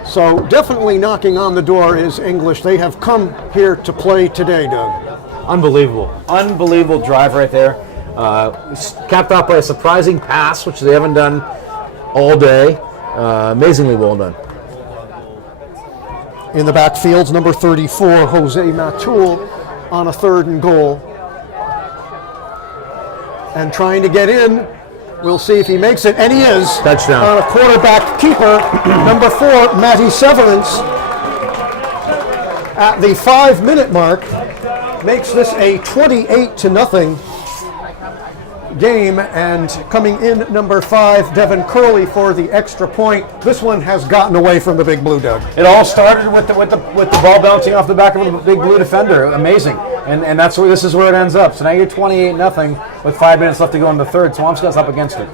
So definitely knocking on the door is English. They have come here to play today, Doug. Unbelievable. Unbelievable drive right there. Capped off by a surprising pass, which they haven't done all day. Amazingly well done. In the backfields, number 34, Jose Matul, on a 3rd and goal. And trying to get in. We'll see if he makes it, and he is. Touchdown. On a quarterback keeper, number 4, Matty Severance, at the 5-minute mark, makes this a 28-0 game, and coming in number 5, Devin Curley for the extra point. This one has gotten away from the Big Blue, Doug. It all started with the ball bouncing off the back of a Big Blue defender. Amazing. And that's where this is where it ends up. So now you're 28-0 with 5 minutes left to go in the third. Swampscott's up against it.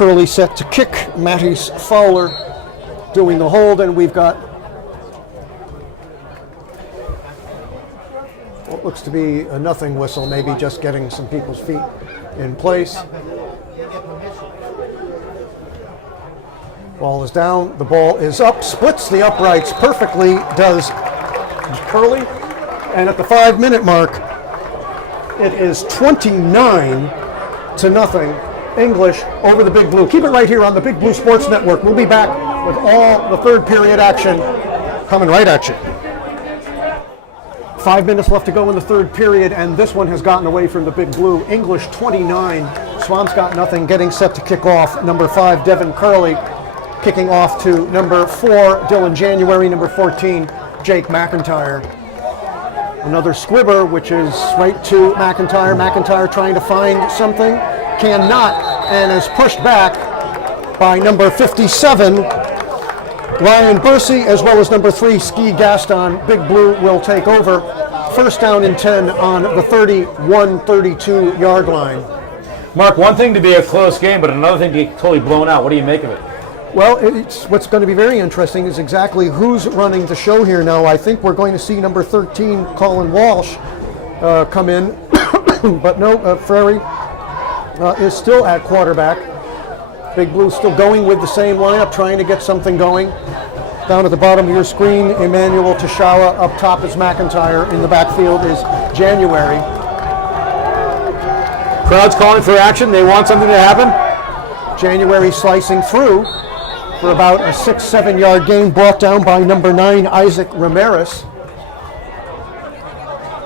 Curley set to kick. Matty's Fowler doing the hold, and we've got what looks to be a nothing whistle, maybe just getting some people's feet in place. Ball is down, the ball is up, splits the uprights perfectly, does Curley. And at the 5-minute mark, it is 29-0, English over the Big Blue. Keep it right here on the Big Blue Sports Network. We'll be back with all the third period action coming right at you. 5 minutes left to go in the third period, and this one has gotten away from the Big Blue. English 29, Swampscott nothing, getting set to kick off. Number 5, Devin Curley, kicking off to number 4, Dylan January, number 14, Jake McIntyre. Another squibber, which is right to McIntyre. McIntyre trying to find something, cannot, and is pushed back by number 57, Ryan Bursey, as well as number 3, Ski Gaston. Big Blue will take over. First down and 10 on the 31-32 yard line. Mark, one thing to be a close game, but another thing to get totally blown out. What do you make of it? Well, what's going to be very interesting is exactly who's running the show here now. I think we're going to see number 13, Colin Walsh, come in, but no, Frary is still at quarterback. Big Blue still going with the same lineup, trying to get something going. Down at the bottom of your screen, Emmanuel Tashawa. Up top is McIntyre. In the backfield is January. Crowd's calling for action. They want something to happen. January slicing through for about a 6-7 yard gain, brought down by number 9, Isaac Ramirez.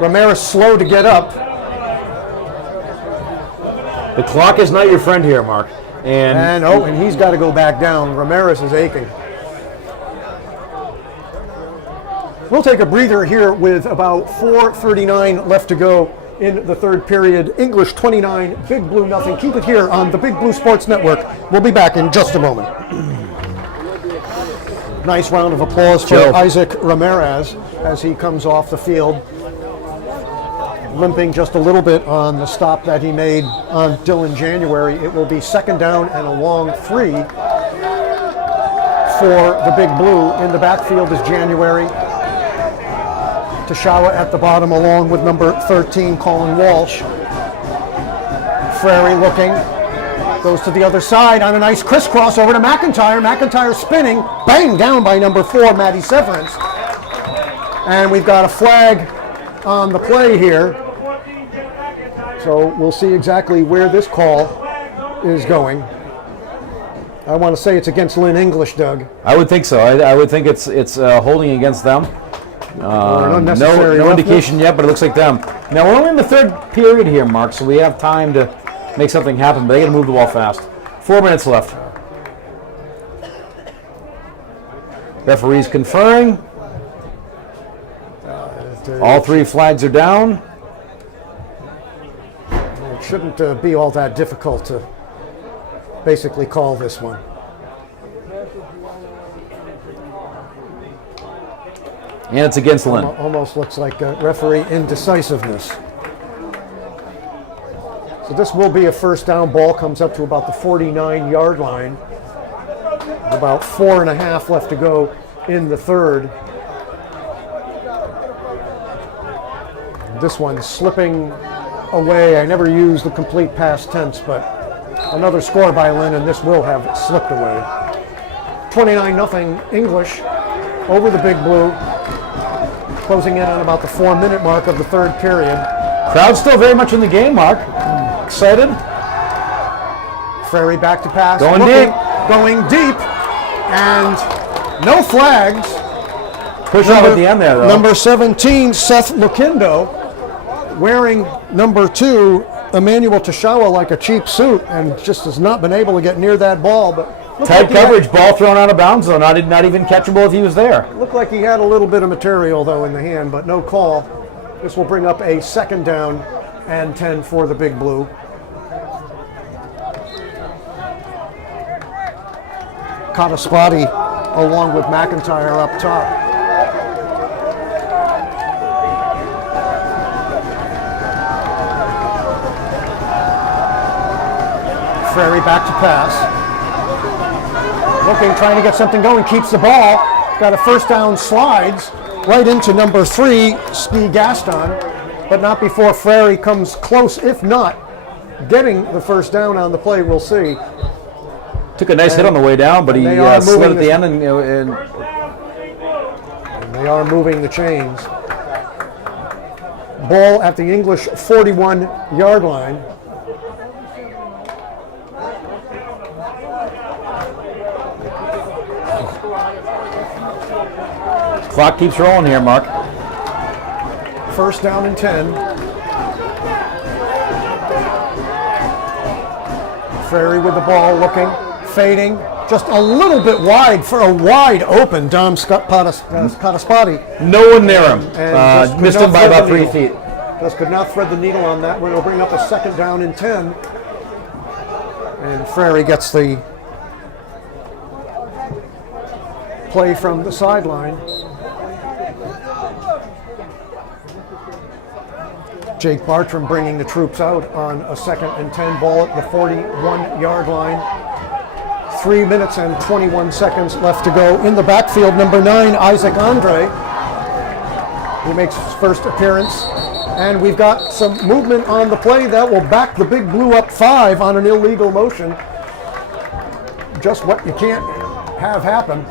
Ramirez slow to get up. The clock is not your friend here, Mark. And he's got to go back down. Ramirez is aching. We'll take a breather here with about 4:39 left to go in the third period. English 29, Big Blue nothing. Keep it here on the Big Blue Sports Network. We'll be back in just a moment. Nice round of applause for Joe. Isaac Ramirez as he comes off the field, limping just a little bit on the stop that he made on Dylan January. It will be second down and a long 3 for the Big Blue. In the backfield is January. Tashawa at the bottom along with number 13, Colin Walsh. Frary looking, goes to the other side on a nice crisscross over to McIntyre. McIntyre spinning, bang, down by number 4, Matty Severance. And we've got a flag on the play here. So we'll see exactly where this call is going. I want to say it's against Lynn English, Doug. I would think so. I would think it's holding against them. No indication yet, but it looks like them. Now we're only in the third period here, Mark, so we have time to make something happen, but they got to move the ball fast. 4 minutes left. Referees conferring. All 3 flags are down. It shouldn't be all that difficult to basically call this one. And it's against Lynn. Almost looks like referee indecisiveness. So this will be a first down. Ball comes up to about the 49 yard line. About 4.5 left to go in the third. This one slipping away. I never use the complete past tense, but another score by Lynn, and this will have slipped away. 29-0 English over the Big Blue. Closing in on about the 4 minute mark of the third period. Crowd's still very much in the game, Mark. Excited. Frary back to pass. Going deep. And no flags. Push off at the end there, though. Number 17, Seth Lukindo, wearing number 2, Emmanuel Tashawa, like a cheap suit, and just has not been able to get near that ball. But tight coverage, ball thrown out of bounds, though. Not even catchable if he was there. Looked like he had a little bit of material, though, in the hand, but no call. This will bring up a second down and 10 for the Big Blue. Kataspati along with McIntyre up top. Frary back to pass. looking, trying to get something going, keeps the ball, got a first down, slides right into number 3, Ski Gaston, but not before Frary comes close, if not getting the first down on the play. We'll see. Took a nice hit on the way down, but he slid at the end, and they are moving the chains. Ball at the English 41-yard line. Clock keeps rolling here, Mark. First down and 10. Frary with the ball, looking, fading, just a little bit wide for a wide open Dom Cotaspati. No one near him. And missed him by about 3 feet. Just could not thread the needle on that. We'll bring up a second down and 10. And Frary gets the play from the sideline. Jake Bartram bringing the troops out on a second and 10, ball at the 41-yard line. 3 minutes and 21 seconds left to go. In the backfield, number 9, Isaac Andre. He makes his first appearance. And we've got some movement on the play that will back the Big Blue up 5 on an illegal motion. Just what you can't have happen.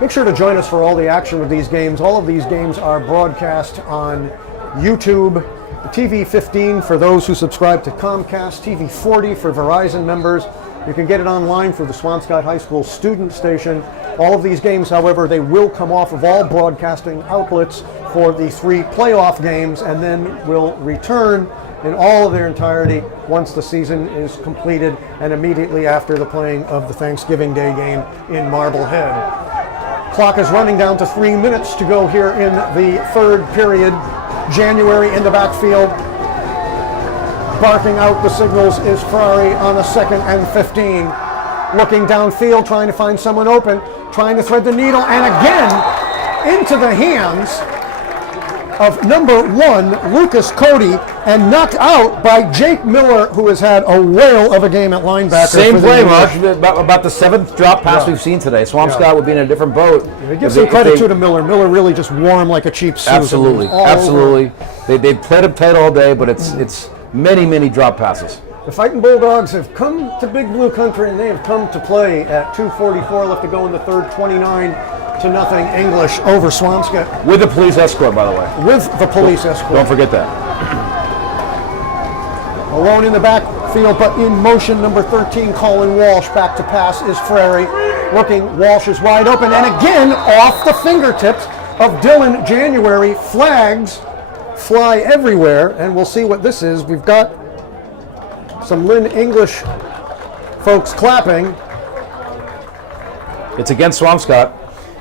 Make sure to join us for all the action with these games. All of these games are broadcast on YouTube, TV 15 for those who subscribe to Comcast, TV 40 for Verizon members. You can get it online for the Swampscott High School student station. All of these games, however, they will come off of all broadcasting outlets for the 3 playoff games and then will return in all of their entirety once the season is completed and immediately after the playing of the Thanksgiving Day game in Marblehead. Clock is running down to 3 minutes to go here in the third period. January in the backfield. Barking out the signals is Frary on a second and 15. Looking downfield, trying to find someone open, trying to thread the needle, and again into the hands of number 1, Lucas Cody, and knocked out by Jake Miller, who has had a whale of a game at linebacker. Same play, Mark. About the 7th drop pass we've seen today. Swampscott would be in a different boat. Give some credit to Miller. Miller really just wore him like a cheap suit. Absolutely. They played him tight all day, but it's many drop passes. The Fighting Bulldogs have come to Big Blue Country, and they have come to play at 2:44 left to go in the third, 29-0 English over Swampscott. With the police escort, by the way. With the police escort. Don't forget that. Alone in the backfield, but in motion, number 13, Colin Walsh. Back to pass is Frary. Looking, Walsh is wide open, and again, off the fingertips of Dylan January. Flags fly everywhere, and we'll see what this is. We've got some Lynn English folks clapping. It's against Swampscott,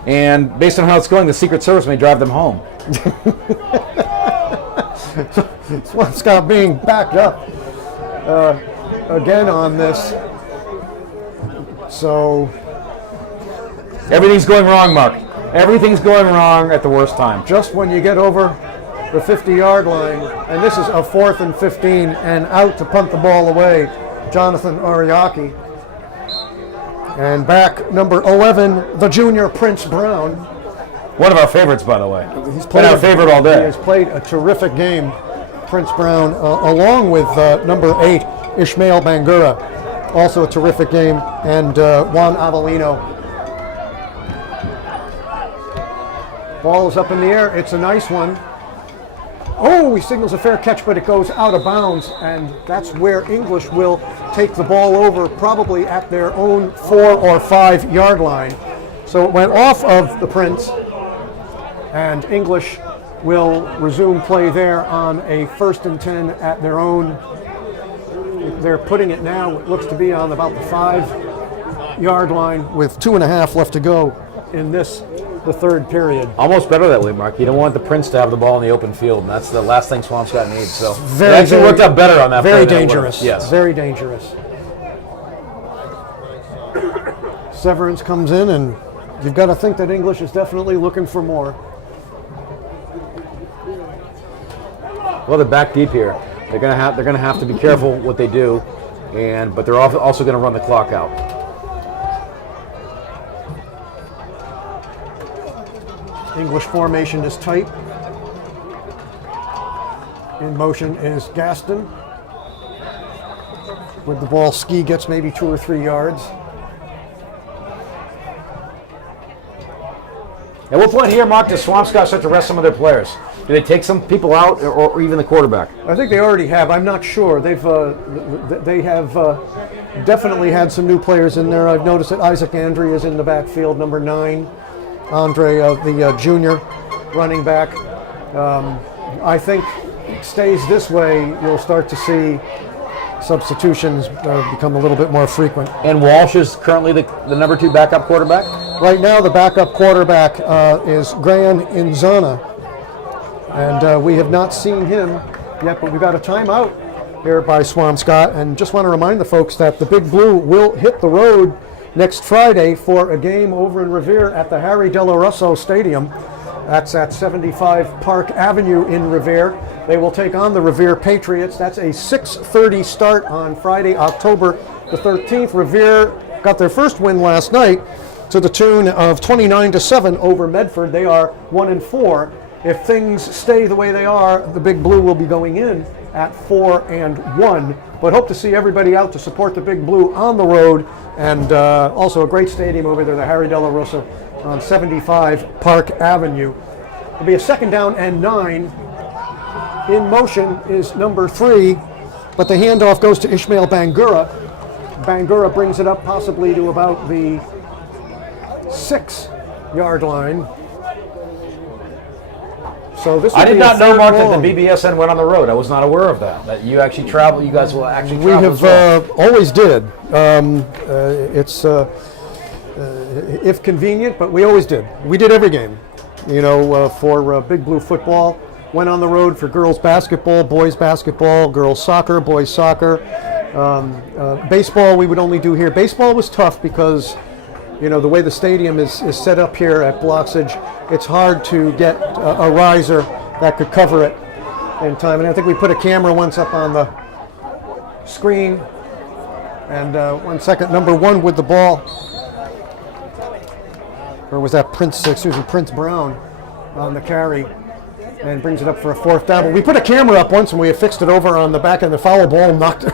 and based on how it's going, the Secret Service may drive them home. Swampscott being backed up again on this. So everything's going wrong, Mark. Everything's going wrong at the worst time. Just when you get over the 50-yard line, and this is a 4th and 15, and out to punt the ball away, Jonathan Ariaki. And back, number 11, the junior Prince Brown. One of our favorites, by the way. He's played our favorite all day. He has played a terrific game, Prince Brown, along with number 8, Ishmael Bangura. Also a terrific game, and Juan Avellino. Ball is up in the air. It's a nice one. Oh, he signals a fair catch, but it goes out of bounds, and that's where English will take the ball over, probably at their own 4 or 5 yard line. So it went off of the Prince, and English will resume play there on a 1st and 10 at their own. They're putting it now, it looks to be on about the 5 yard line with 2.5 left to go in the third period. Almost better that way, Mark. You don't want the Prince to have the ball in the open field, and that's the last thing Swampscott needs. So it actually worked out better on that play. Very dangerous. Yes. Very dangerous. Severance comes in, and you've got to think that English is definitely looking for more. Well, they're back deep here. They're gonna have to be careful what they do, but they're also going to run the clock out. English formation is tight. In motion is Gaston. With the ball, Ski gets maybe 2 or 3 yards. At what point here, Marc, does Swampscott start to rest some of their players? Do they take some people out, or even the quarterback? I think they already have. I'm not sure. They have definitely had some new players in there. I've noticed that Isaac Andre is in the backfield, number 9. Andre, the junior running back. I think it stays this way, you'll start to see substitutions become a little bit more frequent. And Walsh is currently the number 2 backup quarterback? Right now, the backup quarterback is Gran Inzana, and we have not seen him yet, but we've got a timeout here by Swampscott, and just want to remind the folks that the Big Blue will hit the road next Friday for a game over in Revere at the Harry Delarusso Stadium. That's at 75 Park Avenue in Revere. They will take on the Revere Patriots. That's a 6:30 start on Friday, October the 13th. Revere got their first win last night to the tune of 29-7 over Medford. They are 1-4. If things stay the way they are, the Big Blue will be going in at 4-1. But hope to see everybody out to support the Big Blue on the road, and also a great stadium over there, the Harry Delarusso on 75 Park Avenue. It'll be a 2nd down and 9. In motion is number 3, but the handoff goes to Ishmael Bangura. Bangura brings it up possibly to about the 6-yard line. So this I did not know, Marc, that long. the BBSN went on the road. I was not aware of that. That you actually travel. You guys will actually We travel. have as well. always did. It's if convenient, but we always did. We did every game. You know, for Big Blue football, went on the road for girls basketball, boys basketball, girls soccer, boys soccer. Baseball we would only do here. Baseball was tough because, you know, the way the stadium is set up here at Blocksidge, it's hard to get a riser that could cover it in time. And I think we put a camera once up on the screen. And 1 second, number 1 with the ball. Or was that Prince Brown on the carry, and brings it up for a 4th down. But we put a camera up once and we affixed it over on the back end. The foul ball knocked it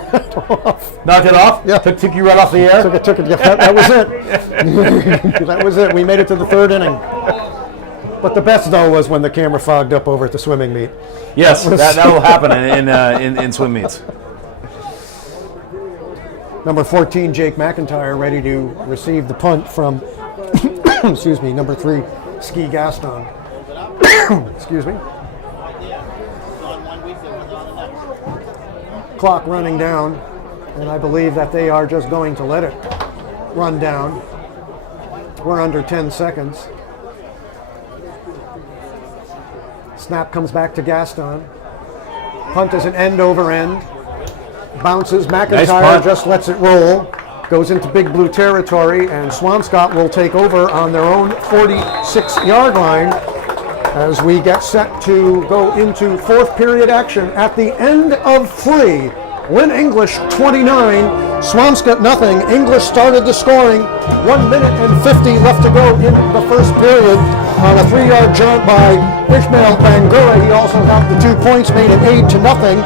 off. Knocked it off? Yeah. Took you right off the air? Took it. Yeah, that was it. That was it. We made it to the 3rd inning. But the best, though, was when the camera fogged up over at the swimming meet. Yes, that will happen in swim meets. Number 14, Jake McIntyre, ready to receive the punt from, excuse me, number 3, Ski Gaston. Excuse me. Clock running down, and I believe that they are just going to let it run down. We're under 10 seconds. Snap comes back to Gaston. Punt is an end over end. Bounces. McIntyre just lets it roll. Goes into Big Blue territory, and Swampscott will take over on their own 46-yard line as we get set to go into 4th period action at the end of 3. Lynn English 29, Swampscott nothing. English started the scoring. 1 minute and 50 left to go in the 1st period on a 3-yard jump by Ishmael Bangura. He also got the 2 points, made it 8-0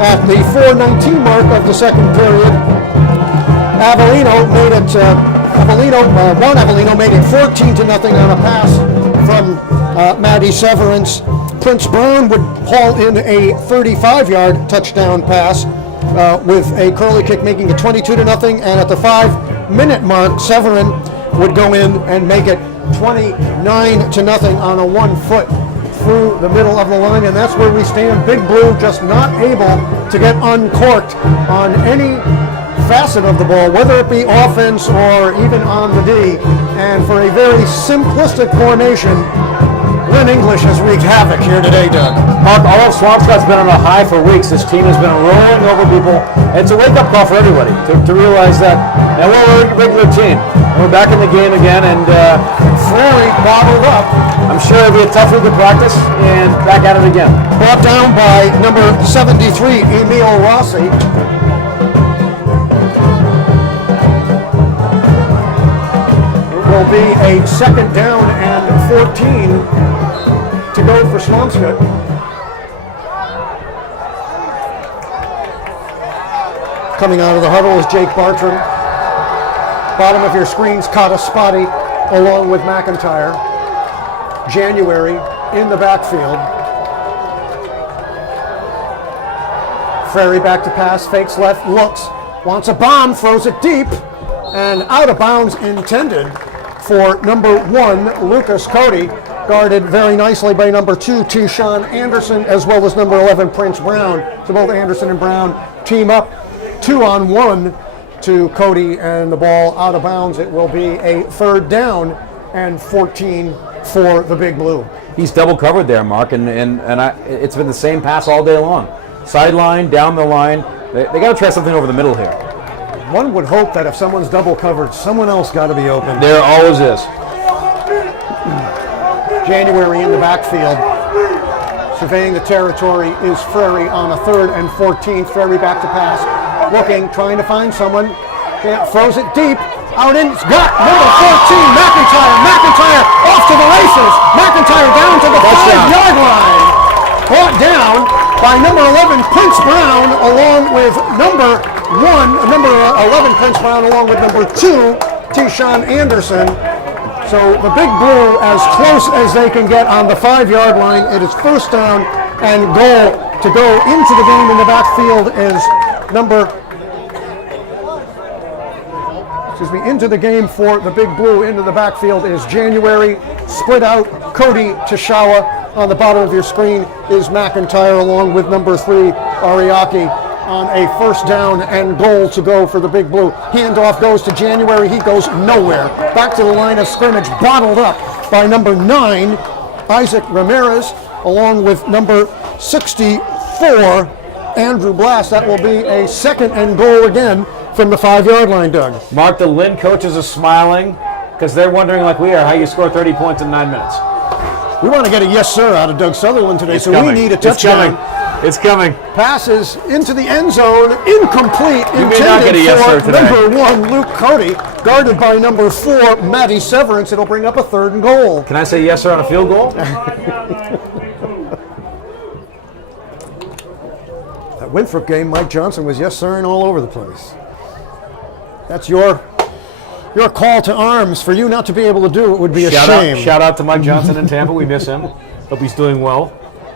at the 4:19 mark of the 2nd period. Avellino made it. Avellino made it 14-0 on a pass from Maddie Severance. Prince Brown would haul in a 35-yard touchdown pass with a curly kick, making it 22-0. And at the 5-minute mark, Severin would go in and make it 29-0 on a 1-foot through the middle of the line, and that's where we stand. Big Blue just not able to get uncorked on any facet of the ball, whether it be offense or even on the D. And for a very simplistic formation, Lynn English has wreaked havoc here today, Doug. Marc, although Swampscott's been on a high for weeks, this team has been rolling over people. And it's a wake-up call for everybody to realize that, now we're a regular team. We're back in the game again, and Frary bottled up. I'm sure it'll be a tough week of practice, and back at it again. Brought down by number 73, Emil Rossi. It will be a second down and 14 to go for Swampscott. Coming out of the huddle is Jake Bartram. Bottom of your screens, Kata Spotty, along with McIntyre. January in the backfield. Frary back to pass, fakes left, looks, wants a bomb, throws it deep, and out of bounds intended for number 1, Lucas Cody, guarded very nicely by number 2, Tyshawn Anderson, as well as number 11, Prince Brown. So both Anderson and Brown team up 2-on-1 to Cody, and the ball out of bounds. It will be a third down and 14 for the Big Blue. He's double covered there, Mark, and it's been the same pass all day long. Sideline, down the line. They got to try something over the middle here. One would hope that if someone's double covered, someone else got to be open. There always is. January in the backfield. Surveying the territory is Frary on a 3rd and 14. Frary back to pass. Looking, trying to find someone. Throws it deep. Out in, got number 14, McIntyre. McIntyre off to the races. McIntyre down to the 5-yard line. Brought down by number 11, Prince Brown, along with number 11, Prince Brown, along with number 2, Tyshawn Anderson. So the Big Blue as close as they can get on the 5-yard line. It is first down and goal to go into the game. In the backfield is into the game for the Big Blue. Into the backfield is January. Split out, Cody Tashawa. On the bottom of your screen is McIntyre, along with number 3, Ariaki, on a first down and goal to go for the Big Blue. Handoff goes to January. He goes nowhere. Back to the line of scrimmage, bottled up by number 9, Isaac Ramirez, along with number 64, Andrew Blass. That will be a second and goal again from the 5-yard line, Doug. Mark, the Lynn coaches are smiling because they're wondering, like we are, how you score 30 points in 9 minutes. We want to get a yes, sir, out of Doug Sutherland today, It's so coming. we need a touchdown. It's coming. Passes into the end zone, incomplete, You may not get a yes, sir, intended today. for number 1, Luke Cody, guarded by number 4, Matty Severance. It'll bring up a 3rd and goal. Can I say yes, sir, on a field goal? That Winthrop game, Mike Johnson was yes, sir, and all over the place. That's your call to arms. For you not to be able to do it would be a shame. Shout out to Mike Johnson in Tampa. We miss him. Hope he's doing well.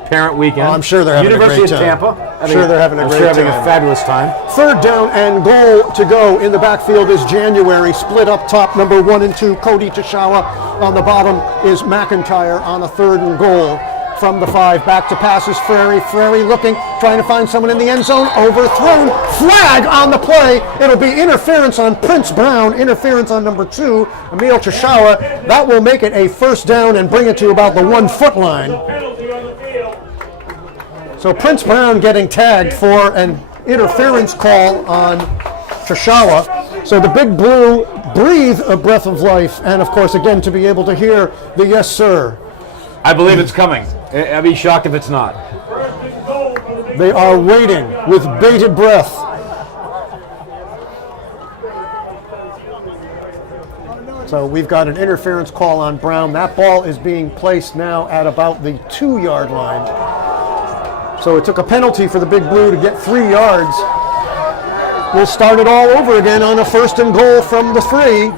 Parent weekend. Oh, I'm sure they're having University a great time. of Tampa. I'm sure they're having a great having time. a fabulous time. Third down and goal to go. In the backfield is January. Split up top, number 1 and 2, Cody Tashawa. On the bottom is McIntyre on a 3rd and goal. From the 5, back to passes Frary. Frary looking, trying to find someone in the end zone. Overthrown. Flag on the play. It'll be interference on Prince Brown. Interference on number 2, Emil Tashawa. That will make it a first down and bring it to about the 1-foot line. So Prince Brown getting tagged for an interference call on Tashawa. So the Big Blue breathe a breath of life, and of course, again, to be able to hear the yes, sir. I believe it's coming. I'd be shocked if it's not. They are waiting with bated breath. So we've got an interference call on Brown. That ball is being placed now at about the 2-yard line. So it took a penalty for the Big Blue to get 3 yards. We'll start it all over again on a 1st and goal from the 3.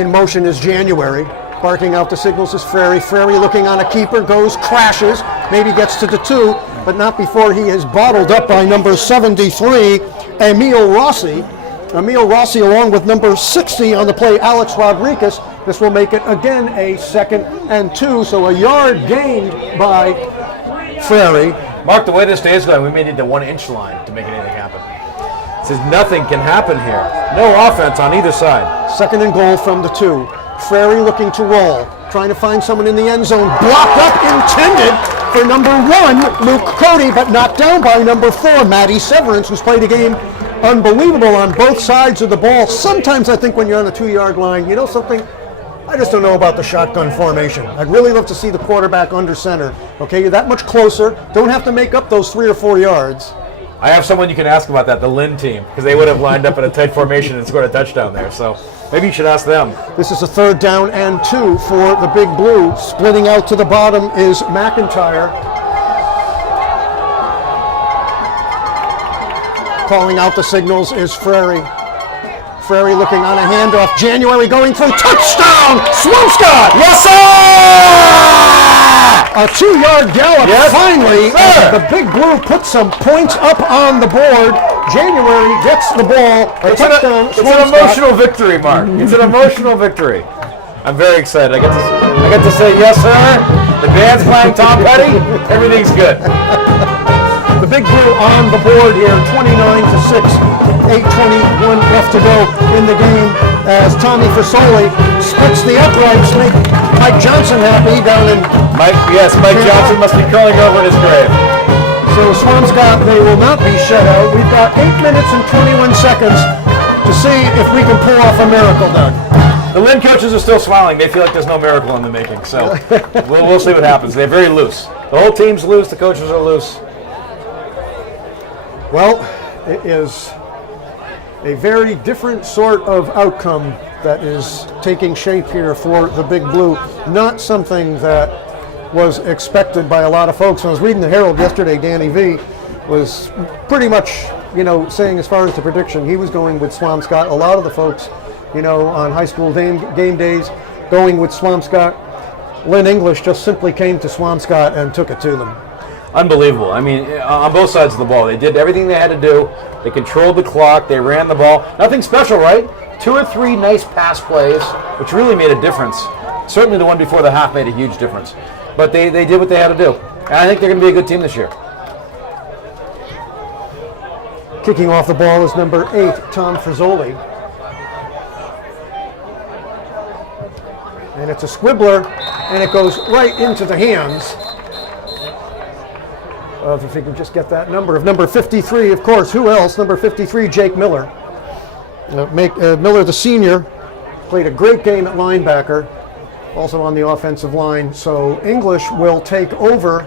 In motion is January. Barking out the signals is Frary. Frary looking on a keeper, goes, crashes, maybe gets to the 2, but not before he is bottled up by number 73, Emil Rossi. Emil Rossi along with number 60 on the play, Alex Rodriguez. This will make it again a 2nd and 2, so a yard gained by Frary. Mark, the way this day is going, we may need the 1-inch line to make anything happen. It says nothing can happen here. No offense on either side. 2nd and goal from the 2. Frary looking to roll, trying to find someone in the end zone. Blocked up, intended for number 1, Luke Cody, but knocked down by number 4, Matty Severance, who's played a game unbelievable on both sides of the ball. Sometimes I think when you're on the 2-yard line, you know something? I just don't know about the shotgun formation. I'd really love to see the quarterback under center. Okay, you're that much closer. Don't have to make up those 3 or 4 yards. I have someone you can ask about that, the Lynn team, because they would have lined up in a tight formation and scored a touchdown there. So maybe you should ask them. This is a 3rd down and 2 for the Big Blue. Splitting out to the bottom is McIntyre. Calling out the signals is Frary. Frary looking on a handoff. January going through. Touchdown! Swampscott! Yes, sir! A 2-yard gallop. Yes, Finally, sir. the Big Blue put some points up on the board. January gets the ball. A touchdown. It's an emotional victory, Mark. It's an emotional victory. I'm very excited. I get to say yes, sir. The band's playing Tom Petty. Everything's good. The Big Blue on the board here, 29-6, 8:21 left to go in the game as Tommy Fasoli splits the uprights, make Mike Johnson happy down in Mike Johnson must be curling over in his grave. So Swampscott, they will not be shut out. We've got 8 minutes and 21 seconds to see if we can pull off a miracle, Doug. The Lynn coaches are still smiling. They feel like there's no miracle in the making. So we'll see what happens. They're very loose. The whole team's loose. The coaches are loose. Well, it is a very different sort of outcome that is taking shape here for the Big Blue. Not something that was expected by a lot of folks. When I was reading the Herald yesterday, Danny V was pretty much, saying as far as the prediction, he was going with Swampscott. A lot of the folks, on high school game days, going with Swampscott. Lynn English just simply came to Swampscott and took it to them. Unbelievable. I mean, on both sides of the ball. They did everything they had to do. They controlled the clock. They ran the ball. Nothing special, right? 2 or 3 nice pass plays, which really made a difference. Certainly the one before the half made a huge difference. But they did what they had to do. And I think they're going to be a good team this year. Kicking off the ball is number 8, Tom Frazzoli. And it's a squibbler, and it goes right into the hands of, if we can just get that number, of number 53, of course. Who else? Number 53, Jake Miller. Miller, the senior, played a great game at linebacker, also on the offensive line. So English will take over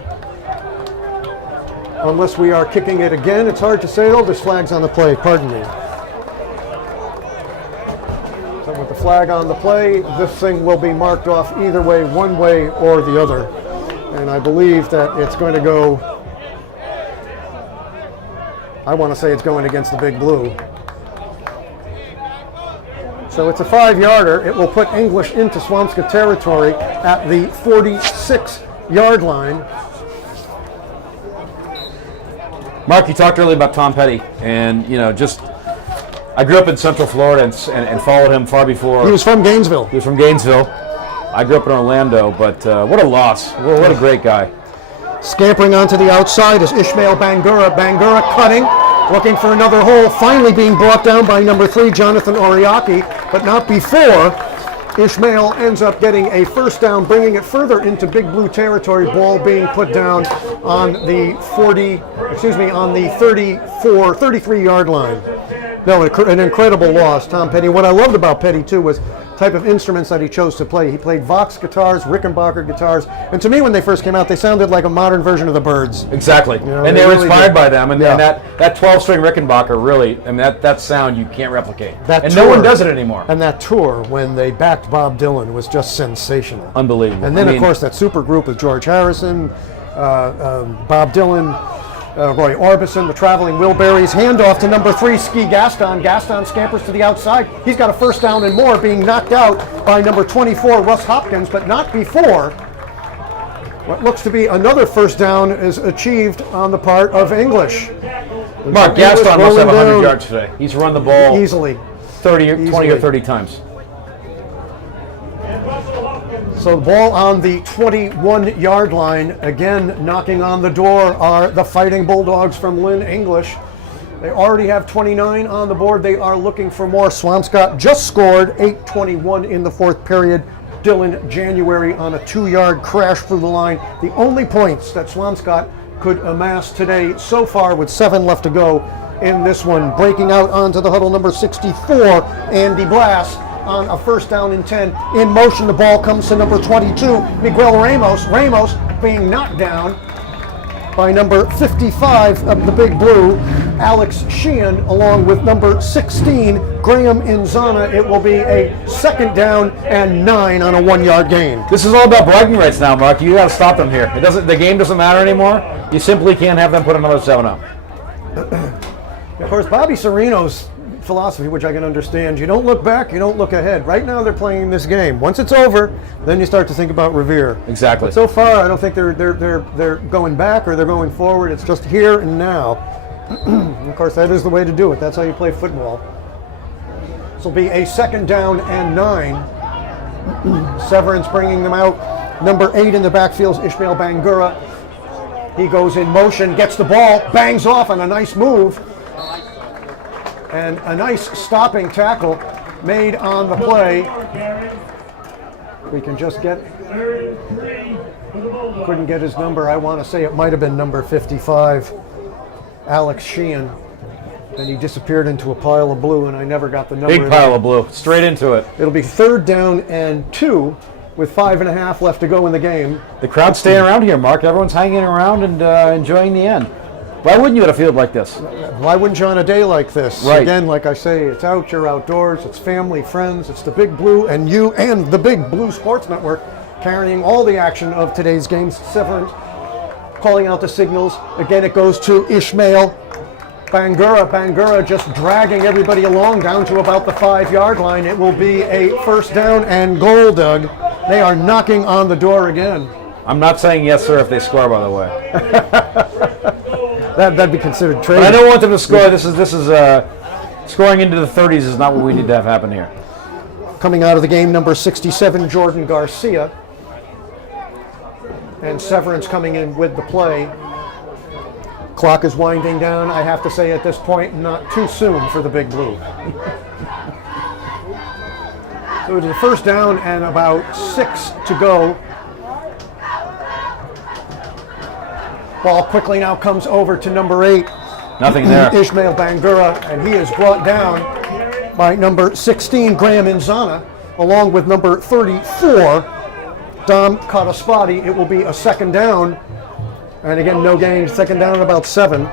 unless we are kicking it again. It's hard to say. Oh, there's flags on the play. Pardon me. So with the flag on the play, this thing will be marked off either way, one way or the other. And I believe that it's going to go, I want to say it's going against the Big Blue. So it's a 5-yarder. It will put English into Swampscott territory at the 46-yard line. Mark, you talked earlier about Tom Petty, and I grew up in Central Florida and followed him far before. He was from Gainesville. He was from Gainesville. I grew up in Orlando, but what a loss. What a great guy. Scampering onto the outside is Ishmael Bangura. Bangura cutting, looking for another hole, finally being brought down by number 3, Jonathan Oriaki, but not before. Ishmael ends up getting a first down, bringing it further into Big Blue territory. Ball being put down on the 33-yard line. No, an incredible loss, Tom Petty. What I loved about Petty, too, was the type of instruments that he chose to play. He played Vox guitars, Rickenbacker guitars, and to me, when they first came out, they sounded like a modern version of the Byrds. Exactly, and they were really inspired by them, and that 12-string Rickenbacker really, that sound you can't replicate. No one does it anymore. And that tour, when they backed Bob Dylan, was just sensational. Unbelievable. And then, of course, that super group with George Harrison, Bob Dylan, Roy Orbison, the Traveling Wilburys. Handoff to number 3, Ski Gaston. Gaston scampers to the outside. He's got a first down and more, being knocked out by number 24, Russ Hopkins, but not before what looks to be another first down is achieved on the part of English. Mark, Gaston must have 100 yards today. He's run the ball easily. 20 or 30 times. So the ball on the 21-yard line. Again, knocking on the door are the Fighting Bulldogs from Lynn English. They already have 29 on the board. They are looking for more. Swampscott just scored 8:21 in the 4th period. Dylan January on a 2-yard crash through the line. The only points that Swampscott could amass today so far with 7 left to go in this one. Breaking out onto the huddle, number 64, Andy Blass, on a first down and 10. In motion, the ball comes to number 22, Miguel Ramos. Ramos being knocked down by number 55 of the Big Blue, Alex Sheehan, along with number 16, Graham Inzana. It will be a second down and 9 on a 1-yard gain. This is all about bragging rights now, Mark. You got to stop them here. It doesn't. The game doesn't matter anymore. You simply can't have them put another 7 up. Of course, Bobby Serino's philosophy, which I can understand, you don't look back, you don't look ahead. Right now they're playing this game. Once it's over, then you start to think about Revere. Exactly. But so far, I don't think they're going back or they're going forward. It's just here and now. Of course, that is the way to do it. That's how you play football. This will be a second down and 9. Severance bringing them out. Number 8 in the backfield is Ishmael Bangura. He goes in motion, gets the ball, bangs off on a nice move. And a nice stopping tackle made on the play. We can just get, couldn't get his number. I want to say it might have been number 55, Alex Sheehan. And he disappeared into a pile of blue, and I never got the number. Big pile of blue, straight into it. It'll be third down and 2 with 5.5 left to go in the game. The crowd's staying around here, Mark. Everyone's hanging around and enjoying the end. Why wouldn't you at a field like this? Why wouldn't you on a day like this? Right. Again, like I say, it's out, you're outdoors, it's family, friends, it's the Big Blue, and you and the Big Blue Sports Network carrying all the action of today's games. Severance calling out the signals. Again, it goes to Ishmael Bangura. Bangura just dragging everybody along down to about the 5-yard line. It will be a first down and goal, Doug. They are knocking on the door again. I'm not saying yes, sir, if they score, by the way. That'd be considered trade. But I don't want them to score. This is scoring into the 30s is not what we need to have happen here. Coming out of the game, number 67, Jordan Garcia. And Severance coming in with the play. Clock is winding down. I have to say at this point, not too soon for the Big Blue. So it's a first down and about 6 to go. Ball quickly now comes over to number 8. Nothing there. Ishmael Bangura, and he is brought down by number 16, Graham Inzana, along with number 34, Dom Kataspati. It will be a second down, and again, no gain. Second down, about 7.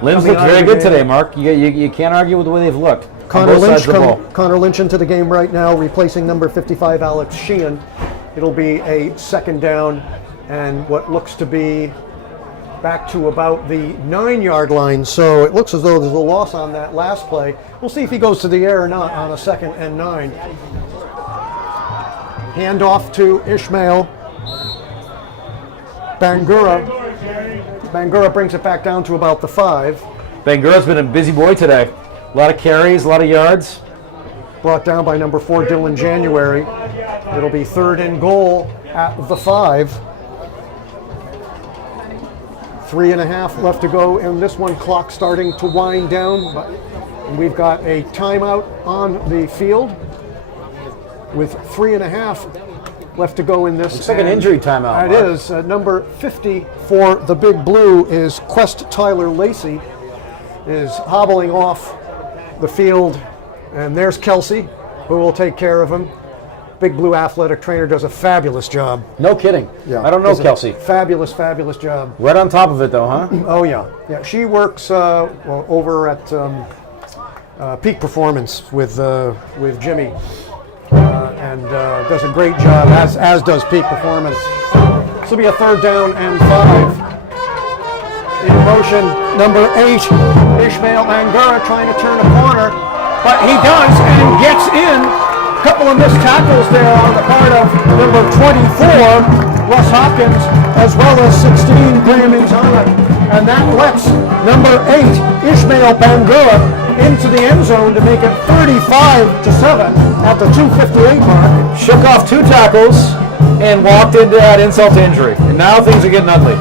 Lynn's looked very good today, Mark. You can't argue with the way they've looked. Connor Lynch into the game right now, replacing number 55, Alex Sheehan. It'll be a second down and what looks to be back to about the 9-yard line. So it looks as though there's a loss on that last play. We'll see if he goes to the air or not on a second and 9. Hand off to Ishmael Bangura. Bangura brings it back down to about the 5. Bangura's been a busy boy today. A lot of carries, a lot of yards. Brought down by number 4, Dylan January. It'll be third and goal at the 5. 3.5 left to go in this one. Clock starting to wind down. But we've got a timeout on the field with 3.5 left to go in this. Looks like an injury timeout. It is. Number 50 for the Big Blue is Quest Tyler Lacey, is hobbling off the field, and there's Kelsey, who will take care of him. Big Blue athletic trainer does a fabulous job. No kidding. Yeah, I don't know Kelsey. Fabulous job. Right on top of it, though, huh? Oh yeah. She works over at Peak Performance with Jimmy, and does a great job, as does Peak Performance. This will be a third down and 5. In motion, number 8, Ishmael Bangura trying to turn a corner, but he does and gets in. A couple of missed tackles there on the part of number 24, Russ Hopkins, as well as 16, Graham Inzana. And that lets number 8, Ishmael Bangura, into the end zone to make it 35-7 at the 2:58 mark. Shook off 2 tackles and walked into that insult to injury. And now things are getting ugly.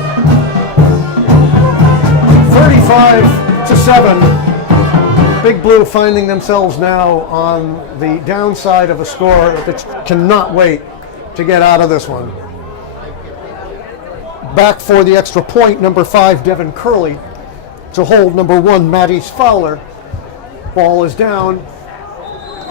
35-7. Big Blue finding themselves now on the downside of a score that cannot wait to get out of this one. back for the extra point, number 5, Devin Curley, to hold number 1, Matty's Fowler. Ball is down.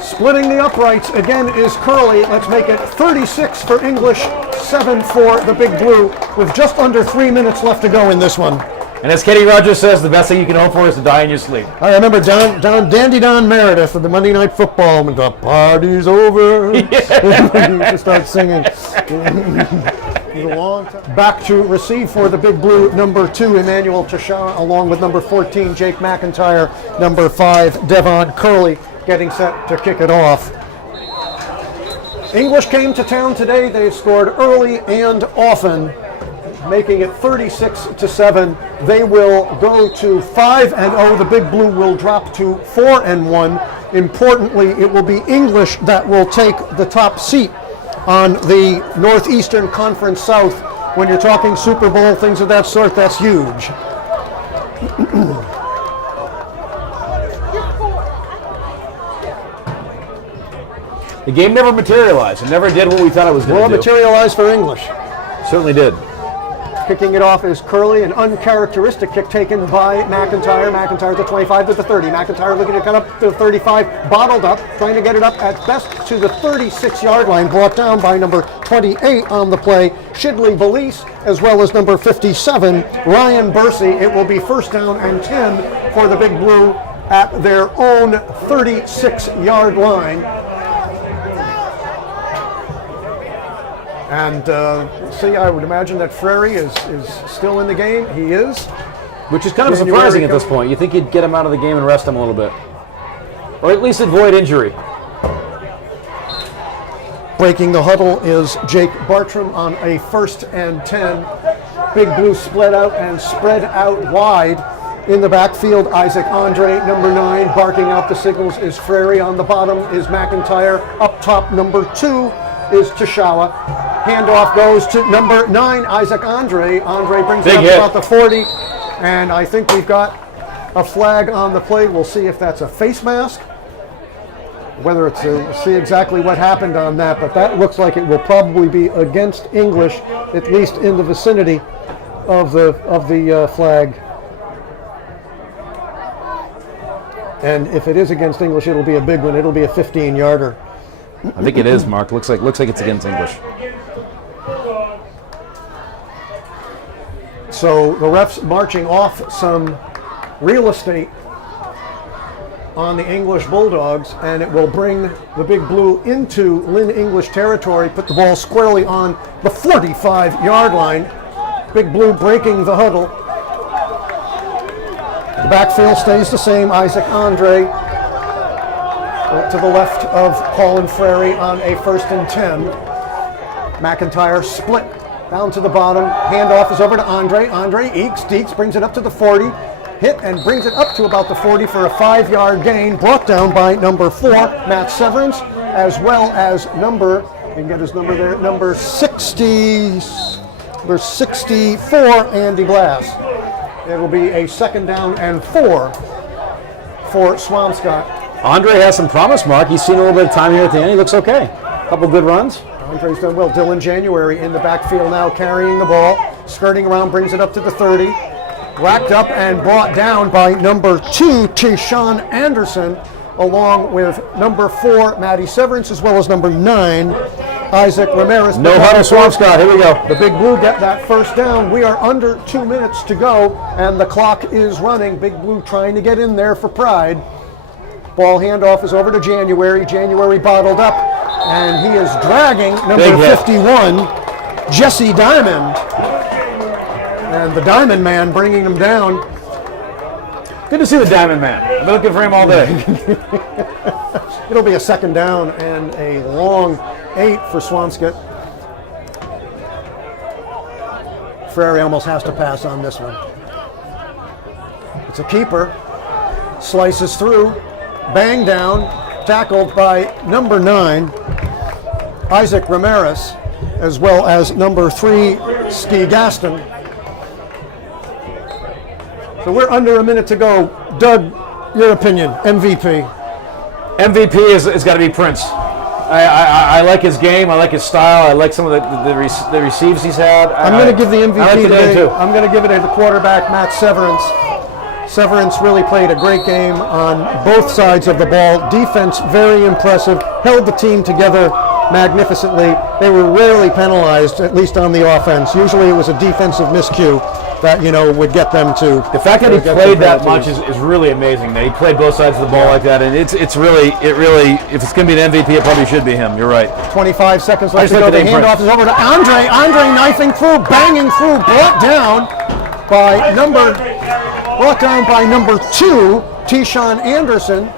Splitting the uprights again is Curley. Let's make it 36 for English, 7 for the Big Blue, with just under 3 minutes left to go in this one. And as Kenny Rogers says, the best thing you can hope for is to die in your sleep. I remember Dandy Don Meredith of the Monday Night Football when the party's over. Yeah. He used to start singing. It was a long time. Back to receive for the Big Blue, number 2, Emmanuel Tashaw, along with number 14, Jake McIntyre, number 5, Devon Curley, getting set to kick it off. English came to town today. They scored early and often, making it 36-7. They will go to 5-0. The Big Blue will drop to 4-1. Importantly, it will be English that will take the top seat on the Northeastern Conference South. When you're talking Super Bowl, things of that sort, that's huge. The game never materialized. It never did what we thought it was going to do. Well, materialized for English. Certainly did. Kicking it off is Curley, an uncharacteristic kick taken by McIntyre. McIntyre to 25 to the 30. McIntyre looking to cut up to the 35, bottled up, trying to get it up at best to the 36-yard line, brought down by number 28 on the play, Shidley Belize, as well as number 57, Ryan Bursey. It will be first down and 10 for the Big Blue at their own 36-yard line. And I would imagine that Frary is still in the game. He is. Which is kind of surprising at this point. You think you'd get him out of the game and rest him a little bit. Or at least avoid injury. Breaking the huddle is Jake Bartram on a 1st and 10. Big Blue split out and spread out wide. In the backfield, Isaac Andre, number 9, barking out the signals is Frary. On the bottom is McIntyre. Up top, number 2 is Tashawa. Handoff goes to number 9, Isaac Andre. Andre brings it up about the 40. And I think we've got a flag on the play. We'll see if that's a face mask. Whether it's we'll see exactly what happened on that, but that looks like it will probably be against English, at least in the vicinity of the flag. And if it is against English, it'll be a big one. It'll be a 15-yarder. I think it is, Mark. Looks like it's against English. So the refs marching off some real estate on the English Bulldogs, and it will bring the Big Blue into Lynn English territory, put the ball squarely on the 45-yard line. Big Blue breaking the huddle. The backfield stays the same. Isaac Andre to the left of Paul and Frary on a 1st and 10. McIntyre split down to the bottom. Handoff is over to Andre. Andre ekes, deeks, brings it up to the 40. Hit and brings it up to about the 40 for a 5-yard gain. Brought down by number 4, Matt Severance, as well as number, you can get his number there, number 64, Andy Blass. It will be a 2nd down and 4 for Swampscott. Andre has some promise, Mark. He's seen a little bit of time here at the end. He looks okay. A couple good runs. Andre's done well. Dylan January in the backfield now, carrying the ball. Skirting around, brings it up to the 30. Whacked up and brought down by number 2, Tayshawn Anderson, along with number 4, Matty Severance, as well as number 9, Isaac Ramirez. No huddle, Swampscott. Here we go. The Big Blue get that first down. We are under 2 minutes to go, and the clock is running. Big Blue trying to get in there for pride. Ball handoff is over to January. January bottled up, and he is dragging number 51, Jesse Diamond. And the Diamond Man bringing him down. Good to see the Diamond Man. I've been looking for him all day. It'll be a 2nd down and a long 8 for Swampscott. Frary almost has to pass on this one. It's a keeper. Slices through. Bang down. Tackled by number 9, Isaac Ramirez, as well as number 3, Ski Gaston. So we're under a minute to go. Doug, your opinion, MVP. MVP has got to be Prince. I like his game. I like his style. I like some of the receives he's had. I'm going to give the MVP I like the game today. too. I'm going to give it to the quarterback, Matt Severance. Severance really played a great game on both sides of the ball. Defense, very impressive. Held the team together magnificently. They were rarely penalized, at least on the offense. Usually it was a defensive miscue that, would get them to. The fact that he played that much is really amazing. That he played both sides of the ball like that, and it's really, if it's going to be an MVP, it probably should be him. You're right. 25 seconds left to like go. the The name handoff is over to Andre. Andre knifing through, banging through, brought down by number 2, T-Shawn Anderson.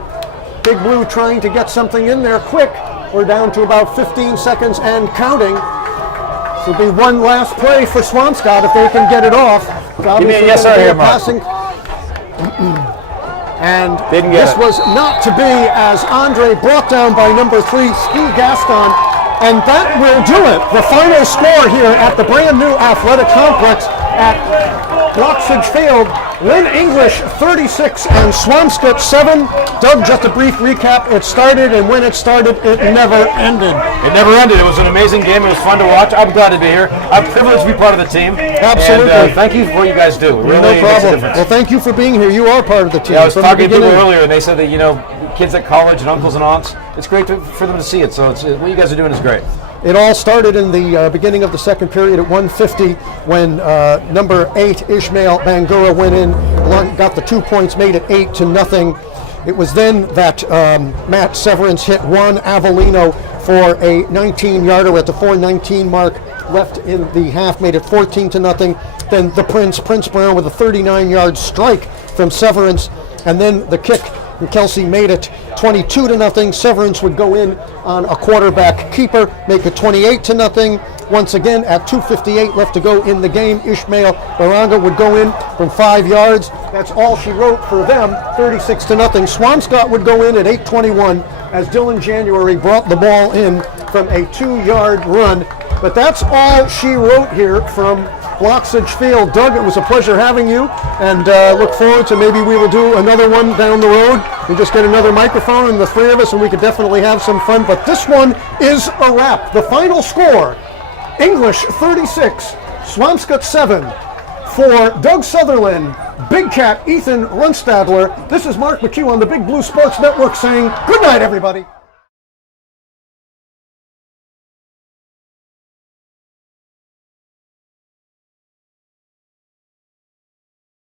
Big Blue trying to get something in there quick. We're down to about 15 seconds and counting. This will be one last play for Swampscott if they can get it off. Give me a yes sir here, Marc. And Didn't get this it. was not to be, as Andre brought down by number 3, Ski Gaston. And that will do it. The final score here at the brand new athletic complex at Blocksidge Field. Lynn English 36 and Swampscott 7. Doug, just a brief recap. It started, and when it started, it never ended. It never ended. It was an amazing game. It was fun to watch. I'm glad to be here. I'm privileged to be part of the team. Absolutely. And, thank you for what you guys do. It really No makes a problem. difference. Well, thank you for being here. You are part of the team. Yeah, I was from the talking to people beginning. earlier, and they said that kids at college and uncles and aunts. It's great for them to see it. So what you guys are doing is great. It all started in the beginning of the second period at 1:50 when number 8 Ishmael Bangura went in, got the 2 points, made it 8-0. It was then that Matt Severance hit Juan Avellino for a 19-yarder at the 4:19 mark left in the half, made it 14-0. Then the Prince Brown with a 39-yard strike from Severance, and then the kick. And Kelsey made it 22-0. Severance would go in on a quarterback keeper, make it 28-0. Once again, at 2:58 left to go in the game, Ishmael Baranga would go in from 5 yards. That's all she wrote for them, 36-0. Swampscott would go in at 8:21 as Dylan January brought the ball in from a 2-yard run. But that's all she wrote here from Blocksidge Field. Doug, it was a pleasure having you, and look forward to maybe we will do another one down the road. We just get another microphone and the 3 of us, and we could definitely have some fun. But this one is a wrap. The final score, English 36, Swampscott 7. For Doug Sutherland, Big Cat Ethan Runstadler, this is Marc McHugh on the Big Blue Sports Network saying good night, everybody.